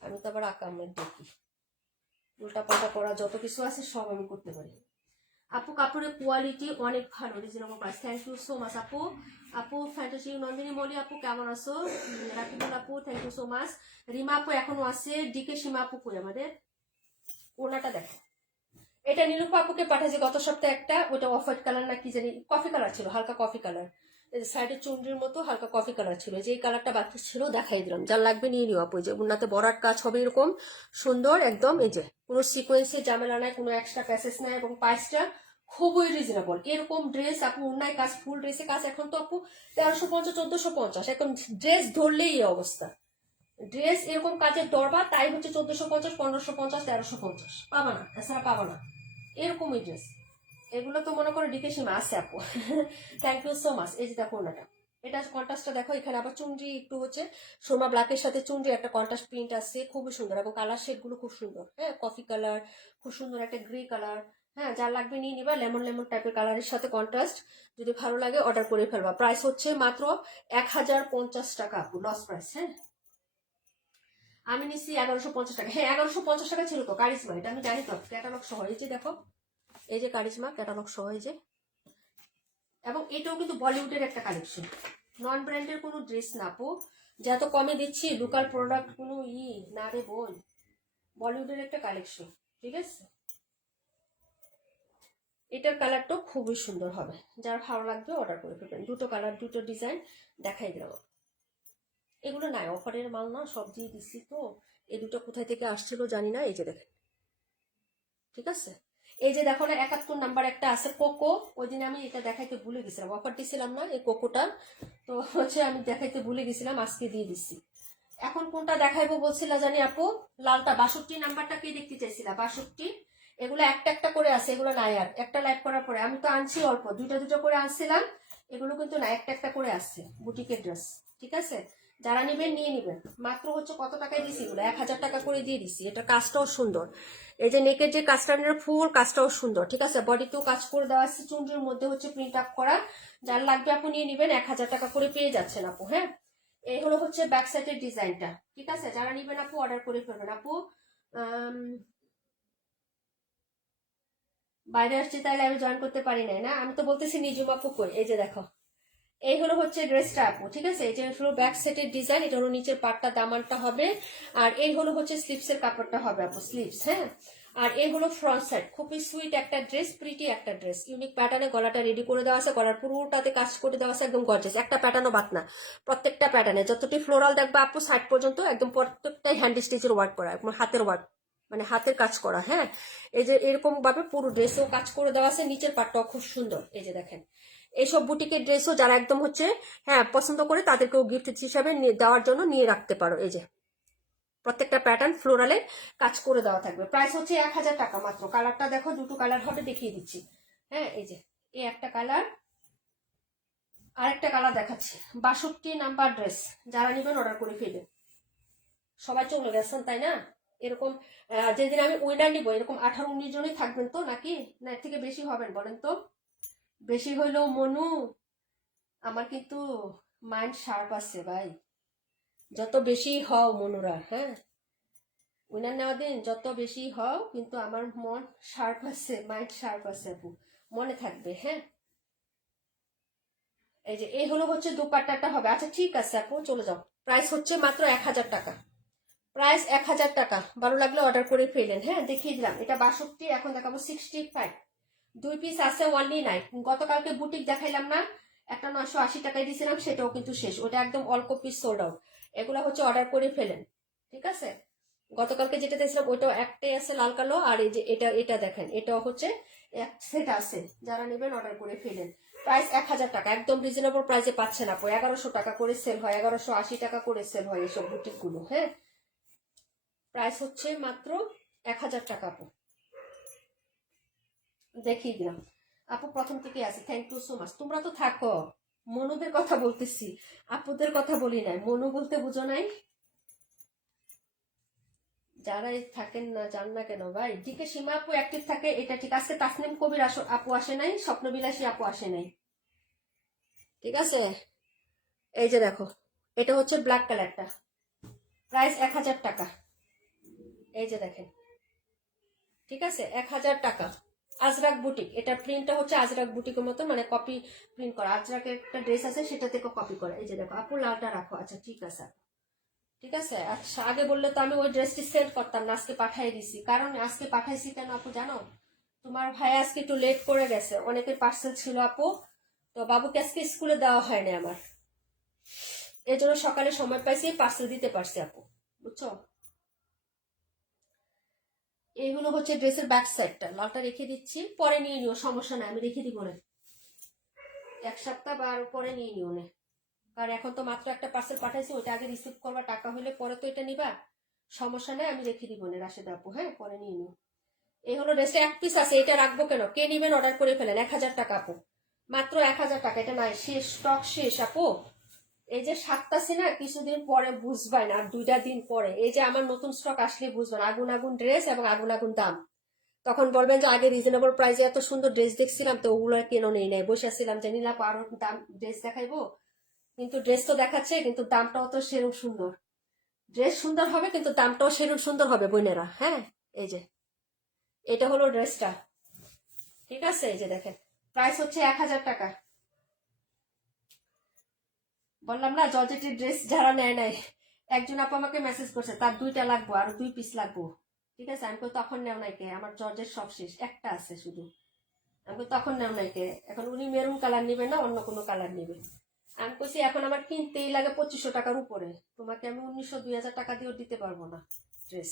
আমি তো আবার আকামের দেখি, উল্টা পাল্টা করা যত কিছু আছে সব আমি করতে পারি। আপু কাপড়ের কোয়ালিটি অনেক ভালো, reasonable price, thank you so much আপু। আপু ফ্যান্টাসি নন্দিনী মলি আপু কেমন আছো, রাকিবুল আপু thank you so much. Rima আপু এখনো আছে, ডিকে সীমা আপু কই আমাদের, ওনাটা দেখো, এটা নীলুফা আপুকে পাঠাইছে গত সপ্তাহে একটা, ওটা অফ হোয়াইট কালার না কি জানি, কফি কালার ছিল, হালকা কফি কালার, সাইডের চুনরির মতো হালকা কফি কালার ছিল, যে এই কালারটা বাকি ছিল দেখাই দিলাম, যার লাগবে নিয়ে নিও আপু। যে উন্নাতে বরাট কাজ হবে এরকম সুন্দর একদম, এই যে কোনো সিকোয়েন্সের ঝামেলা নাই, কোনো এক্সট্রা প্যাসেজ নাই, এবং প্রাইসটা খুবই রিজনেবল। এরকম ড্রেস আপু উন্নায় কাজ, ফুল ড্রেসে কাজ এখন তো আপু 1350 1450, এখন ড্রেস ধরলেই এই অবস্থা। ড্রেস এরকম কাজের দরবার, তাই হচ্ছে 1450 1550 1350, পাবা না এছাড়া পাবা না এরকমই ড্রেস। এগুলো তো মনে করো ডিকে সীমা আছে আপু। Thank you so much. এই যে দেখো ওনাটা, এটা কন্ট্রাস্টটা দেখো, এখানে আবার চুনরি একটু হচ্ছে সোমা ব্ল্যাকের সাথে চুনরি একটা কন্ট্রাস্ট প্রিন্ট আছে, খুবই সুন্দর, এবং কালার শেড গুলো খুব সুন্দর, হ্যাঁ কফি কালার, খুব সুন্দর একটা গ্রে কালার, হ্যাঁ যার লাগবে নিয়ে নিবা, লেমন লেমন টাইপের কালারের সাথে কন্ট্রাস্ট, যদি ভালো লাগে অর্ডার করে ফেলবা। প্রাইস হচ্ছে মাত্র 1050 টাকা আপু, লস প্রাইস। হ্যাঁ আমি নিচ্ছি 1150 টাকা, হ্যাঁ 1150 টাকা ছিল তো কারিজমা, এটা আমি জানি তো, ক্যাটালগ সহ, এই যে দেখো এই যে কারিজমা ক্যাটালগ সহ, এই যে, এবং এটাও কিন্তু বলিউডের একটা কালেকশন, নন ব্র্যান্ডের কোনো ড্রেস না আপু, যত কমে দিচ্ছি লোকাল প্রোডাক্ট কোনো না রে বোন, বলিউডের একটা কালেকশন, ঠিক আছে। এটার কালারটাও খুবই সুন্দর হবে, যার ভালো লাগবে অর্ডার করে ফেলবেন। দুটো কালার দুটো ডিজাইন দেখাই দিলাম। এগুলো নাই অফারের মাল না, সব দিয়ে দিচ্ছি তো, এই দুটো কোথায় থেকে আসছিল জানি না, এই যে দেখেন, ঠিক আছে। এই যে দেখো না 71 নাম্বার একটা আছে কোকো, ওই দিন আমি এটা দেখাইতে ভুলে গেছিলাম, অফার দিছিলাম না এই কোকোটা, তো হচ্ছে আমি দেখাইতে ভুলে গেছিলাম, আজকে দিয়ে দিচ্ছি। এখন কোনটা দেখাইবো বলছিলা জানি আপু, লালটা 62 নাম্বারটা কে দেখতে চাইছিলা, 62, এগুলো একটা একটা করে আছে, এগুলো নাই আর, একটা লাইভ করার পরে আমি তো আনছি অল্প, দুইটা দুটো করে আনছিলাম, এগুলো কিন্তু না একটা একটা করে আসছে বুটিকের ড্রেস, ঠিক আছে। যারা নেবেন নিয়ে নেবেন, মাত্র হচ্ছে কত টাকায় দিছি এগুলো, 1000 টাকা করে দিয়ে দিছি। এটা কাজটাও সুন্দর, এই যে নেকের যে কাজটা ফুল কাজটাও সুন্দর, ঠিক আছে, বডিতেও কাজ করে দেওয়া আছে, চুনরির মধ্যে হচ্ছে প্রিন্ট আপ করা, যার লাগবে আপু নিয়ে নেবেন, 1000 টাকা করে পেয়ে যাচ্ছেন আপু। হ্যাঁ এই হলো হচ্ছে ব্যাক সাইডের ডিজাইনটা, ঠিক আছে, যারা নিবেন আপু অর্ডার করে ফেলবেন আপু। বাইরে আসছি তাইলে আমি জয়েন করতে পারি নাই না, আমি তো বলতেছি নিজুম আপু কই, এই যে দেখো এই হলো হচ্ছে ড্রেসটা আপু, ঠিক আছে, এটা হলো ব্যাক সেটের ডিজাইন, এটা হলো নিচের পাটটা দামানটা হবে, আর এই হলো হচ্ছে স্লিপসের কাপড়টা হবে আপু, স্লিপস, হ্যাঁ। আর এই হলো ফ্রন্ট সাইড, খুবই সুইট একটা ড্রেস, প্রিটি একটা ড্রেস, ইউনিক প্যাটার্নে গলাটা রেডি করে দেওয়া আছে, গলার পুরোটাতে কাজ করে দেওয়া আছে, একদম গর্জিয়াস, একটা প্যাটার্নও বাদ না, প্রত্যেকটা প্যাটার্নে যতটি ফ্লোরাল দেখবে আপু সাইড পর্যন্ত একদম প্রত্যেকটাই হ্যান্ড স্টিচের ওয়ার্ক করা, একদম হাতের ওয়ার্ক, মানে হাতের কাজ করা, হ্যাঁ। এই যে এরকম ভাবে পুরো ড্রেসেও কাজ করে দেওয়া আছে, নিচের পাটটাও খুব সুন্দর, এই যে দেখেন। এইসব বুটিকের ড্রেসও যারা একদম হচ্ছে হ্যাঁ পছন্দ করে তাদেরকেও গিফট হিসাবে দেওয়ার জন্য নিয়ে রাখতে পারো। এই যে প্রত্যেকটা প্যাটার্ন ফ্লোরালে কাজ করে দেওয়া থাকবে, প্রাইস হচ্ছে 1000 টাকা মাত্র। কালারটা দেখো, দুটো কালার হবে দেখিয়ে দিচ্ছি, হ্যাঁ এই যে এই একটা কালার, আরেকটা কালার দেখাচ্ছি, 62 নাম্বার ড্রেস, যারা নিবেন অর্ডার করে ফেলবেন। সবাই চলে গেছেন তাই না, এরকম যেদিন আমি উইনার নিব এরকম 18-19 জনই থাকবেন তো, নাকি না এর থেকে বেশি হবেন বলেন তো, বেশি হইলেও মনু, আমার কিন্তু মাইন্ড শার্প আছে ভাই, যত বেশি হও মনুরা, হ্যাঁ উইনার নেওয়া দিন যত বেশি হও, কিন্তু আমার মন শার্প আছে, মাইন্ড শার্প আছে আপু, মনে থাকবে। হ্যাঁ এই যে এই হলো হচ্ছে দুপাট্টাটা হবে। আচ্ছা ঠিক আছে আপু, চলে যাও। প্রাইস হচ্ছে মাত্র 1000 টাকা, প্রাইস 1000 টাকা। ভালো লাগলে অর্ডার করে ফেলেন। হ্যাঁ, দেখিয়ে দিলাম। এটা 62, এখন দেখাবো 65। 2 পিস আছে, অনলি 9। গতকালকে বুটিক দেখাইলাম না, একটা 980 টাকায় দিয়েছিলাম, সেটাও কিন্তু শেষ। ওটা একদম অল্প পিস সোল্ড আউট। এগুলা হচ্ছে অর্ডার করে ফেলেন, ঠিক আছে। গতকালকে যেটা দিয়েছিলাম ওইটাও একটাই আছে লাল কালো। আর এই যে এটা এটা দেখেন, এটাও হচ্ছে এক সেট আছে। যারা নেবেন অর্ডার করে ফেলেন। প্রাইস 1000 টাকা, একদম রিজনেবল প্রাইসে পাচ্ছেন আপু। 1100 টাকা করে সেল হয়, 1180 টাকা করে সেল হয় এইসব বুটিক গুলো। হ্যাঁ, প্রাইস হচ্ছে মাত্র 1000 টাকা আপু, দেখিয়ে দিলাম। আপু প্রথম থেকে আছে, থ্যাংক ইউ সো মাচ। তোমরা তো থাকো, মনুদের কথা বলতেছি, আপুদের কথা বলি নাই। মনু বলতে বুঝো নাই? যারাই থাকেন না যান না কেন ভাই। ডিকে সীমা আপু অ্যাক্টিভ থাকে, এটা ঠিক আছে। তাসনিম কবির আপু আসে নাই, স্বপ্নবিলাসী আপু আসে নাই, ঠিক আছে। এই যে দেখো, এটা হচ্ছে ব্ল্যাক কালারটা, প্রাইস 1000 টাকা। এই যে দেখেন, ঠিক আছে, 1000 টাকা। আজরাক বুটিক, এটা প্রিন্টটা হচ্ছে আজরাক বুটিকের মতো, মানে কপি প্রিন্ট করা। আজরাকের একটা ড্রেস আছে, সেটা থেকে কপি করা। এই যে দেখো আপু, লালটা রাখো। আচ্ছা ঠিক আছে, ঠিক আছে। আচ্ছা, আগে বললে তো আমি ওই ড্রেসটি সেন্ড করতাম না, আজকে পাঠিয়ে দিছি। কারণ আজকে পাঠাইছি কেন আপু জানো? তোমার ভাই আজকে একটু লেট করে গেছে, অনেকের পার্সেল ছিল আপু, তো বাবুকে আজকে স্কুলে দেওয়া হয়নি আমার, এই জন্য সকালে সময় পাইছি, পার্সেল দিতে পারছি আপু, বুঝছো। এইগুলো হচ্ছে ড্রেসের ব্যাক সাইডটা। লালটা রেখে দিচ্ছি, পরে নিয়ে নিও, সমস্যা নাই, আমি রেখে দিব না। 1 সপ্তাহ বা আরো পরে নিয়ে নিও না, কারণ এখন তো মাত্র একটা পার্সেল পাঠাইছি, ওইটা আগে রিসিভ করবা, টাকা হলে পরে তো এটা নিবা। সমস্যা নেই, আমি রেখে দিব না রাশেদা আপু। হ্যাঁ, পরে নিয়ে নিও। এই হলো ড্রেসটা, এক পিস আছে, এটা রাখবো কেন? কে নিবেন অর্ডার করে ফেলেন। 1000 টাকা আপু, মাত্র 1000 টাকা। এটা নাই, শেষ, স্টক শেষ আপু। এই যে সাতটাছি না, কিছুদিন পরে বুঝবেন, আর 2টা দিন পরে এই যে আমার নতুন স্টক আসলে বুঝবেন। আগুন আগুন ড্রেস এবং আগুন আগুন দাম। তখন বলবেন যে আগে রিজনেবল প্রাইসে এত সুন্দর ড্রেস দেখছিলাম, তো ওগুলো কেন নেই নাই, বসেছিলাম যে নিলাম আরো দাম ড্রেস দেখাইবো। কিন্তু ড্রেস তো দেখাচ্ছে, কিন্তু দামটাও তো সেরকম সুন্দর। ড্রেস সুন্দর হবে, কিন্তু দামটাও সেরকম সুন্দর হবে বোনেরা। হ্যাঁ, এই যে এটা হলো ড্রেসটা, ঠিক আছে। এই যে দেখেন, প্রাইস হচ্ছে 1000 টাকা। বললাম না, জর্জেটের ড্রেস যারা নেয় নাই। একজন আপু আমাকে মেসেজ করছে, তার 2টা লাগবো, আর 2 পিস লাগবো, ঠিক আছে। আমি তখন নেও নাই কে, আমার জর্জের সব শেষ, একটা আছে শুধু। আমি তখন নেও নাই কে, এখন উনি মেরুন কালার নিবে না অন্য কোনো কালার নিবে। আমি কইছি এখন আমার কিনতেই লাগে 2500 টাকার উপরে, তোমাকে আমি 1900 2000 টাকা দিয়েও দিতে পারবো না ড্রেস।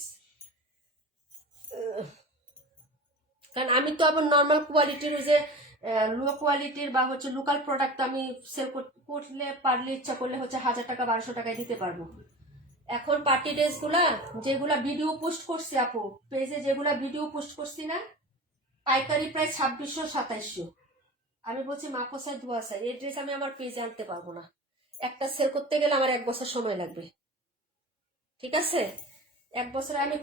কারণ আমি তো আবার নর্মাল কোয়ালিটির, ওই যে লো কোয়ালিটির বা হচ্ছে লোকাল প্রোডাক্ট আমি সেল করলে পারলে, ইচ্ছা করলে হচ্ছে 1000 টাকা 1200 টাকায় দিতে পারবো। এখন পার্টি ড্রেস গুলা, যেগুলা ভিডিও পোস্ট করছি আপু পেজে, যেগুলা ভিডিও পোস্ট করছি না, পাইকারি প্রায় 2600 2700। আমি বলছি মাপসায় ধোয়াশায়, এই ড্রেস আমি আমার পেজে আনতে পারবো না। একটা সেল করতে গেলে আমার 1 বছর সময় লাগবে, ঠিক আছে। 1 বছরে আমি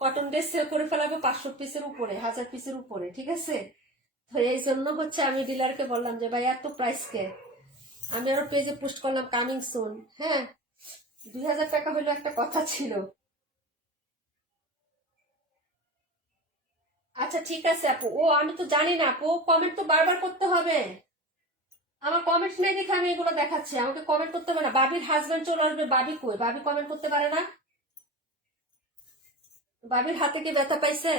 কটন ড্রেস সেল করে ফেলাবো 500 পিসের উপরে, 1000 পিসের উপরে, ঠিক আছে। তো এই জন্য হচ্ছে আমি ডিলারকে বললাম যে ভাই এত প্রাইস কে। আমি আরো পেজে পোস্ট করলাম কামিং সুন। হ্যাঁ, 2000 টাকা হলো একটা কথা ছিল। আচ্ছা ঠিক আছে আপু। ও আমি তো জানি না আপু, কমেন্ট তো বারবার করতে হবে। আমার কমেন্ট নেই দেখে আমি এগুলো দেখাচ্ছি, আমাকে কমেন্ট করতে হবে না। বাবির হাজবেন্ড চলে আসবে, বাবি কই? বাবি কমেন্ট করতে পারে না? বাবির হাতে কি ব্যথা পাইছে?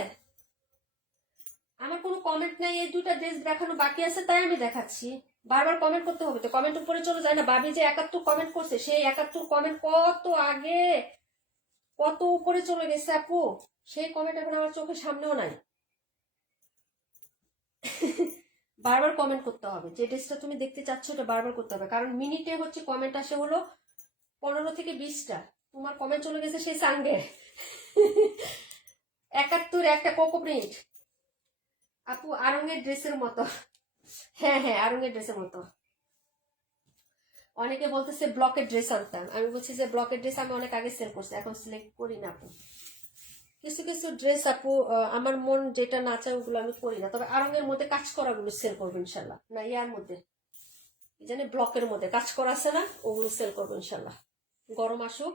আমার কোনো কমেন্ট নাই, এই 2টা ড্রেস দেখানো বাকি আছে, তাই আমি দেখাচ্ছি। বারবার কমেন্ট করতে হবে তো, কমেন্ট উপরে চলে যায় না। বাবি যে 71 কমেন্ট করছে, সেই 71 কমেন্ট কত আগে, কত উপরে চলে গেছে আপু। সেই কমেন্ট এখন আমার চোখের সামনেও নাই। বারবার কমেন্ট করতে হবে, যে ড্রেসটা তুমি দেখতে চাচ্ছ ওটা বারবার করতে হবে, কারণ মিনিটে হচ্ছে কমেন্ট আসে হলো 15 থেকে 20টা। তোমার কমেন্ট চলে গেছে সেই সানডে 71 একটা কোকো প্রিন্ট আপু, আরঙের ড্রেসের মতো। হ্যাঁ হ্যাঁ, আরঙের ড্রেসের মতো। অনেকে বলতেছে ব্লকের ড্রেস আনতাম, আমি বলছি যে ব্লকের ড্রেস আমি অনেক আগে সেল করছি, এখন সিলেক্ট করি না আপু। কিছু কিছু ড্রেস আপু আমার মন যেটা না চায় ওগুলো আমি করি না, তবে আরঙের মধ্যে কাজ করাগুলো সেল করবো ইনশাল্লাহ। না ইয়ার মধ্যে জানি ব্লকের মধ্যে কাজ করা আছে না, ওগুলো সেল করবো ইনশাল্লাহ। গরম আসুক,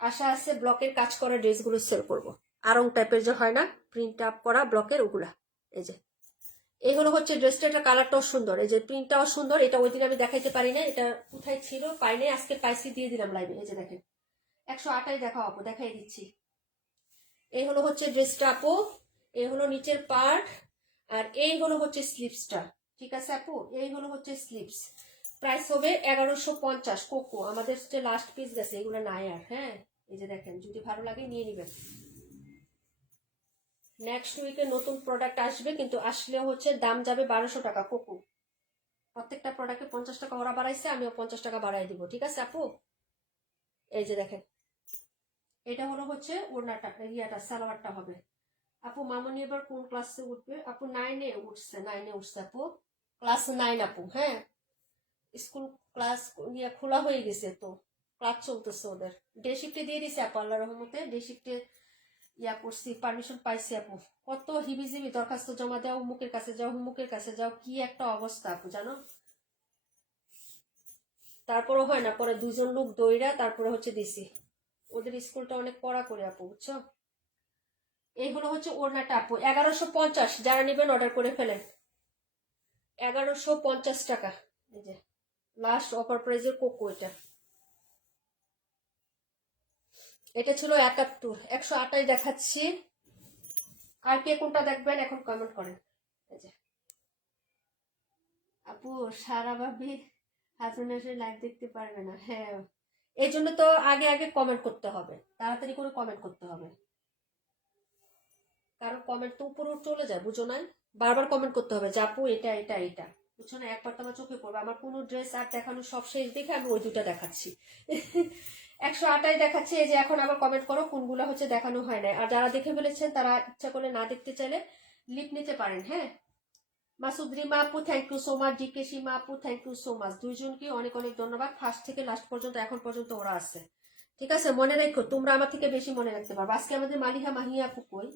আশা আছে ব্লকের কাজ করা ড্রেসগুলো সেল করবো। আরং টাইপের যে হয় না, প্রিন্ট আপ করা ব্লকের, ওগুলা। এই যে এই হলো হচ্ছে ড্রেসটা, এটা কালারটাও সুন্দর, এই যে প্রিন্টটাও সুন্দর। এটা ওই দিন আমি দেখাইতে পারি না, এটা কোথায় ছিল পাইনি, আজকে পাইছি দিয়ে দিলাম লাইভে। এই যে দেখেন 108 দেখাও আপু, দেখাই দিচ্ছি। এই হলো হচ্ছে ড্রেসটা আপু, এই হলো নিচের পার্ট, আর এই হলো হচ্ছে স্লিপসটা। ঠিক আছে আপু, এই হলো হচ্ছে স্লিপস। প্রাইস হবে 1150। কোকো আমাদের যে লাস্ট পিস গেছে, এগুলো নাই আর। হ্যাঁ এই যে দেখেন, যদি ভালো লাগে নিয়ে নিবেন। নেক্সট উইকে নতুন প্রোডাক্ট আসবে, কিন্তু আসলে হচ্ছে দাম যাবে 1200 টাকা। কোকো প্রত্যেকটা প্রোডাক্টে 50 টাকা ওরা বাড়াইছে, আমিও 50 টাকা বাড়াই দিব। ঠিক আছে আপু, এই যে দেখেন, এটা হলো হচ্ছে ওড়নাটা, ইয়াটা সালোয়ারটা হবে। আপু মামনি এবার কোন ক্লাসে উঠবে? আপু 9-এ উঠছে, 9-এ উঠছে আপু, ক্লাস 9 আপু। হ্যাঁ স্কুল ক্লাস ইয়া খোলা হয়ে গেছে, তো ক্লাস চলতেছে ওদের। ডে শিফটে দিয়ে দিছে আপু, আল্লাহ রহমতে ডে শিফটে ইয়া করছি, পারমিশন পাইছি আপু। কত হিবিজিবি দরখাস্ত জমা দেওয়া, অমুকের কাছে যাও অমুকের কাছে যাও, কি একটা অবস্থা আপু জানো। তারপরে হয় না, পরে 2জন লোক দইরা তারপরে হচ্ছে দিছি। ওদের স্কুলটা অনেক পড়া করে আপু, বুঝছো। এই হলো হচ্ছে ওড়নাটা আপু, 1150। যারা নেবেন অর্ডার করে ফেলেন, 1150 টাকা। এই যে লাস্ট অফার প্রাইজের কোকো এটা। এটা ছিল 71, 128 দেখাচ্ছি। আর কে কোনটা দেখবেন এখন কমেন্ট করেন। এই যে আপু সারা ভাবি হাজবেন্ড আসলে লাইভ দেখতে পারবে না। হ্যাঁ এই জন্য তো আগে আগে কমেন্ট করতে হবে, তাড়াতাড়ি করে কমেন্ট করতে হবে, কারণ কমেন্ট তো উপরে চলে যায়, বুঝো না। বারবার কমেন্ট করতে হবে যে আপু এটা এটা এটা, বুঝছো না। একবার তো আমার চোখে পড়বে, আমার কোনো ড্রেস আর দেখানো সব শেষ দেখে আমি ওই দুটা দেখাচ্ছি। 128 দেখাচ্ছে। এই যে এখন আবার কমেন্ট করো কোনগুলো হচ্ছে দেখানো হয় না। আর যারা দেখে ফেলেছেন তারা ইচ্ছা করে না দেখতে চাইলে লিপ নিতে পারেন। হ্যাঁ মাসুদ রিমা আপু thank you so much, DK Seema আপু থ্যাংক ইউ সো মাচ, দুইজনকে অনেক অনেক ধন্যবাদ। ফার্স্ট থেকে লাস্ট পর্যন্ত এখন পর্যন্ত ওরা আছে। ঠিক আছে, মনে রেখো, তোমরা আমার থেকে বেশি মনে রাখতে পারবে। আজকে আমাদের মালিহা মাহিয়া আপু কই?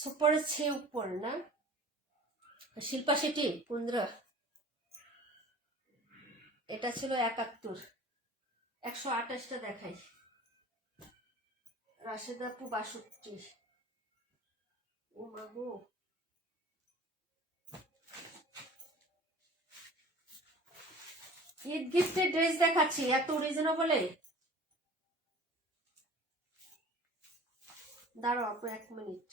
সুপারের চেয়ে উপর না, শিল্পা শেঠি 15, এটা ছিল 71। 128টা দেখাই, রাশেদা আপু 62। ও মাগো, ঈদ গিফটের ড্রেস দেখাচ্ছি এত রিজনেবলে। দাঁড়াও আপু 1 মিনিট।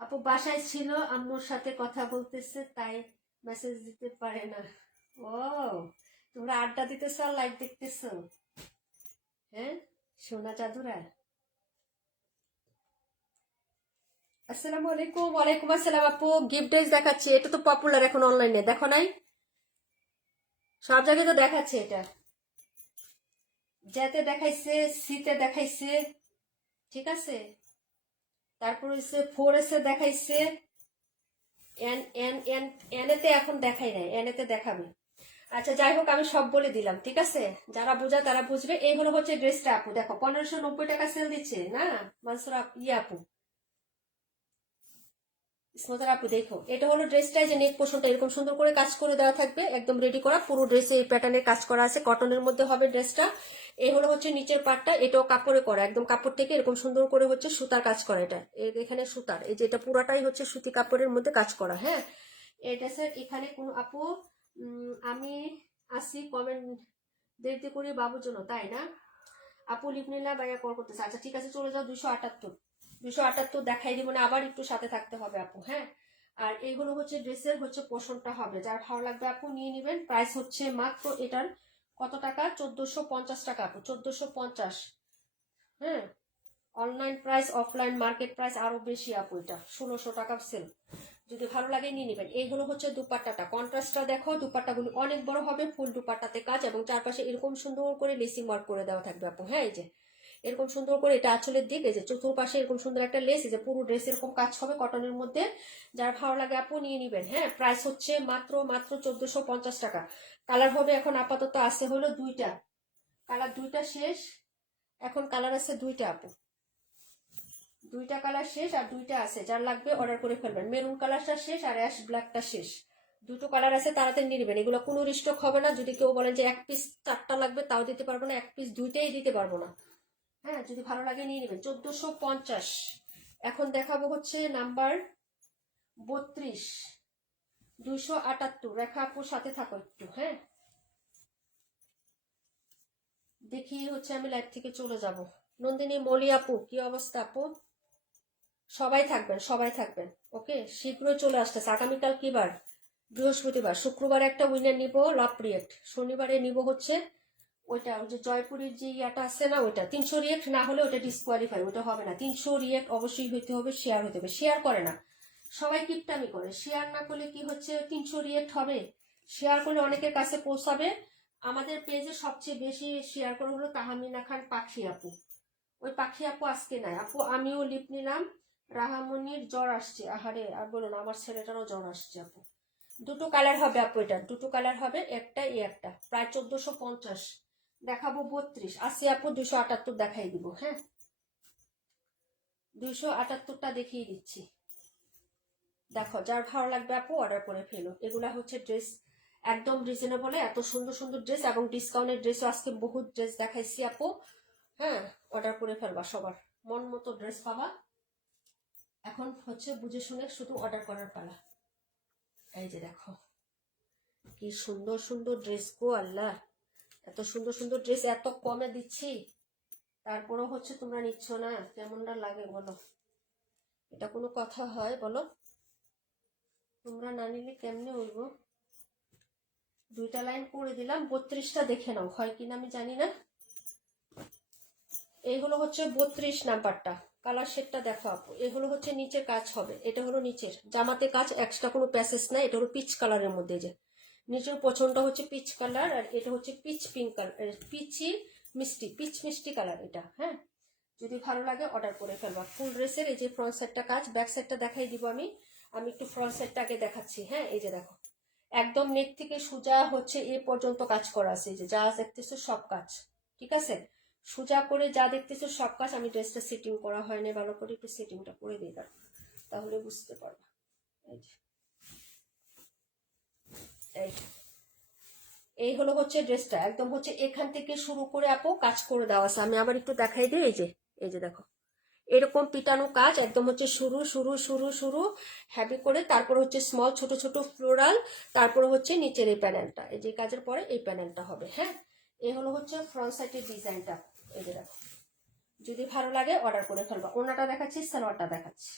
আপু বাসায় ছিল, আম্মুর সাথে কথা বলতেছে তাই মেসেজ দিতে পারে না। ও তোমরা আড্ডা দিতেছ আর লাইভ দেখতেছো? হ্যাঁ সোনা জাদুরা। আসসালামু আলাইকুম। ওয়ালাইকুম আসসালাম আপু, গিফট ড্রেস দেখাচ্ছি। এটা তো পপুলার এখন অনলাইনে, দেখো নাই? সব জায়গায় তো দেখাচ্ছে এটা, যেতে দেখাইছে, সিতে দেখাইছে। ঠিক আছে, তারপর হচ্ছে 4S দেখাইছে, এন এন এন এনেতে এখন দেখাই নাই, এনেতে দেখাবে। আচ্ছা যাই হোক, আমি সব বলে দিলাম। ঠিক আছে, যারা বোঝা তারা বুঝবে। এই হলো হচ্ছে ড্রেসটা আপু, দেখো 1590 টাকা সেল দিচ্ছে না মানসুর আপু, স্মতার আপু। দেখো এটা হলো ড্রেসটা, যে নেক পোর্শনটা এরকম সুন্দর করে কাজ করে দেওয়া থাকবে, একদম রেডি করা। পুরো ড্রেসে এই প্যাটার্নের কাজ করা আছে, কটনের মধ্যে হবে ড্রেসটা। এই হলো হচ্ছে নিচের পার্টটা, এটাও কাপড়ে করা, একদম কাপড় থেকে এরকম সুন্দর করে হচ্ছে সুতার কাজ করা। এটা এখানে সুতার, এই যে এটা পুরাটাই হচ্ছে সুতি কাপড়ের মধ্যে কাজ করা। হ্যাঁ এই ড্রেসের এখানে কোন আপু আমি আসি কমেন্ট দেরিতে করি বাবুর জন্য, তাই না আপু? লিপনিলা ভাইয়া কল করতেছে। আচ্ছা ঠিক আছে, চলে যাও 278। 278 দেখাই দিব না, আবার একটু সাথে থাকতে হবে আপু। হ্যাঁ আর এইগুলো হচ্ছে ড্রেসের হচ্ছে পোষণটা হবে, যার ভালো লাগবে আপু নিয়ে নিবেন। প্রাইস হচ্ছে মাত্র এটার কত টাকা? 1450 টাকা আপু, 1450। হ্যাঁ online price, offline market price আরো বেশি আপু, এটা 1600 টাকা সেল। যদি ভালো লাগে নিয়ে নিবেন। এই হলো হচ্ছে দুপাট্টাটা, কন্ট্রাস্টটা দেখো, দুপাট্টাগুলো অনেক বড় হবে, ফুল দুপাট্টাতে কাজ, এবং চারপাশে এরকম সুন্দর করে লেসিং ওয়ার্ক করে দেওয়া থাকবে আপু। হ্যাঁ এই যে এরকম সুন্দর করে, এটা আঁচলের দিক, এই যে চতুর্পাশে এরকম সুন্দর একটা লেস, এই যে পুরো ড্রেস এরকম কাজ হবে কটনের মধ্যে। যার ভালো লাগে আপু নিয়ে নিবেন। হ্যাঁ প্রাইস হচ্ছে মাত্র মাত্র 1450 টাকা। কালার হবে এখন আপাতত আছে হলো দুইটা কালার, দুইটা শেষ এখন, কালার আছে দুইটা আপু, দুইটা কালার শেষ আর দুইটা আছে। যার লাগবে অর্ডার করে ফেলবেন। মেরুন কালারটা শেষ আর অ্যাশ ব্ল্যাকটা শেষ, দুটো কালার আছে, তাড়াতাড়ি নিয়ে নেবেন। এগুলো কোনো স্টক হবে না। যদি কেউ বলেন যে 1 পিস 4টা লাগবে, তাও দিতে পারবো না। 1 পিস 2টাই দিতে পারবো না। হ্যাঁ, যদি ভালো লাগে নিয়ে নেবেন। 1450। এখন দেখাবো হচ্ছে নাম্বার 32, 278। রেখা আপুর সাথে থাকো একটু। হ্যাঁ, দেখি হচ্ছে আমি লাইভ থেকে চলে যাব। নন্দিনী মলি আপু, কি অবস্থা আপু? সবাই থাকবেন, সবাই থাকবেন। ওকে, শীঘ্রই চলে আসতেছে। আগামীকাল কি বার? বৃহস্পতিবার। শুক্রবার একটা উইনার নিব লাভ রিয়েক্ট। শনিবারে নিব হচ্ছে ওইটা, ওই যে জয়পুরের যে ইয়াটা আছে না, ওইটা 300 রিয়েক্ট না হলে ওটা ডিসকোয়ালিফাই, ওটা হবে না। 300 রিয়েক্ট অবশ্যই হইতে হবে, শেয়ার হতে হবে। শেয়ার করে না সবাই, কিপটামি করে। শেয়ার না করলে কি হচ্ছে, 300 রিয়েক্ট হবে। শেয়ার করলে অনেকের কাছে পৌঁছাবে। আমাদের পেজে সবচেয়ে বেশি শেয়ার করা হলো তাহমিনা খান পাখি আপু। ওই পাখি আপু আজকে নাই আপু। আমিও লিপ নিলাম। রাহামনির জ্বর আসছে, আহারে আর বলো না, আমার ছেলেটারও জ্বর আসছে আপু। দুটো কালার হবে আপু, এটা দুটো কালার হবে, একটা একটা। প্রায় 1450। দেখাবো 32 আছে আপু। 278 দেখাই দিব। হ্যাঁ, 278টা দেখিয়ে দিচ্ছি। দেখো, যার ভালো লাগবে আপু অর্ডার করে ফেলো। এগুলা হচ্ছে ড্রেস একদম রিজনেবলে, এত সুন্দর সুন্দর ড্রেস এবং ডিসকাউন্টের ড্রেসও আজকে বহুত ড্রেস দেখাইছি আপু। হ্যাঁ, অর্ডার করে ফেলবা, সবার মন মতো ড্রেস পাবা। এখন হচ্ছে বুঝে শুনে শুধু অর্ডার করার পালা। এই যে দেখো কি সুন্দর সুন্দর ড্রেস গো আল্লাহ, এত সুন্দর সুন্দর ড্রেস এত কমে দিচ্ছি, তারপরেও হচ্ছে তোমরা নিচ্ছ না। কেমনটা লাগে বলো? এটা কোনো কথা হয় বলো? তোমরা না নিলে কেমনে উঠব? 2টা লাইন করে দিলাম। 32টা দেখে নাও, হয় কিনা আমি জানি না। এইগুলো হচ্ছে 32 নাম্বারটা। কালার শেডটা দেখো আপু। এগুলো হচ্ছে নিচের কাজ হবে, এটা হলো নিচের জামাতে কাজ, এক্সট্রা কোনো প্যাসেজ নাই। এটা হলো পিচ কালারের মধ্যে, যে নিচের পছন্দটা হচ্ছে পিচ কালার, আর এটা হচ্ছে পিচ পিঙ্ক কালার, পিচি মিষ্টি, পিচ মিষ্টি কালার এটা। হ্যাঁ, যদি ভালো লাগে অর্ডার করে ফেলবা। ফুল ড্রেসের এই যে ফ্রন্ট সাইডটা কাজ, ব্যাক সাইডটা দেখাই দিব আমি। আমি একটু ফ্রন্ট সাইডটা আগে দেখাচ্ছি। হ্যাঁ, এই যে দেখো, একদম নেক থেকে সোজা হচ্ছে এ পর্যন্ত কাজ করা আছে। এই যে যা দেখতেছো সব কাজ, ঠিক আছে? সোজা করে যা দেখতেছো সব কাজ। আমি ড্রেসটা সেটিং করা হয়নি ভালো করে, একটু সেটিংটা করে দিই, তাহলে বুঝতে পারবা। এই যে এই হলো হচ্ছে ড্রেসটা, একদম হচ্ছে এখান থেকে শুরু করে আপু কাজ করে দেওয়া আছে। আমি আবার একটু দেখাই দিই। এই যে দেখো, এরকম পিটানো কাজ, একদম হচ্ছে শুরু শুরু শুরু শুরু হ্যাভি করে, তারপর হচ্ছে স্মল ছোট ছোট ফ্লোরাল, তারপর হচ্ছে নিচের এই প্যানেলটা, এই যে কাজের পরে এই প্যানেলটা হবে। হ্যাঁ, এই হলো হচ্ছে ফ্রন্ট সাইডের ডিজাইনটা। এই যে দেখো, যদি ভালো লাগে অর্ডার করে ফেলবা। ওনাটা দেখাচ্ছি, সালোয়ারটা দেখাচ্ছি।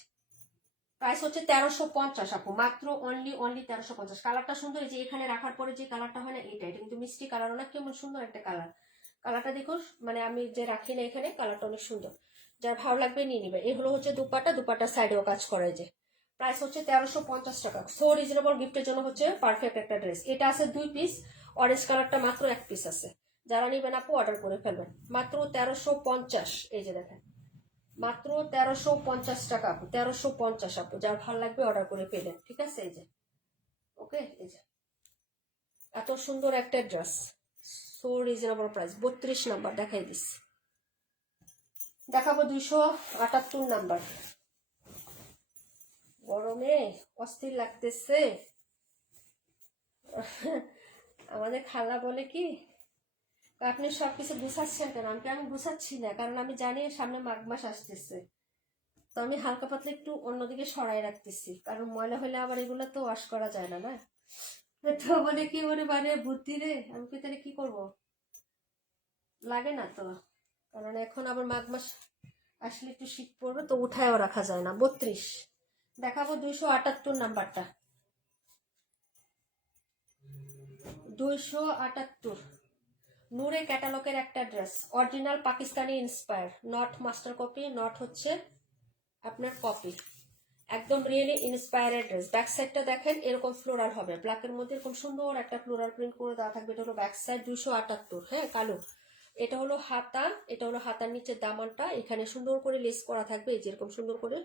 প্রাইস হচ্ছে 1350 আপু, মাত্র অনলি 1350। কালারটা সুন্দর, এই যে এখানে রাখার পরে যে কালারটা হয় না, এটা কিন্তু মিষ্টি কালারও না, কেমন সুন্দর একটা কালার। কালারটা দেখো, মানে আমি যে রাখি না এখানে, কালারটা অনেক সুন্দর। যার ভালো লাগবে নিয়ে নিবে। এই হলো হচ্ছে দুপাটা, দুপাটার সাইডেও কাজ করে। যে প্রাইস হচ্ছে 1350 টাকা। সো রিজনেবল, গিফটের জন্য হচ্ছে পারফেক্ট একটা ড্রেস। এটা আছে 2 পিস, অরেঞ্জ কালারটা মাত্র 1 পিস আছে। যারা নিবেন আপু অর্ডার করে ফেলবেন, মাত্র 1350। এই যে দেখেন, মাত্র 1350 টাকা আপু, 1350 আপু। যার ভালো লাগবে অর্ডার করে পেলেন, ঠিক আছে? এই যে ওকে, এই যে এত সুন্দর একটা dress, so reasonable price. 32 number দেখাই দিস। দেখাবো 278 নাম্বার। গরমে অস্থির লাগতেছে। আমাদের খালা বলে কি, আপনি সবকিছু গুছাচ্ছেন কেন? আমি গুছাচ্ছি না, কারণ আমি জানি সামনে মাঘ মাস আসতেছে, তো আমি হালকা পাতলা একটু অন্যদিকে সরাই রাখতেছি, কারণ ময়লা হলে আবার এগুলো তো ওয়াশ করা যায় না, না? তো মানে কি মানে বুদ্ধি রে, আমি কি তাহলে কি করব? লাগে না তো, কারণ এখন আবার মাঘ মাস আসলে একটু শীত পড়বে, তো উঠায়ও রাখা যায় না। 32 দেখাবো। 278 নাম্বারটা, 278 নূরে ক্যাটালগের একটা dress, original Pakistani inspire, not master copy, not হচ্ছে আপনার কপি, একদম রিয়েলি ইন্সপায়ারেড ড্রেস। ব্যাক সাইডটা দেখেন, এরকম ফ্লোরাল হবে, ব্ল্যাকের মধ্যে এরকম সুন্দর একটা ফ্লোরাল প্রিন্ট করে দেওয়া থাকবে। এটা হলো ব্যাক সাইড। 278। হ্যাঁ, কালো। এটা হলো হাতা, এটা হলো হাতার নিচের দামানটা, এখানে সুন্দর করে লেস করা থাকবে, এই যেরকম সুন্দর করে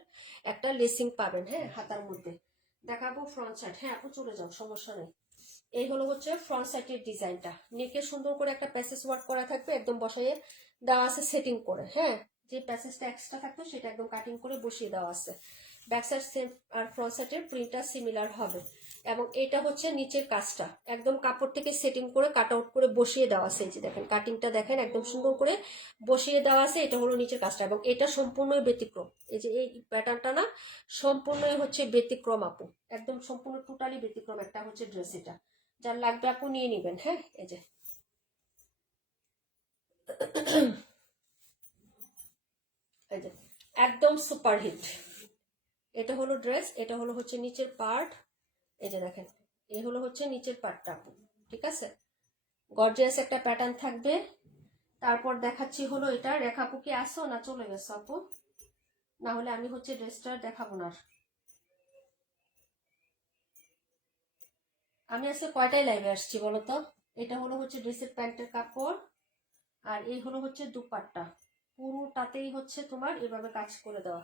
একটা লেসিং পাবেন। হ্যাঁ, হাতার মধ্যে। দেখাবো ফ্রন্ট সাইড। হ্যাঁ আপু চলে যাও, সমস্যা নেই। এই হলো হচ্ছে ফ্রন্ট সাইডের ডিজাইনটা। নেকে সুন্দর করে একটা প্যাসেজ ওয়ার্ক করা থাকবে, একদম বসাইয়ে দেওয়া আছে সেটিং করে। হ্যাঁ, যে প্যাসেজটা এক্সট্রা থাকতো সেটা একদম কাটিং করে বসিয়ে দেওয়া আছে। ব্যাক সাইড সেম, আর ফ্রন্ট সাইডের প্রিন্টটা সিমিলার হবে। এবং এটা হচ্ছে নিচের কাজটা একদম কাপড় থেকে সেটিং করে কাট আউট করে বসিয়ে দেওয়া আছে। এই যে দেখেন কাটিংটা দেখেন একদম সুন্দর করে বসিয়ে দেওয়া আছে। এটা হলো নিচের কাজটা এবং এটা সম্পূর্ণই ব্যতিক্রম। এই যে এই প্যাটার্নটা না সম্পূর্ণই হচ্ছে ব্যতিক্রম আপু, একদম সম্পূর্ণ টোটালি ব্যতিক্রম একটা হচ্ছে ড্রেস। এটা যার লাগবে আপু নিয়ে নিবেন। হ্যাঁ এই যে এই যে একদম সুপার হিট। এটা হলো ড্রেস, এটা হলো হচ্ছে নিচের পার্ট। এই যে দেখেন এই হলো হচ্ছে নিচের পার্টটা আপু, ঠিক আছে। গর্জিয়াস একটা প্যাটার্ন থাকবে। তারপর দেখাচ্ছি হলো এটা। রেখা আপু কি আসো না চলে গেছো আপু? না হলে আমি হচ্ছে ড্রেসটা দেখাবো না। আমি আজকে কয়টায় লাইভে আসছি বলো তো? এটা হলো হচ্ছে ড্রেসের প্যান্টের কাপড় আর এই হলো হচ্ছে দুপাট্টা। পুরোটাতেই হচ্ছে তোমার এভাবে কাজ করে দেওয়া।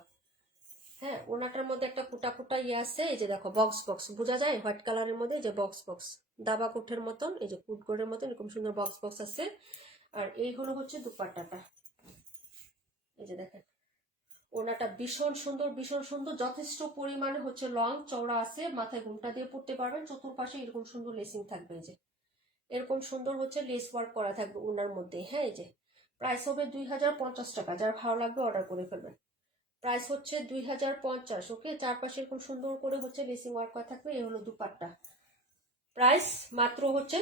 হ্যাঁ ওনাটার মধ্যে একটা কুটা কুটা ইয়ে আছে। এই যে দেখো বক্স বক্স বোঝা যায় হোয়াইট কালারের মধ্যে। এই যে বক্স বক্স দাবা কোঠের মতন, এই যে কুটগোড়ের মতন এরকম সুন্দর বক্স বক্স আছে। আর এই হলো হচ্ছে দুপাট্টাটা। এই যে দেখেন ওনাটা ভীষণ সুন্দর, ভীষণ সুন্দর, যথেষ্ট পরিমাণে হচ্ছে লং চওড়া আছে। মাথায় ঘুমটা দিয়ে পড়তে পারবেন। চতুর্পাশে এরকম সুন্দর লেসিং থাকবে। এই যে এরকম সুন্দর হচ্ছে লেস ওয়ার্ক করা থাকবে ওনার মধ্যে। হ্যাঁ এই যে প্রাইস হবে 2050 টাকা। যার ভালো লাগবে অর্ডার করে ফেলবেন। প্রাইস হচ্ছে 2050। ওকে চারপাশে এরকম সুন্দর করে হচ্ছে লেসিং ওয়ার্ক করা থাকবে। এই হলো দুপাট্টা। প্রাইস মাত্র হচ্ছে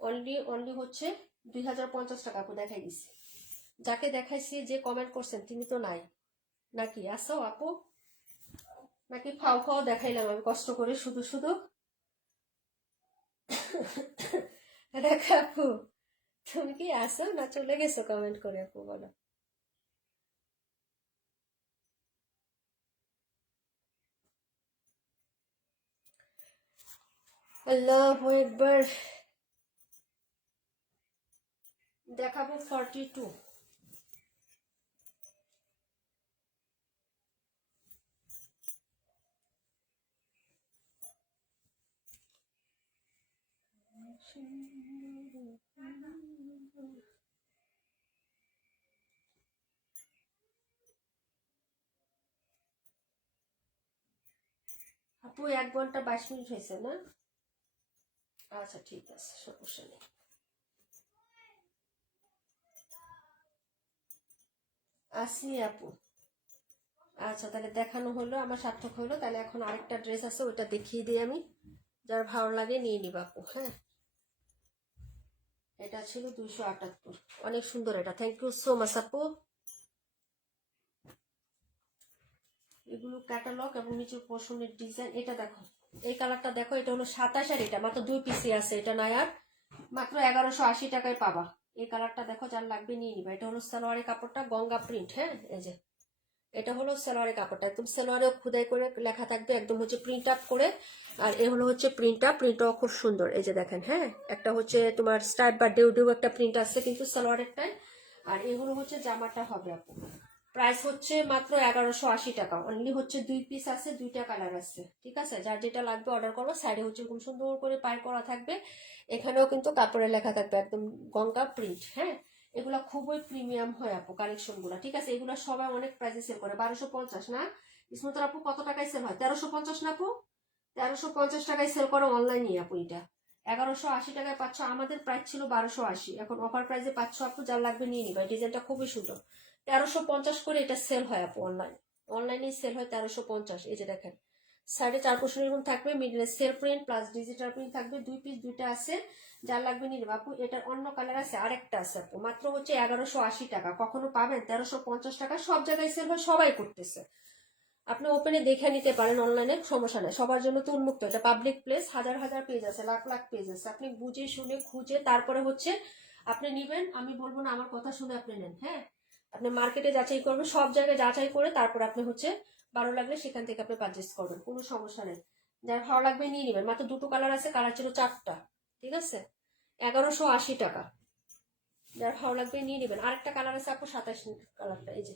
অনলি অনলি হচ্ছে 2050 টাকা। আপু দেখাই দিচ্ছি, যাকে দেখাইছি যে কমেন্ট করছেন তিনি তো নাই নাকি? আসো আপু নাকি ফাও ফাও দেখাইলাম আমি কষ্ট করে শুধু শুধু? রেখা আপু তুমি কি আসো না চলে গেছো? কমেন্ট করে আপু বলো। আল্লাহু আকবার। দেখাবো 42। আপু 1 ঘন্টা 22 মিনিট হয়েছে না? আচ্ছা ঠিক আছে সমস্যা নেই। আসি আপু। আচ্ছা তাহলে দেখানো হলো, আমার সার্থক হলো। তাহলে এখন আরেকটা ড্রেস আছে ওটা দেখিয়ে দিই আমি। যার ভালো লাগে নিয়ে নিবা আপু। হ্যাঁ এটা ছিল 278। অনেক সুন্দর এটা। থ্যাংক ইউ সো মাচ আপু। এগুলো ক্যাটালগ এবং নিচের পোর্শনের ডিজাইন। এটা দেখো এই কালারটা দেখো, এটা হলো 27 আর এটা মাত্র 2 পিসি আছে। এটা নয়ার মাত্র 1180 টাকায় পাবা। এই কালারটা দেখো, যার লাগবে নিয়ে নিবা। এটা হলো সালোয়ারের কাপড়টা গঙ্গা প্রিন্ট। হ্যাঁ এই যে এটা হলো সালোয়ারের কাপড়টা একদম সালোয়ারেও খোদাই করে লেখা থাকবে একদম হচ্ছে প্রিন্ট আপ করে। আর এ হলো হচ্ছে প্রিন্টটাও খুব সুন্দর। এই যে দেখেন হ্যাঁ একটা হচ্ছে তোমার স্টাইপ বা ডেউ ডেউ একটা প্রিন্ট আছে কিন্তু সালোয়ারেরটাই। আর এগুলো হচ্ছে জামাটা হবে আপু। প্রাইস হচ্ছে মাত্র 1180 টাকা। অনলি হচ্ছে 2 পিস আছে, 2টা কালার আছে। ঠিক আছে যার যেটা লাগবে অর্ডার করবো। সাইডে হচ্ছে এরকম সুন্দর করে পার করা থাকবে। এখানেও কিন্তু কাপড়ে লেখা থাকবে একদম গঙ্গা প্রিন্ট। হ্যাঁ এগুলা খুবই প্রিমিয়াম হয় আপু কালেকশন গুলা। ঠিক আছে এগুলা সবাই অনেক প্রাইসে সেল করে। 1250 না স্মৃতার আপু? কত টাকায় সেল হয়? 1350 না আপু? 1350 টাকায় সেল করে অনলাইনে আপু। এটা 1180 টাকায় পাচ্ছ। আমাদের প্রাইস ছিল 1280, এখন অফার প্রাইসে পাচ্ছ আপু। যার লাগবে নিয়ে নিবা। ডিজাইনটা খুবই সুন্দর। 1350 করে এটা সেল হয় আপু। অনলাইনে সেল হয় 1350। এই যে দেখেন সাইডে 4 পোর্শন এরকম থাকবে। মিডলে সেল প্রিন্ট প্লাস ডিজিটাল প্রিন্ট থাকবে। 2 পিস 2টা আছে। যার লাগবে নিয়ে নেবে আপু। এটার অন্য কালার আছে, আরেকটা আছে আপু। মাত্র হচ্ছে 1180 টাকা। কখনো পাবেন 1350 টাকা? সব জায়গায় সেল হয়, সবাই করতেছে। আপনি ওপেনে দেখে নিতে পারেন, অনলাইনে সমস্যা নেই। সবার জন্য তো উন্মুক্ত। এটা পাবলিক প্লেস, হাজার হাজার পেজ আছে, লাখ লাখ পেজ আছে। আপনি বুঝে শুনে খুঁজে তারপরে হচ্ছে আপনি নিবেন। আমি বলবো না আমার কথা শুনে আপনি নেন। হ্যাঁ আপনি মার্কেটে যাচাই করবেন, সব জায়গায় যাচাই করে তারপর আপনি হচ্ছে ভালো লাগলে সেখান থেকে আপনি পারচেস করবেন, কোনো সমস্যা নেই। যার ভালো লাগবে নিয়ে নেবেন। মাত্র 2টো কালার আছে, কালার ছিল 4টা। ঠিক আছে 1180 টাকা। যার ভালো লাগবে নিয়ে নেবেন। আরেকটা কালার আছে আপু 27 কালারটা। এই যে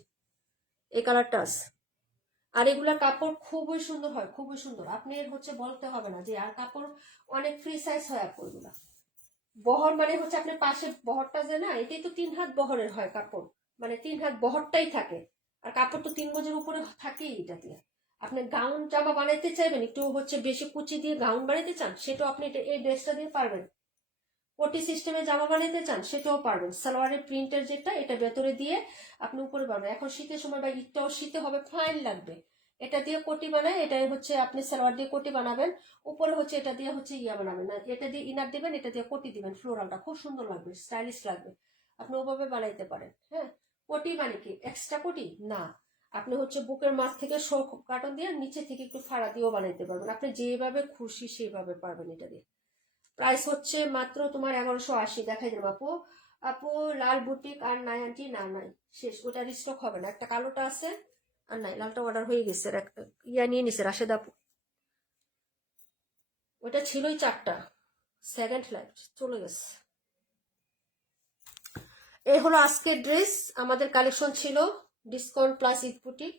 এই কালারটা আছে। আর এগুলা কাপড় খুবই সুন্দর হয়, খুবই সুন্দর। আপনি হচ্ছে বলতে হবে না যে। আর কাপড় অনেক ফ্রি সাইজ হয় আপু এগুলা। বহর মানে হচ্ছে আপনার পাশে বহরটা যে না, এটাই তো 3 হাত বহরের হয় কাপড়। মানে 3 হাত বহরটাই থাকে। আর কাপড় তো 3 গজের উপরে থাকেই এটা দিয়ে। আপনি গাউন জামা বানাইতে চাইবেন, একটু হচ্ছে বেশি কুচি দিয়ে গাউন বানাইতে চান, সেটাও আপনি এই ড্রেসটা দিয়ে পারবেন। কোটি সিস্টেমে জামা বানাইতে চান, সেটাও পারবেন। সালোয়ারের প্রিন্টের যেটা, এটা ভেতরে দিয়ে আপনি উপরে পারবেন। এখন শীতের সময় বা ঈদটাও শীতে হবে, ফাইন লাগবে। এটা দিয়ে কোটি বানায়, এটা হচ্ছে আপনি সালোয়ার দিয়ে কোটি বানাবেন, উপরে হচ্ছে এটা দিয়ে হচ্ছে ইয়া বানাবেন না, এটা দিয়ে ইনার দিবেন, এটা দিয়ে কোটি দিবেন, ফ্লোরালটা খুব সুন্দর লাগবে, স্টাইলিশ লাগবে। আপনি ওভাবে বানাইতে পারেন। হ্যাঁ, কোটি মানে কি এক্সট্রা কোটি না, আপনি হচ্ছে বুকের মাছ থেকে শোক কাটন দিয়ে নিচে থেকে একটু ফাড়া দিয়েও বানাইতে পারবেন। আপনি যেভাবে খুশি সেইভাবে পারবেন এটা দিয়ে। প্রাইস হচ্ছে মাত্র তোমার 1180। দেখাই দেবো আপু। আপু লাল বুটিক আর নাই আন্টি, না নাই, শেষ, ওটা রিস্টক হবে না। একটা কালোটা আছে আর নাই, লালটা অর্ডার হয়ে গেছে, ইয়া নিয়ে নিছে রাশেদ আপু। ওটা ছিলই 4টা, সেকেন্ড লাইফ চলে গেছে। এই হলো আজকের ড্রেস, আমাদের কালেকশন ছিল ডিসকাউন্ট প্লাস ঈদ বুটিক।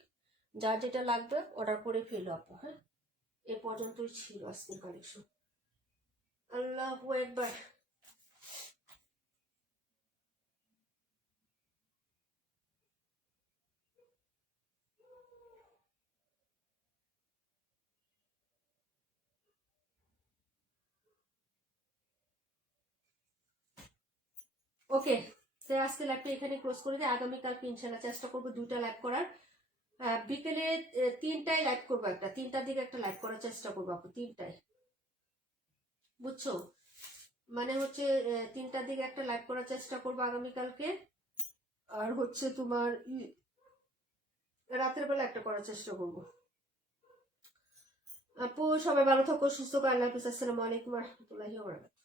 যার যেটা লাগবে অর্ডার করে ফেলো আপু। হ্যাঁ, এ পর্যন্তই ছিল আজকের কালেকশন। আল্লাহু একবার। ওকে, সে আজকে লাইভটা এখানে ক্লোজ করে দিই। আগামীকালকে ইনশাল্লাহ চেষ্টা করবো 2টা লাইভ করার। বিকেলে 3টায় লাইভ করবো, 3টার দিকে একটা লাইভ করার চেষ্টা করবো আপু, 3টায়, বুঝছো? মানে হচ্ছে 3টার দিকে একটা লাইভ করার চেষ্টা করবো আগামীকালকে। আর হচ্ছে তোমার রাতের বেলা একটা করার চেষ্টা করবো। আপু সবাই ভালো থাকো, সুস্থ থাকো, আল্লাহ হাফিজ, আসসালামু আলাইকুম রহমতুল্লাহি ওয়া বারাকাতুহু।